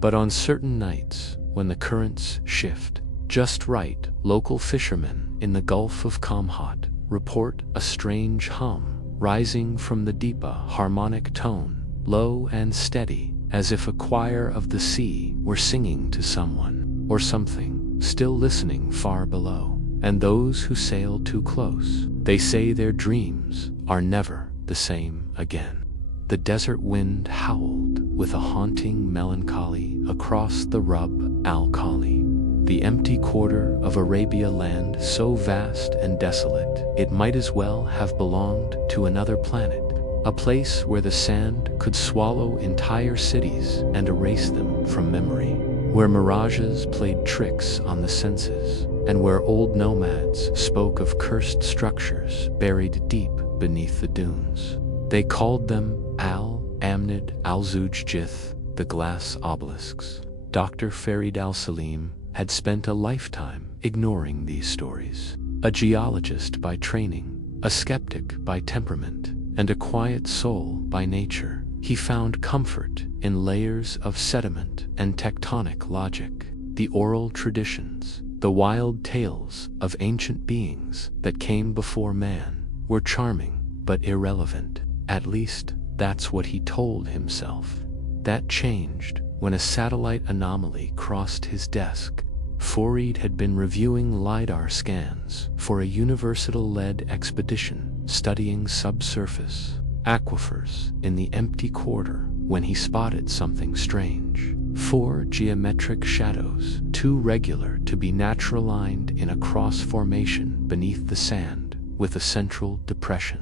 But on certain nights, when the currents shift just right, local fishermen in the Gulf of Kamhat report a strange hum rising from the deepa harmonic tone, low and steady, as if a choir of the sea were singing to someone or something still listening far below. And those who sail too close, they say their dreams are never the same again. The desert wind howled with a haunting melancholy across the Rub al-Khali, the empty quarter of Arabia, land so vast and desolate it might as well have belonged to another planet, a place where the sand could swallow entire cities and erase them from memory, where mirages played tricks on the senses, and where old nomads spoke of cursed structures buried deep beneath the dunes. They called them Al-Amnid al-Zujjith, the glass obelisks. Dr. Farid al-Salim had spent a lifetime ignoring these stories. A geologist by training, a skeptic by temperament, and a quiet soul by nature, he found comfort in layers of sediment and tectonic logic. The oral traditions, the wild tales of ancient beings that came before man, were charming but irrelevant. At least, that's what he told himself. That changed when a satellite anomaly crossed his desk. Farid had been reviewing LiDAR scans for a university-led expedition studying subsurface aquifers in the empty quarter when he spotted something strange. 4 geometric shadows, too regular to be natural-lined in a cross formation beneath the sand, with a central depression.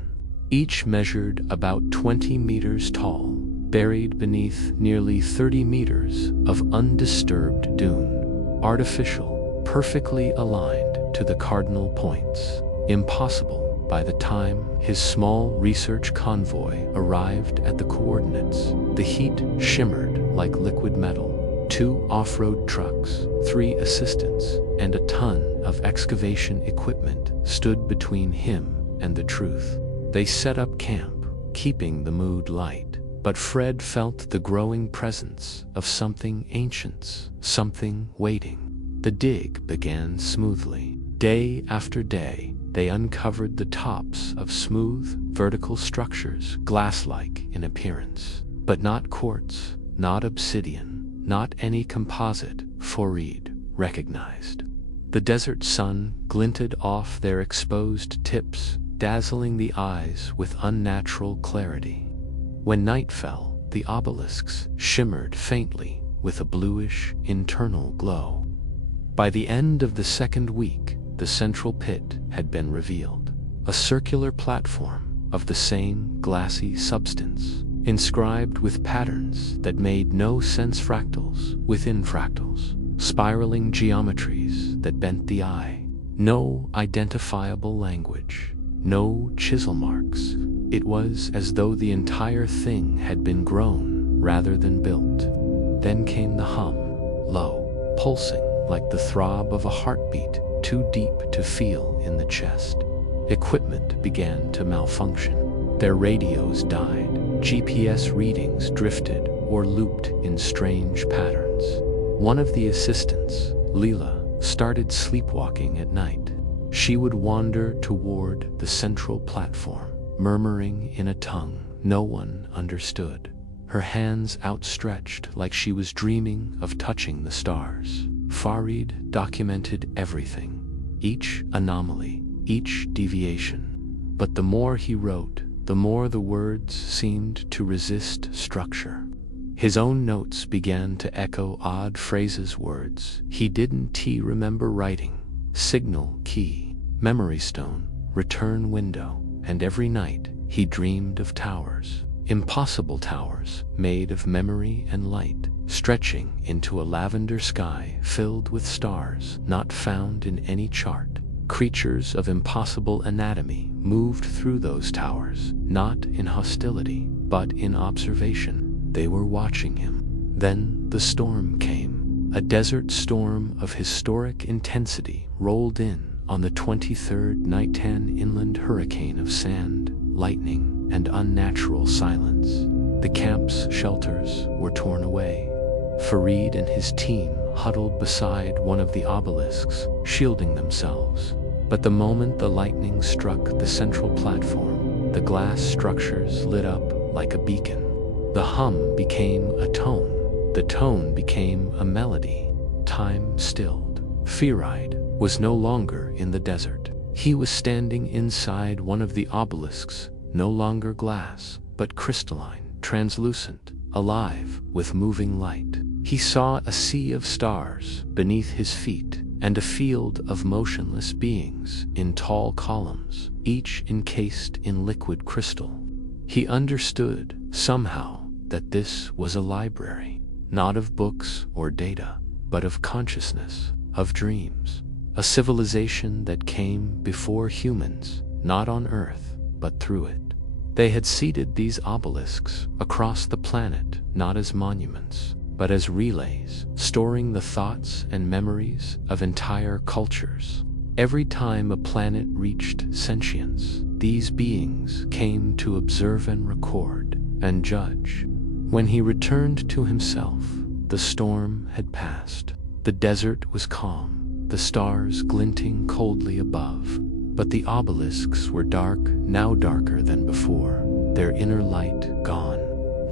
Each measured about 20 meters tall, buried beneath nearly 30 meters of undisturbed dune, artificial, perfectly aligned to the cardinal points, impossible by the time his small research convoy arrived at the coordinates. The heat shimmered like liquid metal. 2 off-road trucks, 3 assistants, and a ton of excavation equipment stood between him and the truth. They set up camp, keeping the mood light, but Fred felt the growing presence of something ancient, something waiting. The dig began smoothly. Day after day, they uncovered the tops of smooth, vertical structures, glass-like in appearance. But not quartz, not obsidian, not any composite Farid recognized. The desert sun glinted off their exposed tips, dazzling the eyes with unnatural clarity. When night fell, the obelisks shimmered faintly with a bluish internal glow. By the end of the second week, the central pit had been revealed, a circular platform of the same glassy substance, inscribed with patterns that made no sense, fractals within fractals, spiraling geometries that bent the eye. No identifiable language, no chisel marks. It was as though the entire thing had been grown rather than built. Then came the hum, low, pulsing like the throb of a heartbeat, too deep to feel in the chest. Equipment began to malfunction. Their radios died. GPS readings drifted or looped in strange patterns. One of the assistants, Leela, started sleepwalking at night. She would wander toward the central platform, murmuring in a tongue no one understood, her hands outstretched like she was dreaming of touching the stars. Farid documented everything, each anomaly, each deviation. But the more he wrote, the more the words seemed to resist structure. His own notes began to echo odd phrases, words he didn't remember writing. Signal key, memory stone, return window, and every night he dreamed of towers, impossible towers made of memory and light, stretching into a lavender sky filled with stars not found in any chart. Creatures of impossible anatomy moved through those towers, not in hostility, but in observation. They were watching him. Then the storm came. A desert storm of historic intensity rolled in on the 23rd night, an inland hurricane of sand, lightning, and unnatural silence. The camp's shelters were torn away. Farid and his team huddled beside one of the obelisks, shielding themselves. But the moment the lightning struck the central platform, the glass structures lit up like a beacon. The hum became a tone. The tone became a melody. Time stilled. Farid was no longer in the desert. He was standing inside one of the obelisks, no longer glass, but crystalline, translucent, alive with moving light. He saw a sea of stars beneath his feet and a field of motionless beings in tall columns, each encased in liquid crystal. He understood, somehow, that this was a library, not of books or data, but of consciousness, of dreams. A civilization that came before humans, not on Earth, but through it. They had seeded these obelisks across the planet, not as monuments, but as relays, storing the thoughts and memories of entire cultures. Every time a planet reached sentience, these beings came to observe and record and judge. When he returned to himself, the storm had passed. The desert was calm, the stars glinting coldly above, but the obelisks were dark, now darker than before, their inner light gone.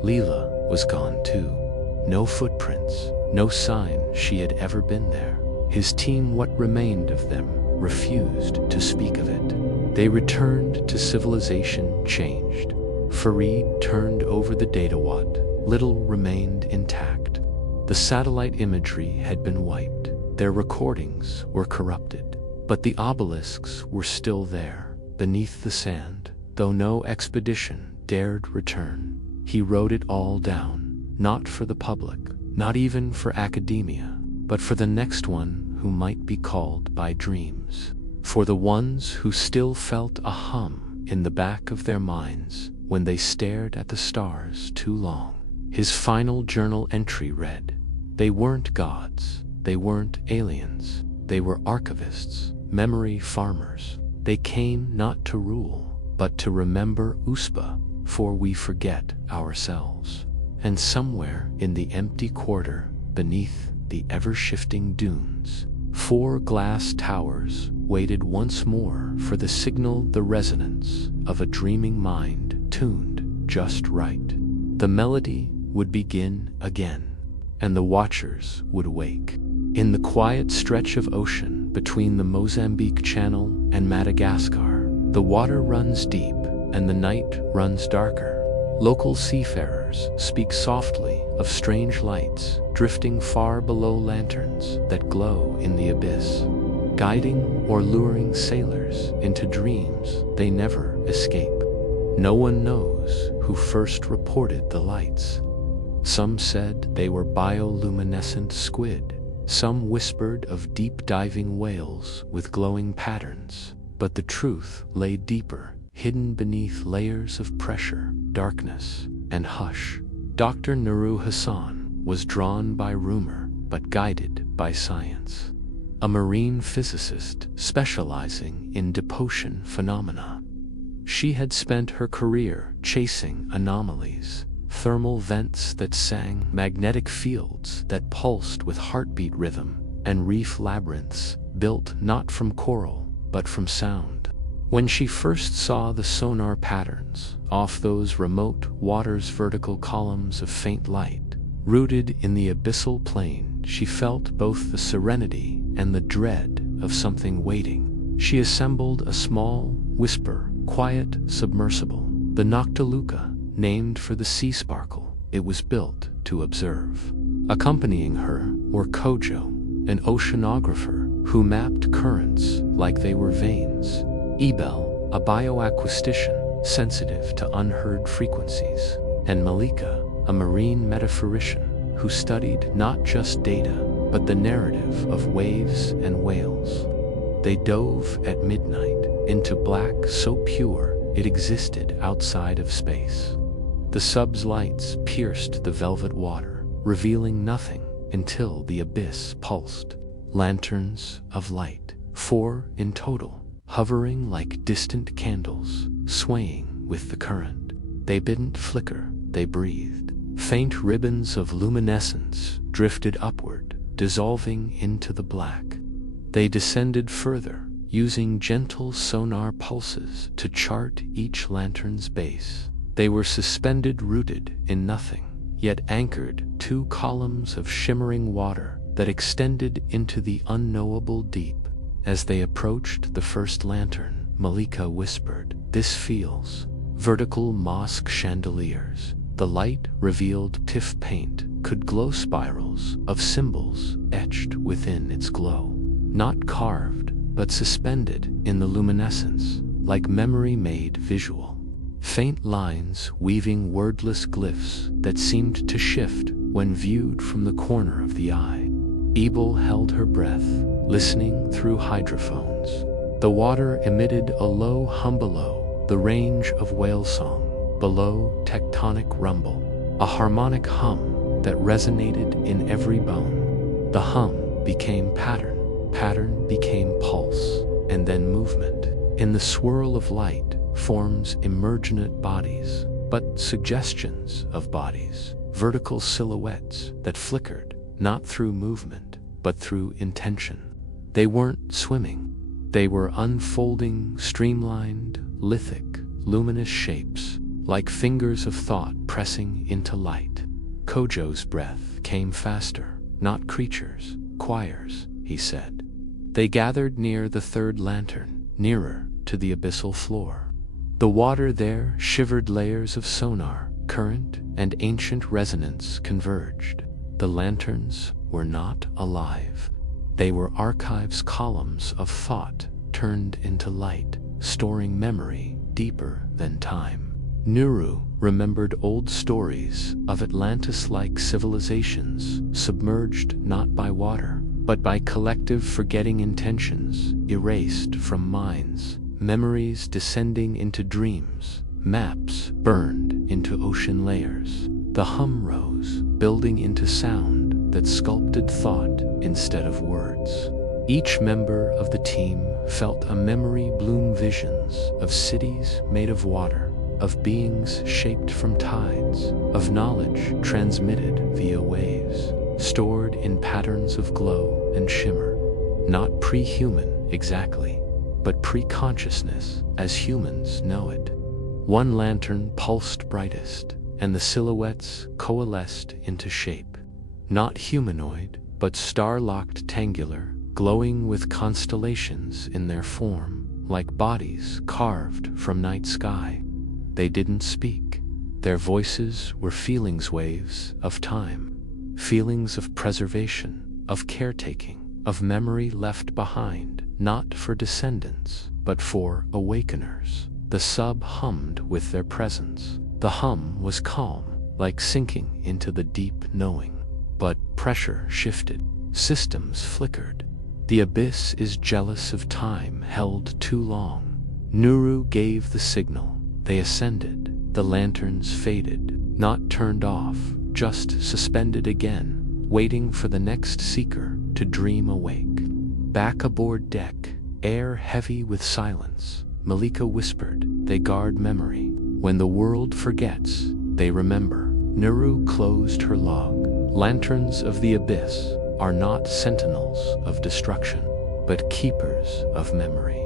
Leela was gone too. No footprints, no sign she had ever been there. His team, what remained of them, refused to speak of it. They returned to civilization changed. Farid turned over the data. What little remained intact. The satellite imagery had been wiped. Their recordings were corrupted. But the obelisks were still there, beneath the sand, though no expedition dared return. He wrote it all down, not for the public, not even for academia, but for the next one who might be called by dreams. For the ones who still felt a hum in the back of their minds when they stared at the stars too long. His final journal entry read, "They weren't gods, they weren't aliens, they were archivists, memory farmers. They came not to rule, but to remember Uspa, for we forget ourselves." And somewhere in the empty quarter, beneath the ever-shifting dunes, 4 glass towers waited once more for the signal, the resonance of a dreaming mind tuned just right. The melody would begin again, and the watchers would wake. In the quiet stretch of ocean between the Mozambique Channel and Madagascar, the water runs deep and the night runs darker. Local seafarers speak softly of strange lights drifting far below lanterns that glow in the abyss, guiding or luring sailors into dreams they never escape. No one knows who first reported the lights. Some said they were bioluminescent squid. Some whispered of deep-diving whales with glowing patterns. But the truth lay deeper, hidden beneath layers of pressure, darkness, and hush. Dr. Nuru Hassan was drawn by rumor, but guided by science. A marine physicist specializing in deep-ocean phenomena. She had spent her career chasing anomalies, thermal vents that sang, magnetic fields that pulsed with heartbeat rhythm, and reef labyrinths built not from coral, but from sound. When she first saw the sonar patterns off those remote waters' vertical columns of faint light, rooted in the abyssal plain, she felt both the serenity and the dread of something waiting. She assembled a small, whisper, quiet submersible, the Noctiluca, named for the sea sparkle it was built to observe. Accompanying her were Kojo, an oceanographer who mapped currents like they were veins, Ebel, a bioacoustician sensitive to unheard frequencies, and Malika, a marine metaphorician who studied not just data, but the narrative of waves and whales. They dove at midnight into black so pure it existed outside of space. The sub's lights pierced the velvet water, revealing nothing until the abyss pulsed. Lanterns of light, 4 in total, hovering like distant candles, swaying with the current. They didn't flicker, they breathed. Faint ribbons of luminescence drifted upward, dissolving into the black. They descended further, using gentle sonar pulses to chart each lantern's base. They were suspended, rooted in nothing, yet anchored 2 columns of shimmering water that extended into the unknowable deep. As they approached the first lantern, Malika whispered, "This feels." Vertical mosque chandeliers. The light revealed tiff paint could glow spirals of symbols etched within its glow. Not carved, but suspended in the luminescence, like memory made visual. Faint lines weaving wordless glyphs that seemed to shift when viewed from the corner of the eye. Ebel held her breath, listening through hydrophones. The water emitted a low hum below, the range of whale song, below tectonic rumble, a harmonic hum that resonated in every bone. The hum became pattern, pattern became pulse, and then movement. In the swirl of light, forms emergent bodies, but suggestions of bodies, vertical silhouettes that flickered, not through movement, but through intention. They weren't swimming. They were unfolding, streamlined, lithic, luminous shapes, like fingers of thought pressing into light. Kojo's breath came faster. "Not creatures, choirs," he said. They gathered near the third lantern, nearer to the abyssal floor. The water there shivered, layers of sonar, current, and ancient resonance converged. The lanterns were not alive. They were archives, columns of thought turned into light, storing memory deeper than time. Nuru remembered old stories of Atlantis-like civilizations submerged not by water, but by collective forgetting intentions erased from minds, memories descending into dreams, maps burned into ocean layers. The hum rose, building into sound that sculpted thought instead of words. Each member of the team felt a memory bloom, visions of cities made of water, of beings shaped from tides, of knowledge transmitted via waves, stored in patterns of glow and shimmer. Not pre-human exactly, but pre-consciousness as humans know it. One lantern pulsed brightest, and the silhouettes coalesced into shape. Not humanoid, but star-locked, tangular, glowing with constellations in their form, like bodies carved from night sky. They didn't speak. Their voices were feelings, waves of time. Feelings of preservation, of caretaking, of memory left behind, not for descendants, but for awakeners. The sub hummed with their presence. The hum was calm, like sinking into the deep knowing. But pressure shifted. Systems flickered. The abyss is jealous of time held too long. Nuru gave the signal. They ascended. The lanterns faded, not turned off, just suspended again, waiting for the next seeker to dream awake. Back aboard deck, air heavy with silence, Malika whispered, "They guard memory. When the world forgets, they remember." Nuru closed her log. Lanterns of the abyss are not sentinels of destruction, but keepers of memory.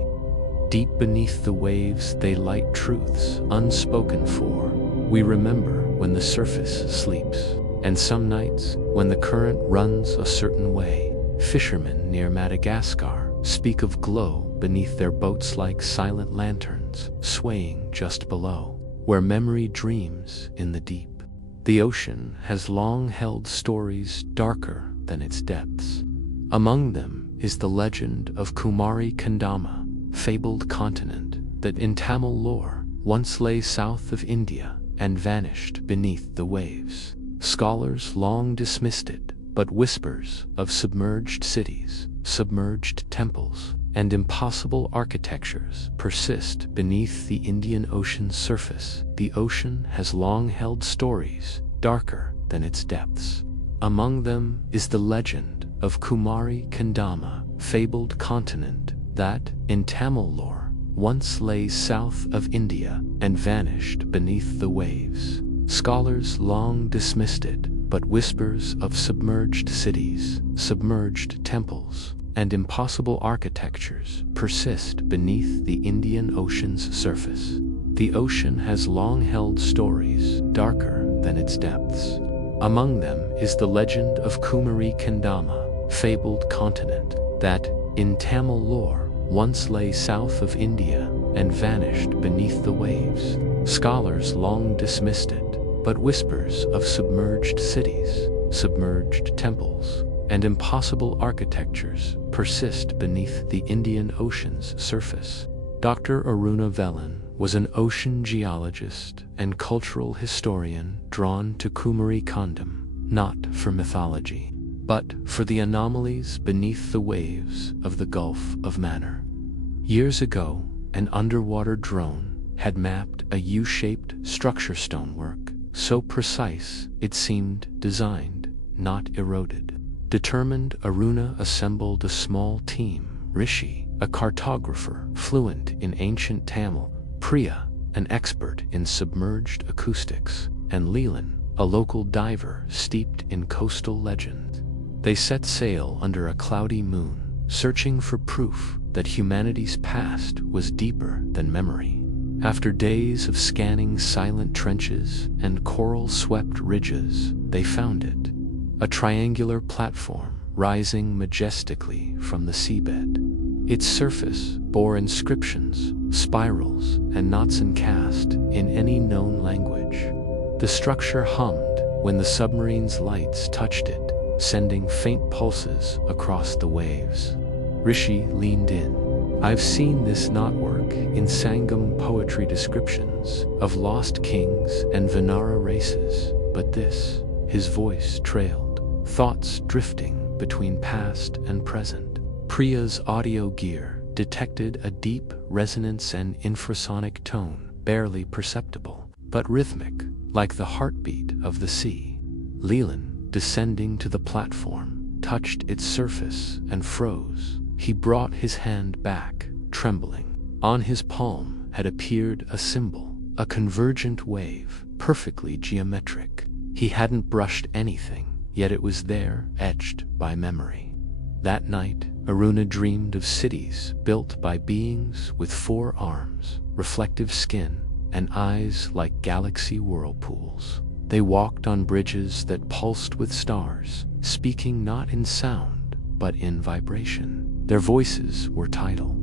Deep beneath the waves, they light truths unspoken for. We remember when the surface sleeps, and some nights when the current runs a certain way. Fishermen near Madagascar speak of glow beneath their boats, like silent lanterns swaying just below, where memory dreams in the deep. The ocean has long held stories darker than its depths. Among them is the legend of Kumari Kandama, fabled continent that in Tamil lore once lay south of India and vanished beneath the waves. Scholars long dismissed it, but whispers of submerged cities, submerged temples, and impossible architectures persist beneath the Indian Ocean's surface. The ocean has long held stories darker than its depths. Among them is the legend of Kumari Kandama, fabled continent that, in Tamil lore, once lay south of India and vanished beneath the waves. Scholars long dismissed it, but whispers of submerged cities, submerged temples, and impossible architectures persist beneath the Indian Ocean's surface. The ocean has long held stories darker than its depths. Among them is the legend of Kumari Kandama, fabled continent that, in Tamil lore, once lay south of India and vanished beneath the waves. Scholars long dismissed it, but whispers of submerged cities, submerged temples, and impossible architectures persist beneath the Indian Ocean's surface. Dr. Aruna Velan was an ocean geologist and cultural historian drawn to Kumari Kandam, not for mythology, but for the anomalies beneath the waves of the Gulf of Mannar. Years ago, an underwater drone had mapped a U-shaped structure, stonework so precise it seemed designed, not eroded. Determined, Aruna assembled a small team: Rishi, a cartographer fluent in ancient Tamil, Priya, an expert in submerged acoustics, and Leland, a local diver steeped in coastal legend. They set sail under a cloudy moon, searching for proof that humanity's past was deeper than memory. After days of scanning silent trenches and coral-swept ridges, they found it. A triangular platform rising majestically from the seabed. Its surface bore inscriptions, spirals, and knots encast in any known language. The structure hummed when the submarine's lights touched it, sending faint pulses across the waves. Rishi leaned in. "I've seen this knot work in Sangam poetry descriptions of lost kings and Vinara races, but this," his voice trailed, thoughts drifting between past and present. Priya's audio gear detected a deep resonance and infrasonic tone, barely perceptible, but rhythmic, like the heartbeat of the sea. Leland, descending to the platform, touched its surface and froze. He brought his hand back, trembling. On his palm had appeared a symbol, a convergent wave, perfectly geometric. He hadn't brushed anything, yet it was there, etched by memory. That night, Aruna dreamed of cities built by beings with 4 arms, reflective skin, and eyes like galaxy whirlpools. They walked on bridges that pulsed with stars, speaking not in sound, but in vibration. Their voices were tidal.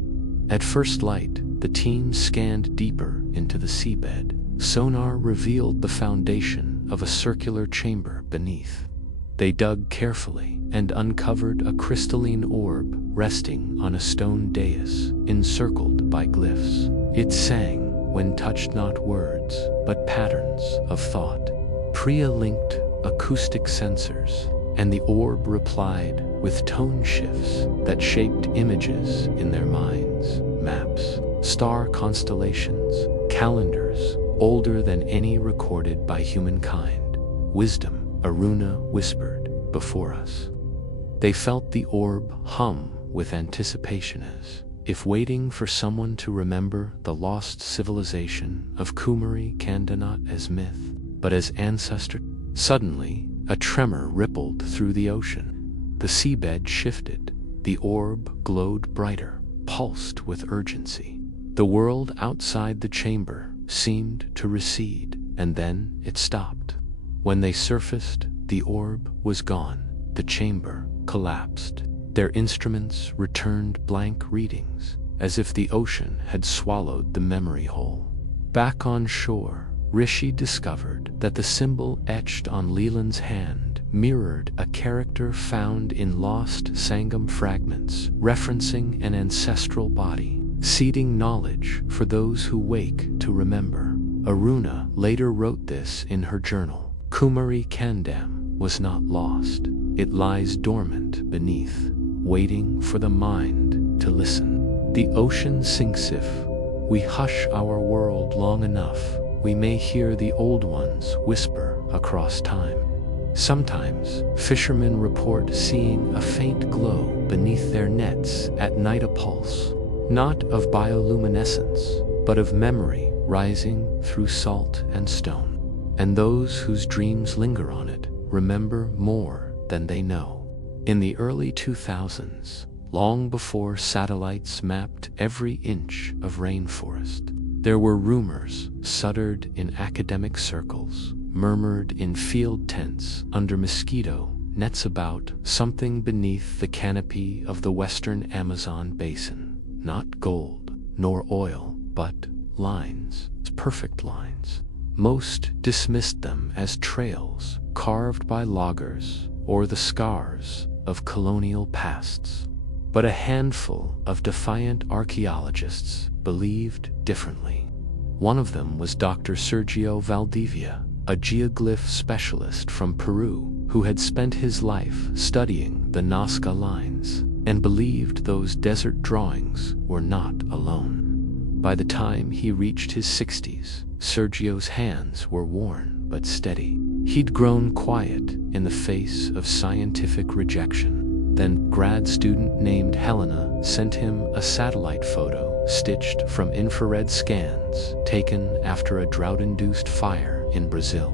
At first light, the team scanned deeper into the seabed. Sonar revealed the foundation of a circular chamber beneath. They dug carefully and uncovered a crystalline orb resting on a stone dais encircled by glyphs. It sang when touched not words, but patterns of thought. Priya linked acoustic sensors, and the orb replied with tone shifts that shaped images in their minds, maps, star constellations, calendars older than any recorded by humankind. "Wisdom," Aruna whispered, "before us." They felt the orb hum with anticipation as if waiting for someone to remember the lost civilization of Kumari Kanda not as myth, but as ancestor. Suddenly, a tremor rippled through the ocean. The seabed shifted. The orb glowed brighter, pulsed with urgency. The world outside the chamber seemed to recede, and then it stopped. When they surfaced, the orb was gone. The chamber collapsed. Their instruments returned blank readings, as if the ocean had swallowed the memory whole. Back on shore, Rishi discovered that the symbol etched on Leland's hand mirrored a character found in lost Sangam fragments, referencing an ancestral body, seeding knowledge for those who wake to remember. Aruna later wrote this in her journal. Kumari Kandam was not lost. It lies dormant beneath, waiting for the mind to listen. The ocean sinks if we hush our world long enough. We may hear the old ones whisper across time. Sometimes, fishermen report seeing a faint glow beneath their nets at night, a pulse, not of bioluminescence, but of memory rising through salt and stone. And those whose dreams linger on it remember more than they know. In the early 2000s, long before satellites mapped every inch of rainforest, there were rumors suttered in academic circles, murmured in field tents under mosquito nets about something beneath the canopy of the western Amazon basin. Not gold, nor oil, but lines, perfect lines. Most dismissed them as trails carved by loggers or the scars of colonial pasts. But a handful of defiant archaeologists believed differently. One of them was Dr. Sergio Valdivia, a geoglyph specialist from Peru who had spent his life studying the Nazca lines and believed those desert drawings were not alone. By the time he reached his 60s, Sergio's hands were worn but steady. He'd grown quiet in the face of scientific rejection. Then grad student named Helena sent him a satellite photo stitched from infrared scans taken after a drought-induced fire in Brazil.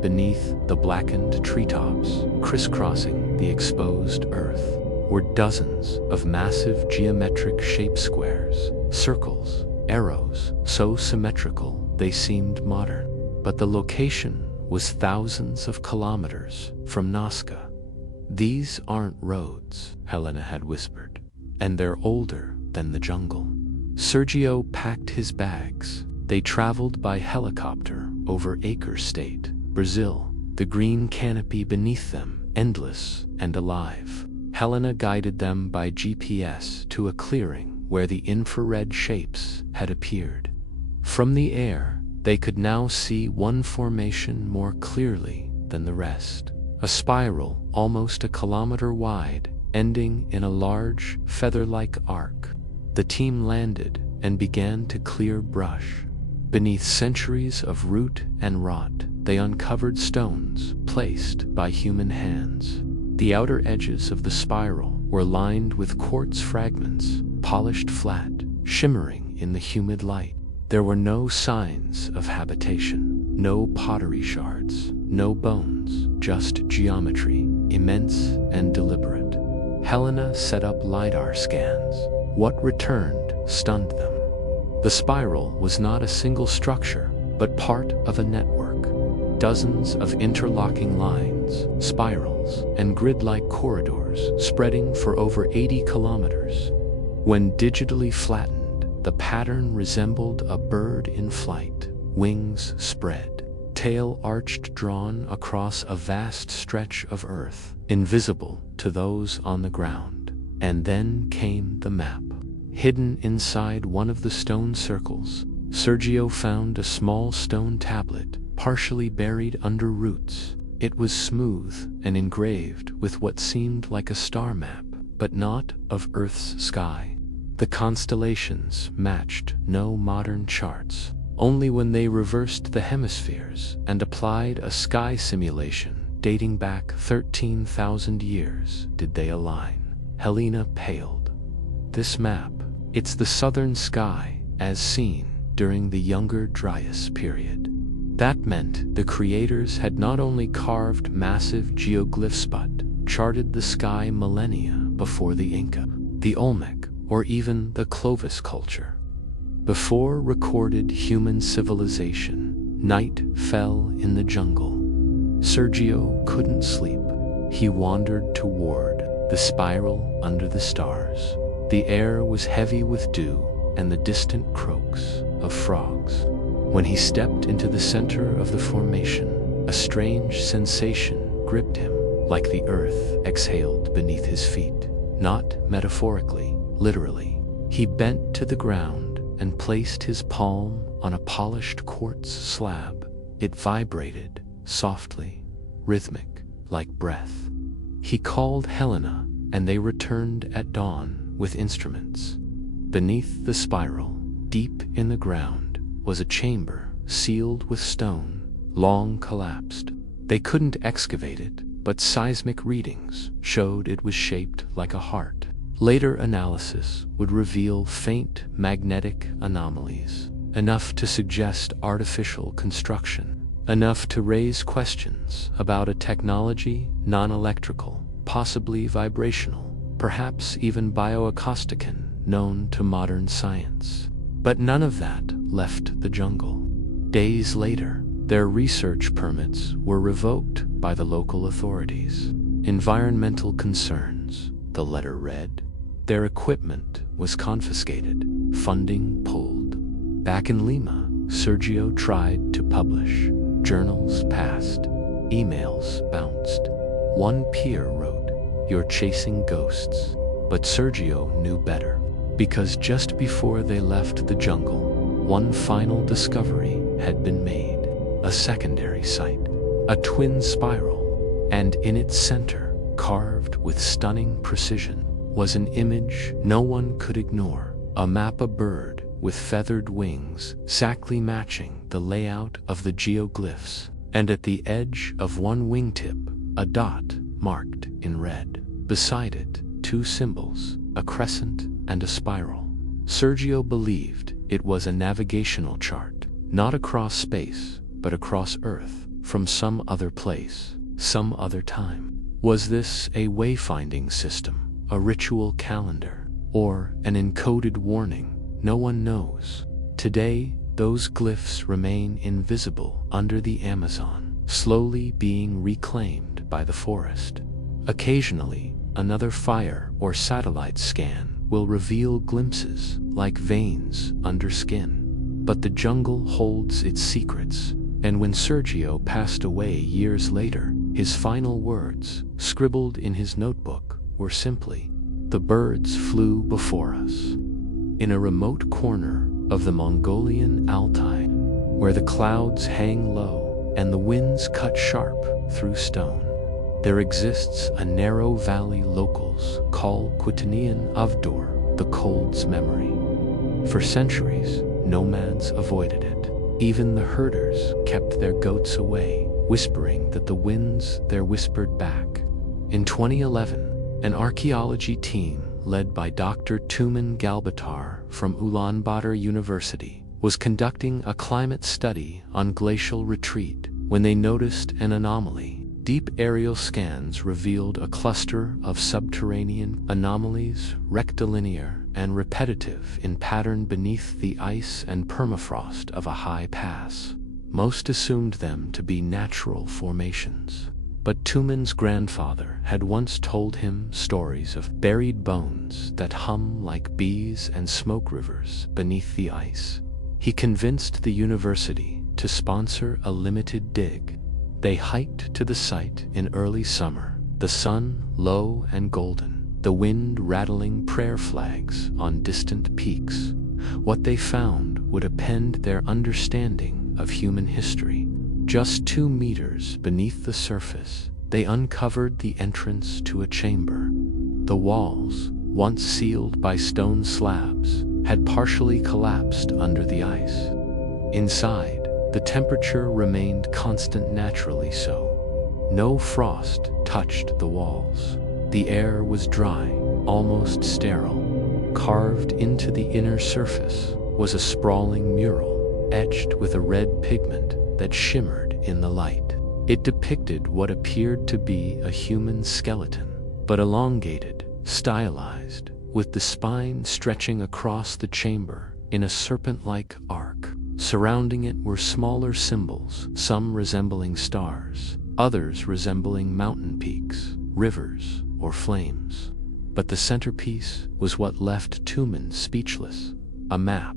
Beneath the blackened treetops, crisscrossing the exposed earth, were dozens of massive geometric shape squares, circles, arrows, so symmetrical they seemed modern. But the location was thousands of kilometers from Nazca. "These aren't roads," Helena had whispered, "and they're older than the jungle." Sergio packed his bags. They traveled by helicopter over Acre State, Brazil, the green canopy beneath them, endless and alive. Helena guided them by GPS to a clearing where the infrared shapes had appeared. From the air, they could now see one formation more clearly than the rest. A spiral almost a kilometer wide, ending in a large, feather-like arc. The team landed and began to clear brush. Beneath centuries of root and rot, they uncovered stones placed by human hands. The outer edges of the spiral were lined with quartz fragments, polished flat, shimmering in the humid light. There were no signs of habitation, no pottery shards, no bones, just geometry, immense and deliberate. Helena set up LiDAR scans. What returned stunned them. The spiral was not a single structure, but part of a network. Dozens of interlocking lines, spirals, and grid-like corridors spreading for over 80 kilometers. When digitally flattened, the pattern resembled a bird in flight, wings spread, tail arched, drawn across a vast stretch of earth, invisible to those on the ground. And then came the map. Hidden inside one of the stone circles, Sergio found a small stone tablet, partially buried under roots. It was smooth and engraved with what seemed like a star map, but not of Earth's sky. The constellations matched no modern charts. Only when they reversed the hemispheres and applied a sky simulation dating back 13,000 years did they align. Helena paled. This map, it's the southern sky as seen during the Younger Dryas period. That meant the creators had not only carved massive geoglyphs but charted the sky millennia before the Inca, the Olmec, or even the Clovis culture. Before recorded human civilization, night fell in the jungle. Sergio couldn't sleep. He wandered toward the spiral under the stars. The air was heavy with dew and the distant croaks of frogs. When he stepped into the center of the formation, a strange sensation gripped him, like the earth exhaled beneath his feet. Not metaphorically, literally. He bent to the ground and placed his palm on a polished quartz slab. It vibrated, softly, rhythmic, like breath. He called Helena, and they returned at dawn with instruments. Beneath the spiral, deep in the ground, was a chamber sealed with stone, long collapsed. They couldn't excavate it, but seismic readings showed it was shaped like a heart. Later analysis would reveal faint magnetic anomalies, enough to suggest artificial construction, enough to raise questions about a technology non-electrical, possibly vibrational, perhaps even bioacoustican, known to modern science. But none of that left the jungle. Days later, their research permits were revoked by the local authorities. Environmental concerns, the letter read. Their equipment was confiscated, funding pulled. Back in Lima, Sergio tried to publish. Journals passed, emails bounced. One peer wrote, "You're chasing ghosts." But Sergio knew better, because just before they left the jungle, one final discovery had been made. A secondary site, a twin spiral, and in its center, carved with stunning precision, was an image no one could ignore. A map, a bird with feathered wings, exactly matching the layout of the geoglyphs, and at the edge of one wingtip, a dot marked in red. Beside it, two symbols, a crescent and a spiral. Sergio believed it was a navigational chart, not across space, but across Earth, from some other place, some other time. Was this a wayfinding system, a ritual calendar, or an encoded warning? No one knows. Today, those glyphs remain invisible under the Amazon, slowly being reclaimed by the forest. Occasionally, another fire or satellite scan will reveal glimpses like veins under skin. But the jungle holds its secrets, And when Sergio passed away years later, his final words, scribbled in his notebook, were simply, "The birds flew before us." In a remote corner of the Mongolian Altai, where the clouds hang low and the winds cut sharp through stone, there exists a narrow valley locals call Quitanian Avdor, the cold's memory. For centuries, nomads avoided it. Even the herders kept their goats away, whispering that the winds there whispered back. In 2011, an archaeology team led by Dr. Tumen Galbatar from Ulaanbaatar University was conducting a climate study on glacial retreat when they noticed an anomaly. Deep aerial scans revealed a cluster of subterranean anomalies, rectilinear and repetitive in pattern beneath the ice and permafrost of a high pass. Most assumed them to be natural formations. But Tumen's grandfather had once told him stories of buried bones that hum like bees and smoke rivers beneath the ice. He convinced the university to sponsor a limited dig. They hiked to the site in early summer, the sun low and golden, the wind rattling prayer flags on distant peaks. What they found would append their understanding of human history. Just 2 meters beneath the surface, they uncovered the entrance to a chamber. The walls, once sealed by stone slabs, had partially collapsed under the ice. Inside, the temperature remained constant naturally so. No frost touched the walls. The air was dry, almost sterile. Carved into the inner surface was a sprawling mural, etched with a red pigment that shimmered in the light. It depicted what appeared to be a human skeleton, but elongated, stylized, with the spine stretching across the chamber in a serpent-like arc. Surrounding it were smaller symbols, some resembling stars, others resembling mountain peaks, rivers, or flames. But the centerpiece was what left Tumen speechless. A map,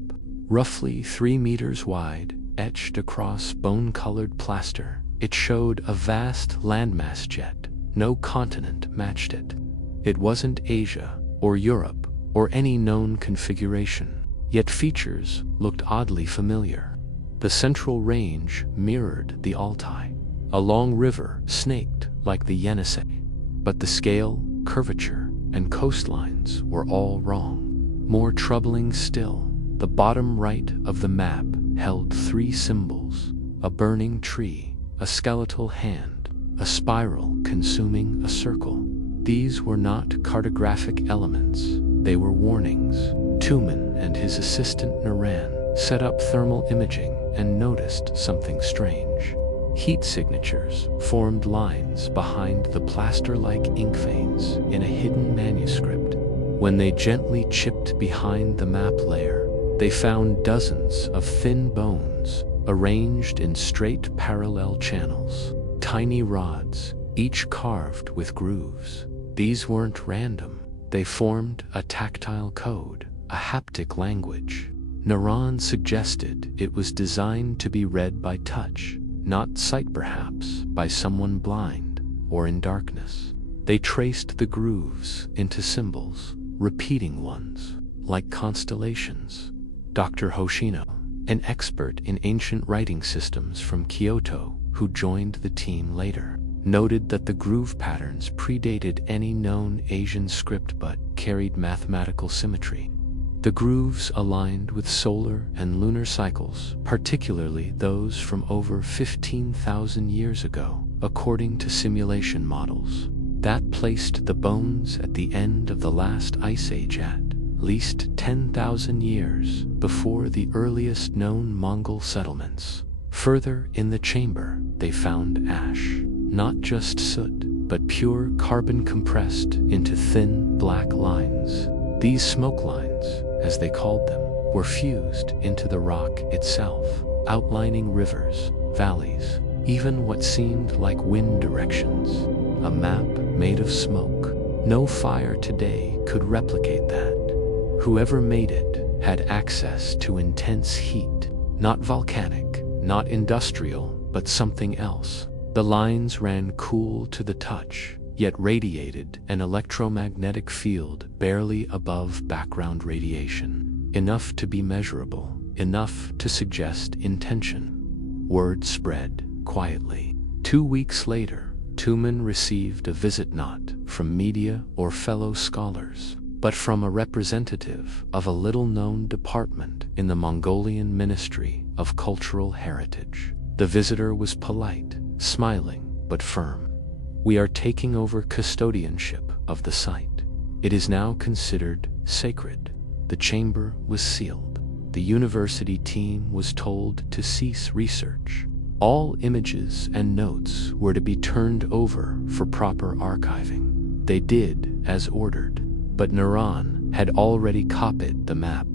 roughly 3 meters wide, etched across bone-colored plaster. It showed a vast landmass jet. No continent matched it. It wasn't Asia, or Europe, or any known configuration. Yet features looked oddly familiar. The central range mirrored the Altai. A long river snaked like the Yenisei. But the scale, curvature, and coastlines were all wrong. More troubling still, the bottom right of the map held 3 symbols: a burning tree, a skeletal hand, a spiral consuming a circle. These were not cartographic elements, they were warnings. Tumen and his assistant Naran set up thermal imaging and noticed something strange. Heat signatures formed lines behind the plaster-like ink veins in a hidden manuscript. When they gently chipped behind the map layer, they found dozens of thin bones arranged in straight parallel channels. Tiny rods, each carved with grooves. These weren't random. They formed a tactile code, a haptic language. Naran suggested it was designed to be read by touch, not sight perhaps, by someone blind or in darkness. They traced the grooves into symbols, repeating ones, like constellations. Dr. Hoshino, an expert in ancient writing systems from Kyoto, who joined the team later, noted that the groove patterns predated any known Asian script but carried mathematical symmetry. The grooves aligned with solar and lunar cycles, particularly those from over 15,000 years ago, according to simulation models. That placed the bones at the end of the last ice age at least 10,000 years before the earliest known Mongol settlements. Further in the chamber, they found ash. Not just soot, but pure carbon compressed into thin black lines. These smoke lines, as they called them, were fused into the rock itself, outlining rivers, valleys, even what seemed like wind directions. A map made of smoke. No fire today could replicate that. Whoever made it had access to intense heat, not volcanic, not industrial, but something else. The lines ran cool to the touch, yet radiated an electromagnetic field barely above background radiation, enough to be measurable, enough to suggest intention. Word spread quietly. 2 weeks later, Tumen received a visit not from media or fellow scholars, but from a representative of a little-known department in the Mongolian Ministry of Cultural Heritage. The visitor was polite, smiling, but firm. "We are taking over custodianship of the site. It is now considered sacred." The chamber was sealed. The university team was told to cease research. All images and notes were to be turned over for proper archiving. They did as ordered, but Naran had already copied the map.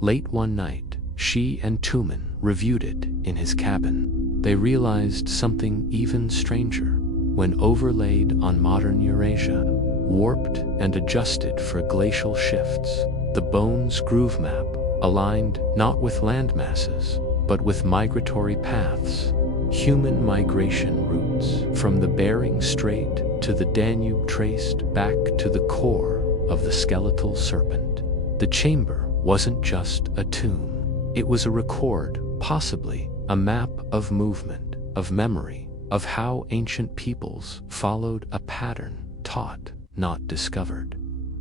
Late one night, she and Tumen reviewed it in his cabin. They realized something even stranger. When overlaid on modern Eurasia, warped and adjusted for glacial shifts, the Bones Groove map aligned not with land masses, but with migratory paths, human migration routes from the Bering Strait to the Danube traced back to the core of the skeletal serpent. The chamber wasn't just a tomb. It was a record, possibly a map of movement, of memory, of how ancient peoples followed a pattern taught, not discovered.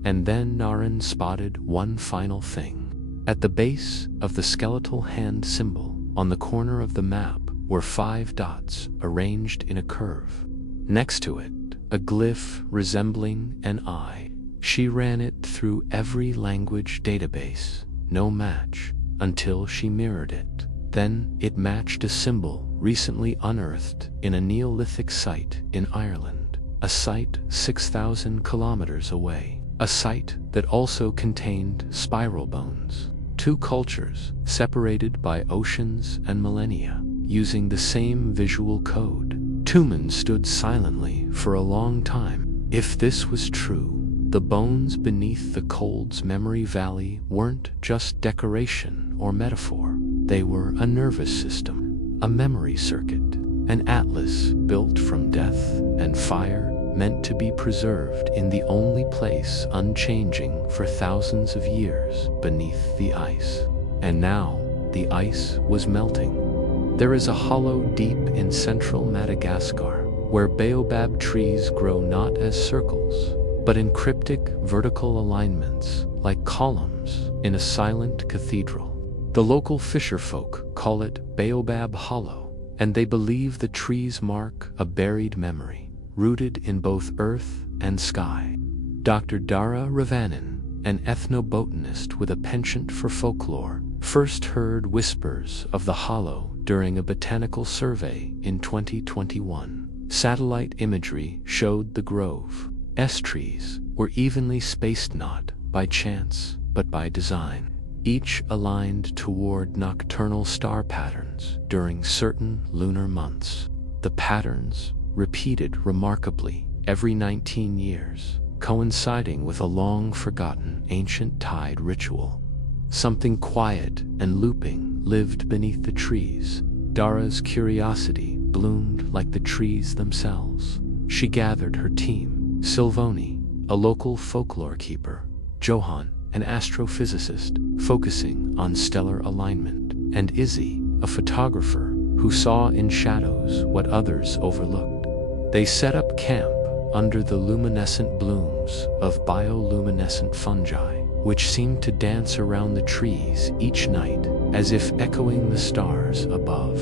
And then Naren spotted one final thing. At the base of the skeletal hand symbol, on the corner of the map, were 5 dots arranged in a curve. Next to it, a glyph resembling an eye. She ran it through every language database, no match, until she mirrored it. Then it matched a symbol recently unearthed in a Neolithic site in Ireland, a site 6,000 kilometers away, a site that also contained spiral bones. 2 cultures separated by oceans and millennia, using the same visual code. Tumen stood silently for a long time. If this was true, the bones beneath the Cold's Memory Valley weren't just decoration or metaphor. They were a nervous system, a memory circuit, an atlas built from death and fire, meant to be preserved in the only place unchanging for thousands of years beneath the ice. And now, the ice was melting. There is a hollow deep in central Madagascar, where baobab trees grow not as circles, but in cryptic vertical alignments, like columns in a silent cathedral. The local fisherfolk call it Baobab Hollow, and they believe the trees mark a buried memory, rooted in both earth and sky. Dr. Dara Ravanan, an ethnobotanist with a penchant for folklore, first heard whispers of the hollow during a botanical survey in 2021. Satellite imagery showed the grove. S-trees were evenly spaced not by chance, but by design, each aligned toward nocturnal star patterns during certain lunar months. The patterns repeated remarkably every 19 years, coinciding with a long-forgotten ancient tide ritual. Something quiet and looping lived beneath the trees. Dara's curiosity bloomed like the trees themselves. She gathered her team: Silvoni, a local folklore keeper; Johan, an astrophysicist focusing on stellar alignment; and Izzy, a photographer who saw in shadows what others overlooked. They set up camp under the luminescent blooms of bioluminescent fungi, which seemed to dance around the trees each night as if echoing the stars above.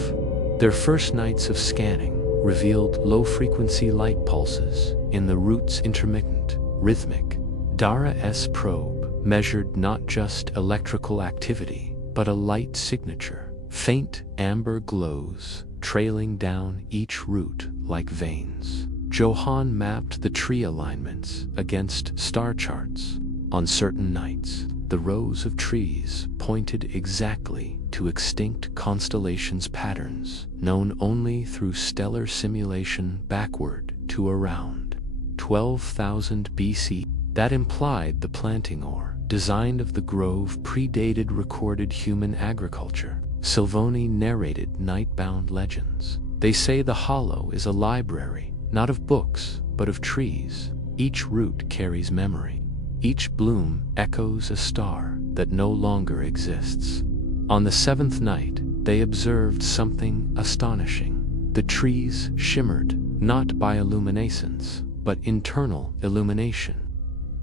Their first nights of scanning revealed low-frequency light pulses in the roots, intermittent, rhythmic. Dara's probe measured not just electrical activity, but a light signature, faint amber glows trailing down each root like veins. Johan mapped the tree alignments against star charts. On certain nights, the rows of trees pointed exactly to extinct constellations' patterns, known only through stellar simulation backward to around 12,000 BC. That implied the planting or design of the grove predated recorded human agriculture. Silvoni narrated night-bound legends. They say the hollow is a library, not of books, but of trees. Each root carries memory. Each bloom echoes a star that no longer exists. On the seventh night, they observed something astonishing. The trees shimmered, not by illuminescence, but internal illumination.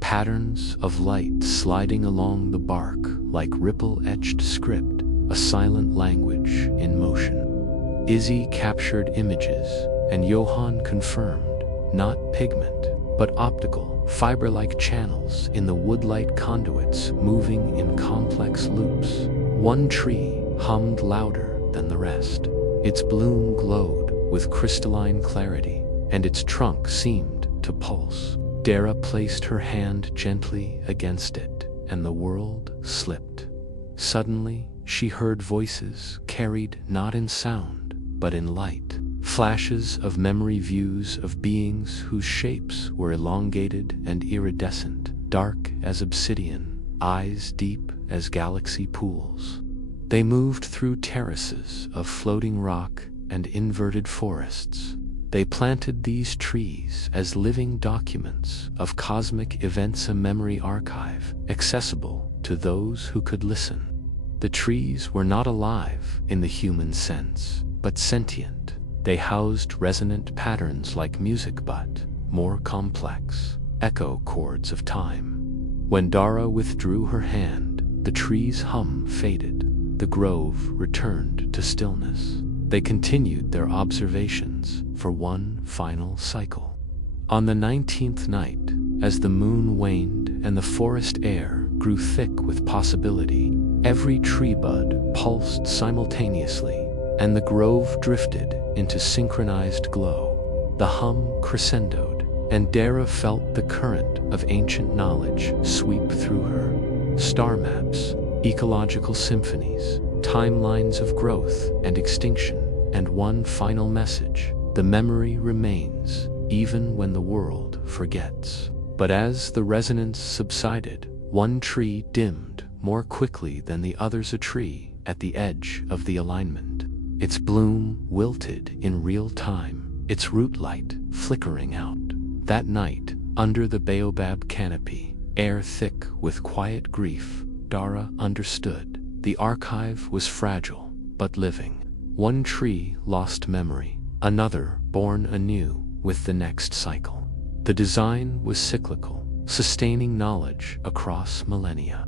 Patterns of light sliding along the bark like ripple-etched script, a silent language in motion. Izzy captured images, and Johann confirmed, not pigment, but optical, fiber-like channels in the woodlight conduits moving in complex loops. One tree hummed louder than the rest. Its bloom glowed with crystalline clarity, and its trunk seemed to pulse. Dara placed her hand gently against it, and the world slipped. Suddenly, she heard voices carried not in sound, but in light. Flashes of memory views of beings whose shapes were elongated and iridescent, dark as obsidian, eyes deep as galaxy pools. They moved through terraces of floating rock and inverted forests. They planted these trees as living documents of cosmic events, a memory archive, accessible to those who could listen. The trees were not alive in the human sense, but sentient. They housed resonant patterns like music, but more complex, echo chords of time. When Dara withdrew her hand, the tree's hum faded. The grove returned to stillness. They continued their observations for one final cycle. On the 19th night, as the moon waned and the forest air grew thick with possibility, every tree bud pulsed simultaneously, and the grove drifted into synchronized glow. The hum crescendoed, and Dara felt the current of ancient knowledge sweep through her. Star maps, ecological symphonies, timelines of growth and extinction, and one final message: the memory remains, even when the world forgets. But as the resonance subsided, one tree dimmed more quickly than the others, a tree at the edge of the alignment. Its bloom wilted in real time, its root light flickering out. That night, under the baobab canopy, air thick with quiet grief, Dara understood. The archive was fragile, but living. One tree lost memory, another born anew with the next cycle. The design was cyclical, sustaining knowledge across millennia.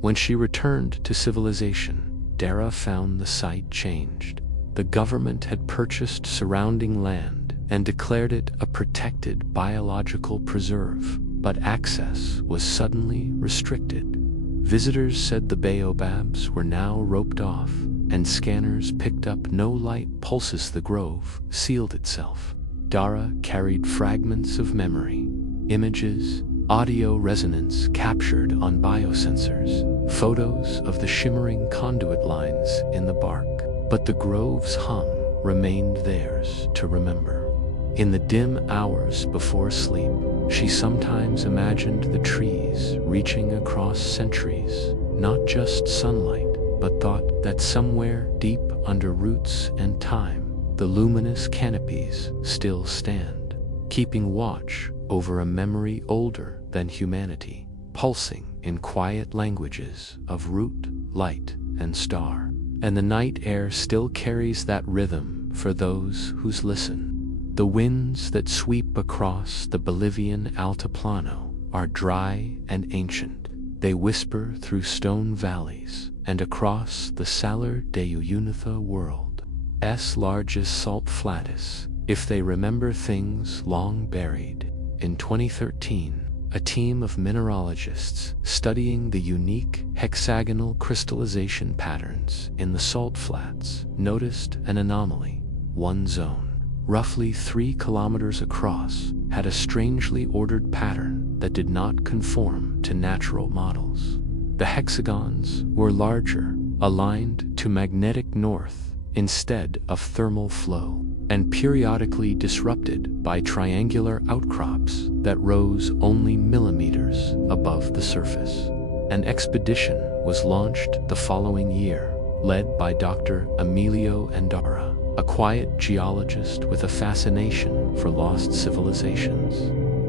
When she returned to civilization, Dara found the site changed. The government had purchased surrounding land and declared it a protected biological preserve, but access was suddenly restricted. Visitors said the baobabs were now roped off, and scanners picked up no light pulses. The grove sealed itself. Dara carried fragments of memory, images, audio resonance captured on biosensors, photos of the shimmering conduit lines in the bark. But the grove's hum remained theirs to remember. In the dim hours before sleep, she sometimes imagined the trees reaching across centuries, not just sunlight, but thought that somewhere deep under roots and time, the luminous canopies still stand, keeping watch over a memory older than humanity, pulsing in quiet languages of root, light, and star. And the night air still carries that rhythm for those whose listen. The winds that sweep across the Bolivian Altiplano are dry and ancient. They whisper through stone valleys and across the Salar de Uyunitha world's largest salt flatus, if they remember things long buried. In 2013, a team of mineralogists studying the unique hexagonal crystallization patterns in the salt flats noticed an anomaly. One zone, roughly 3 kilometers across, had a strangely ordered pattern that did not conform to natural models. The hexagons were larger, aligned to magnetic north instead of thermal flow, and periodically disrupted by triangular outcrops that rose only millimeters above the surface. An expedition was launched the following year, led by Dr. Emilio Andara, a quiet geologist with a fascination for lost civilizations.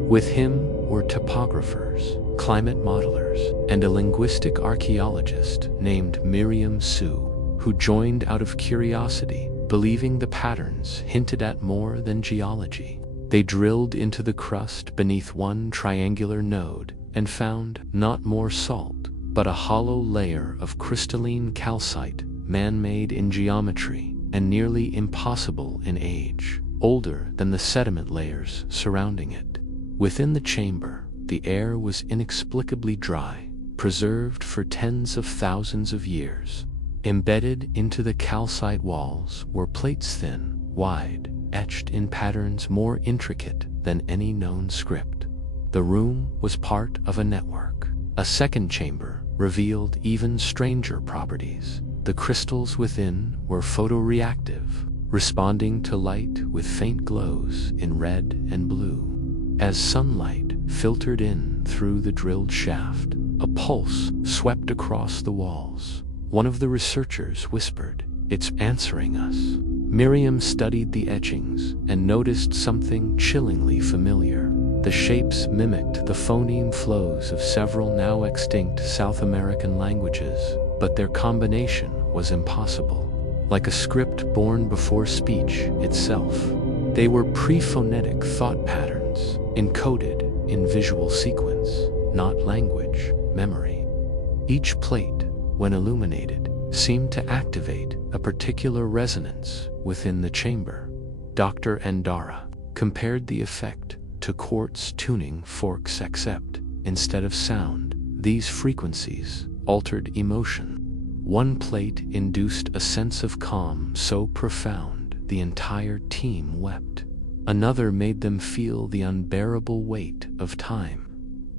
With him were topographers, climate modelers, and a linguistic archaeologist named Miriam Su, who joined out of curiosity, believing the patterns hinted at more than geology. They drilled into the crust beneath one triangular node and found not more salt, but a hollow layer of crystalline calcite, man-made in geometry and nearly impossible in age, older than the sediment layers surrounding it. Within the chamber, the air was inexplicably dry, preserved for tens of thousands of years. Embedded into the calcite walls were plates thin, wide, etched in patterns more intricate than any known script. The room was part of a network. A second chamber revealed even stranger properties. The crystals within were photoreactive, responding to light with faint glows in red and blue. As sunlight filtered in through the drilled shaft, a pulse swept across the walls. One of the researchers whispered, "It's answering us." Miriam studied the etchings and noticed something chillingly familiar. The shapes mimicked the phoneme flows of several now extinct South American languages, but their combination was impossible. Like a script born before speech itself. They were pre-phonetic thought patterns, encoded in visual sequence, not language, memory. Each plate, when illuminated, seemed to activate a particular resonance within the chamber. Dr. Andara compared the effect to quartz tuning forks, except, instead of sound, these frequencies altered emotion. One plate induced a sense of calm so profound the entire team wept. Another made them feel the unbearable weight of time.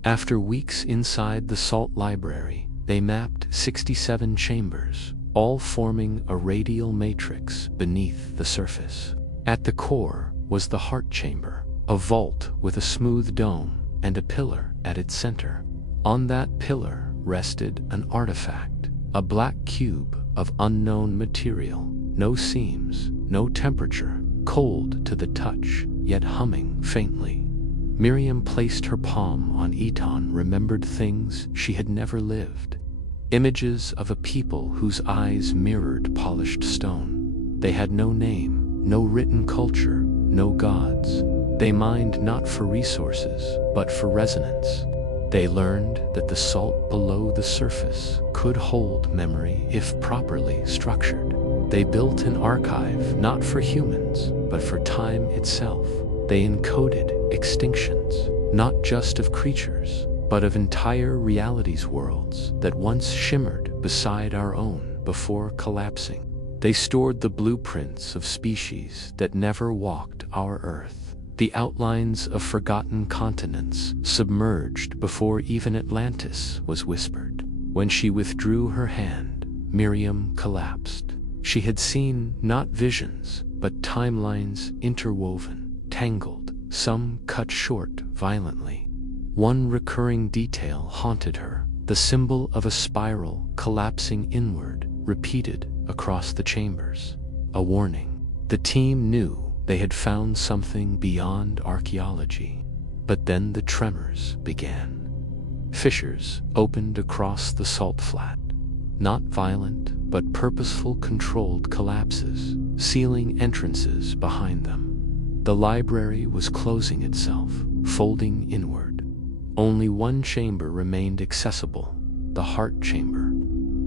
After weeks inside the salt library, they mapped 67 chambers, all forming a radial matrix beneath the surface. At the core was the heart chamber, a vault with a smooth dome and a pillar at its center. On that pillar rested an artifact, a black cube of unknown material, no seams, no temperature, cold to the touch, yet humming faintly. Miriam placed her palm on Eton, remembered things she had never lived. Images of a people whose eyes mirrored polished stone. They had no name, no written culture, no gods. They mined not for resources, but for resonance. They learned that the salt below the surface could hold memory if properly structured. They built an archive not for humans, but for time itself. They encoded extinctions, not just of creatures, but of entire realities, worlds that once shimmered beside our own before collapsing. They stored the blueprints of species that never walked our Earth, the outlines of forgotten continents submerged before even Atlantis was whispered. When she withdrew her hand, Miriam collapsed. She had seen not visions, but timelines interwoven, tangled, some cut short violently. One recurring detail haunted her, the symbol of a spiral collapsing inward, repeated across the chambers. A warning. The team knew they had found something beyond archaeology. But then the tremors began. Fissures opened across the salt flat. Not violent, but purposeful, controlled collapses, sealing entrances behind them. The library was closing itself, folding inward. Only one chamber remained accessible, the heart chamber.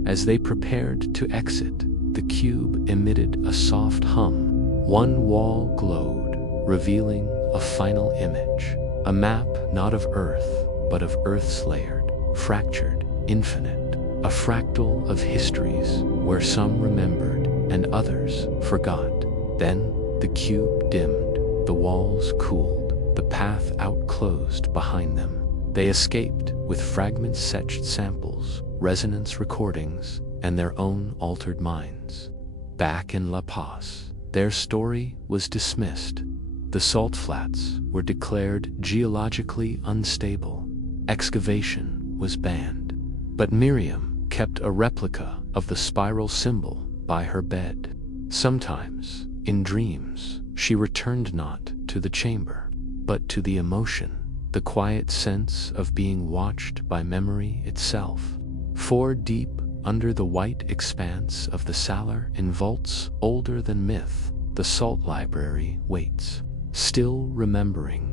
As they prepared to exit, the cube emitted a soft hum. One wall glowed, revealing a final image. A map not of Earth, but of Earth's layered, fractured, infinite. A fractal of histories where some remembered and others forgot. Then the cube dimmed, the walls cooled, the path out closed behind them. They escaped with fragments, etched samples, resonance recordings, and their own altered minds. Back in La Paz, their story was dismissed. The salt flats were declared geologically unstable. Excavation was banned. But Miriam kept a replica of of the spiral symbol by her bed. Sometimes, in dreams, she returned not to the chamber, but to the emotion, the quiet sense of being watched by memory itself. For deep under the white expanse of the cellar in vaults older than myth, the salt library waits, still remembering.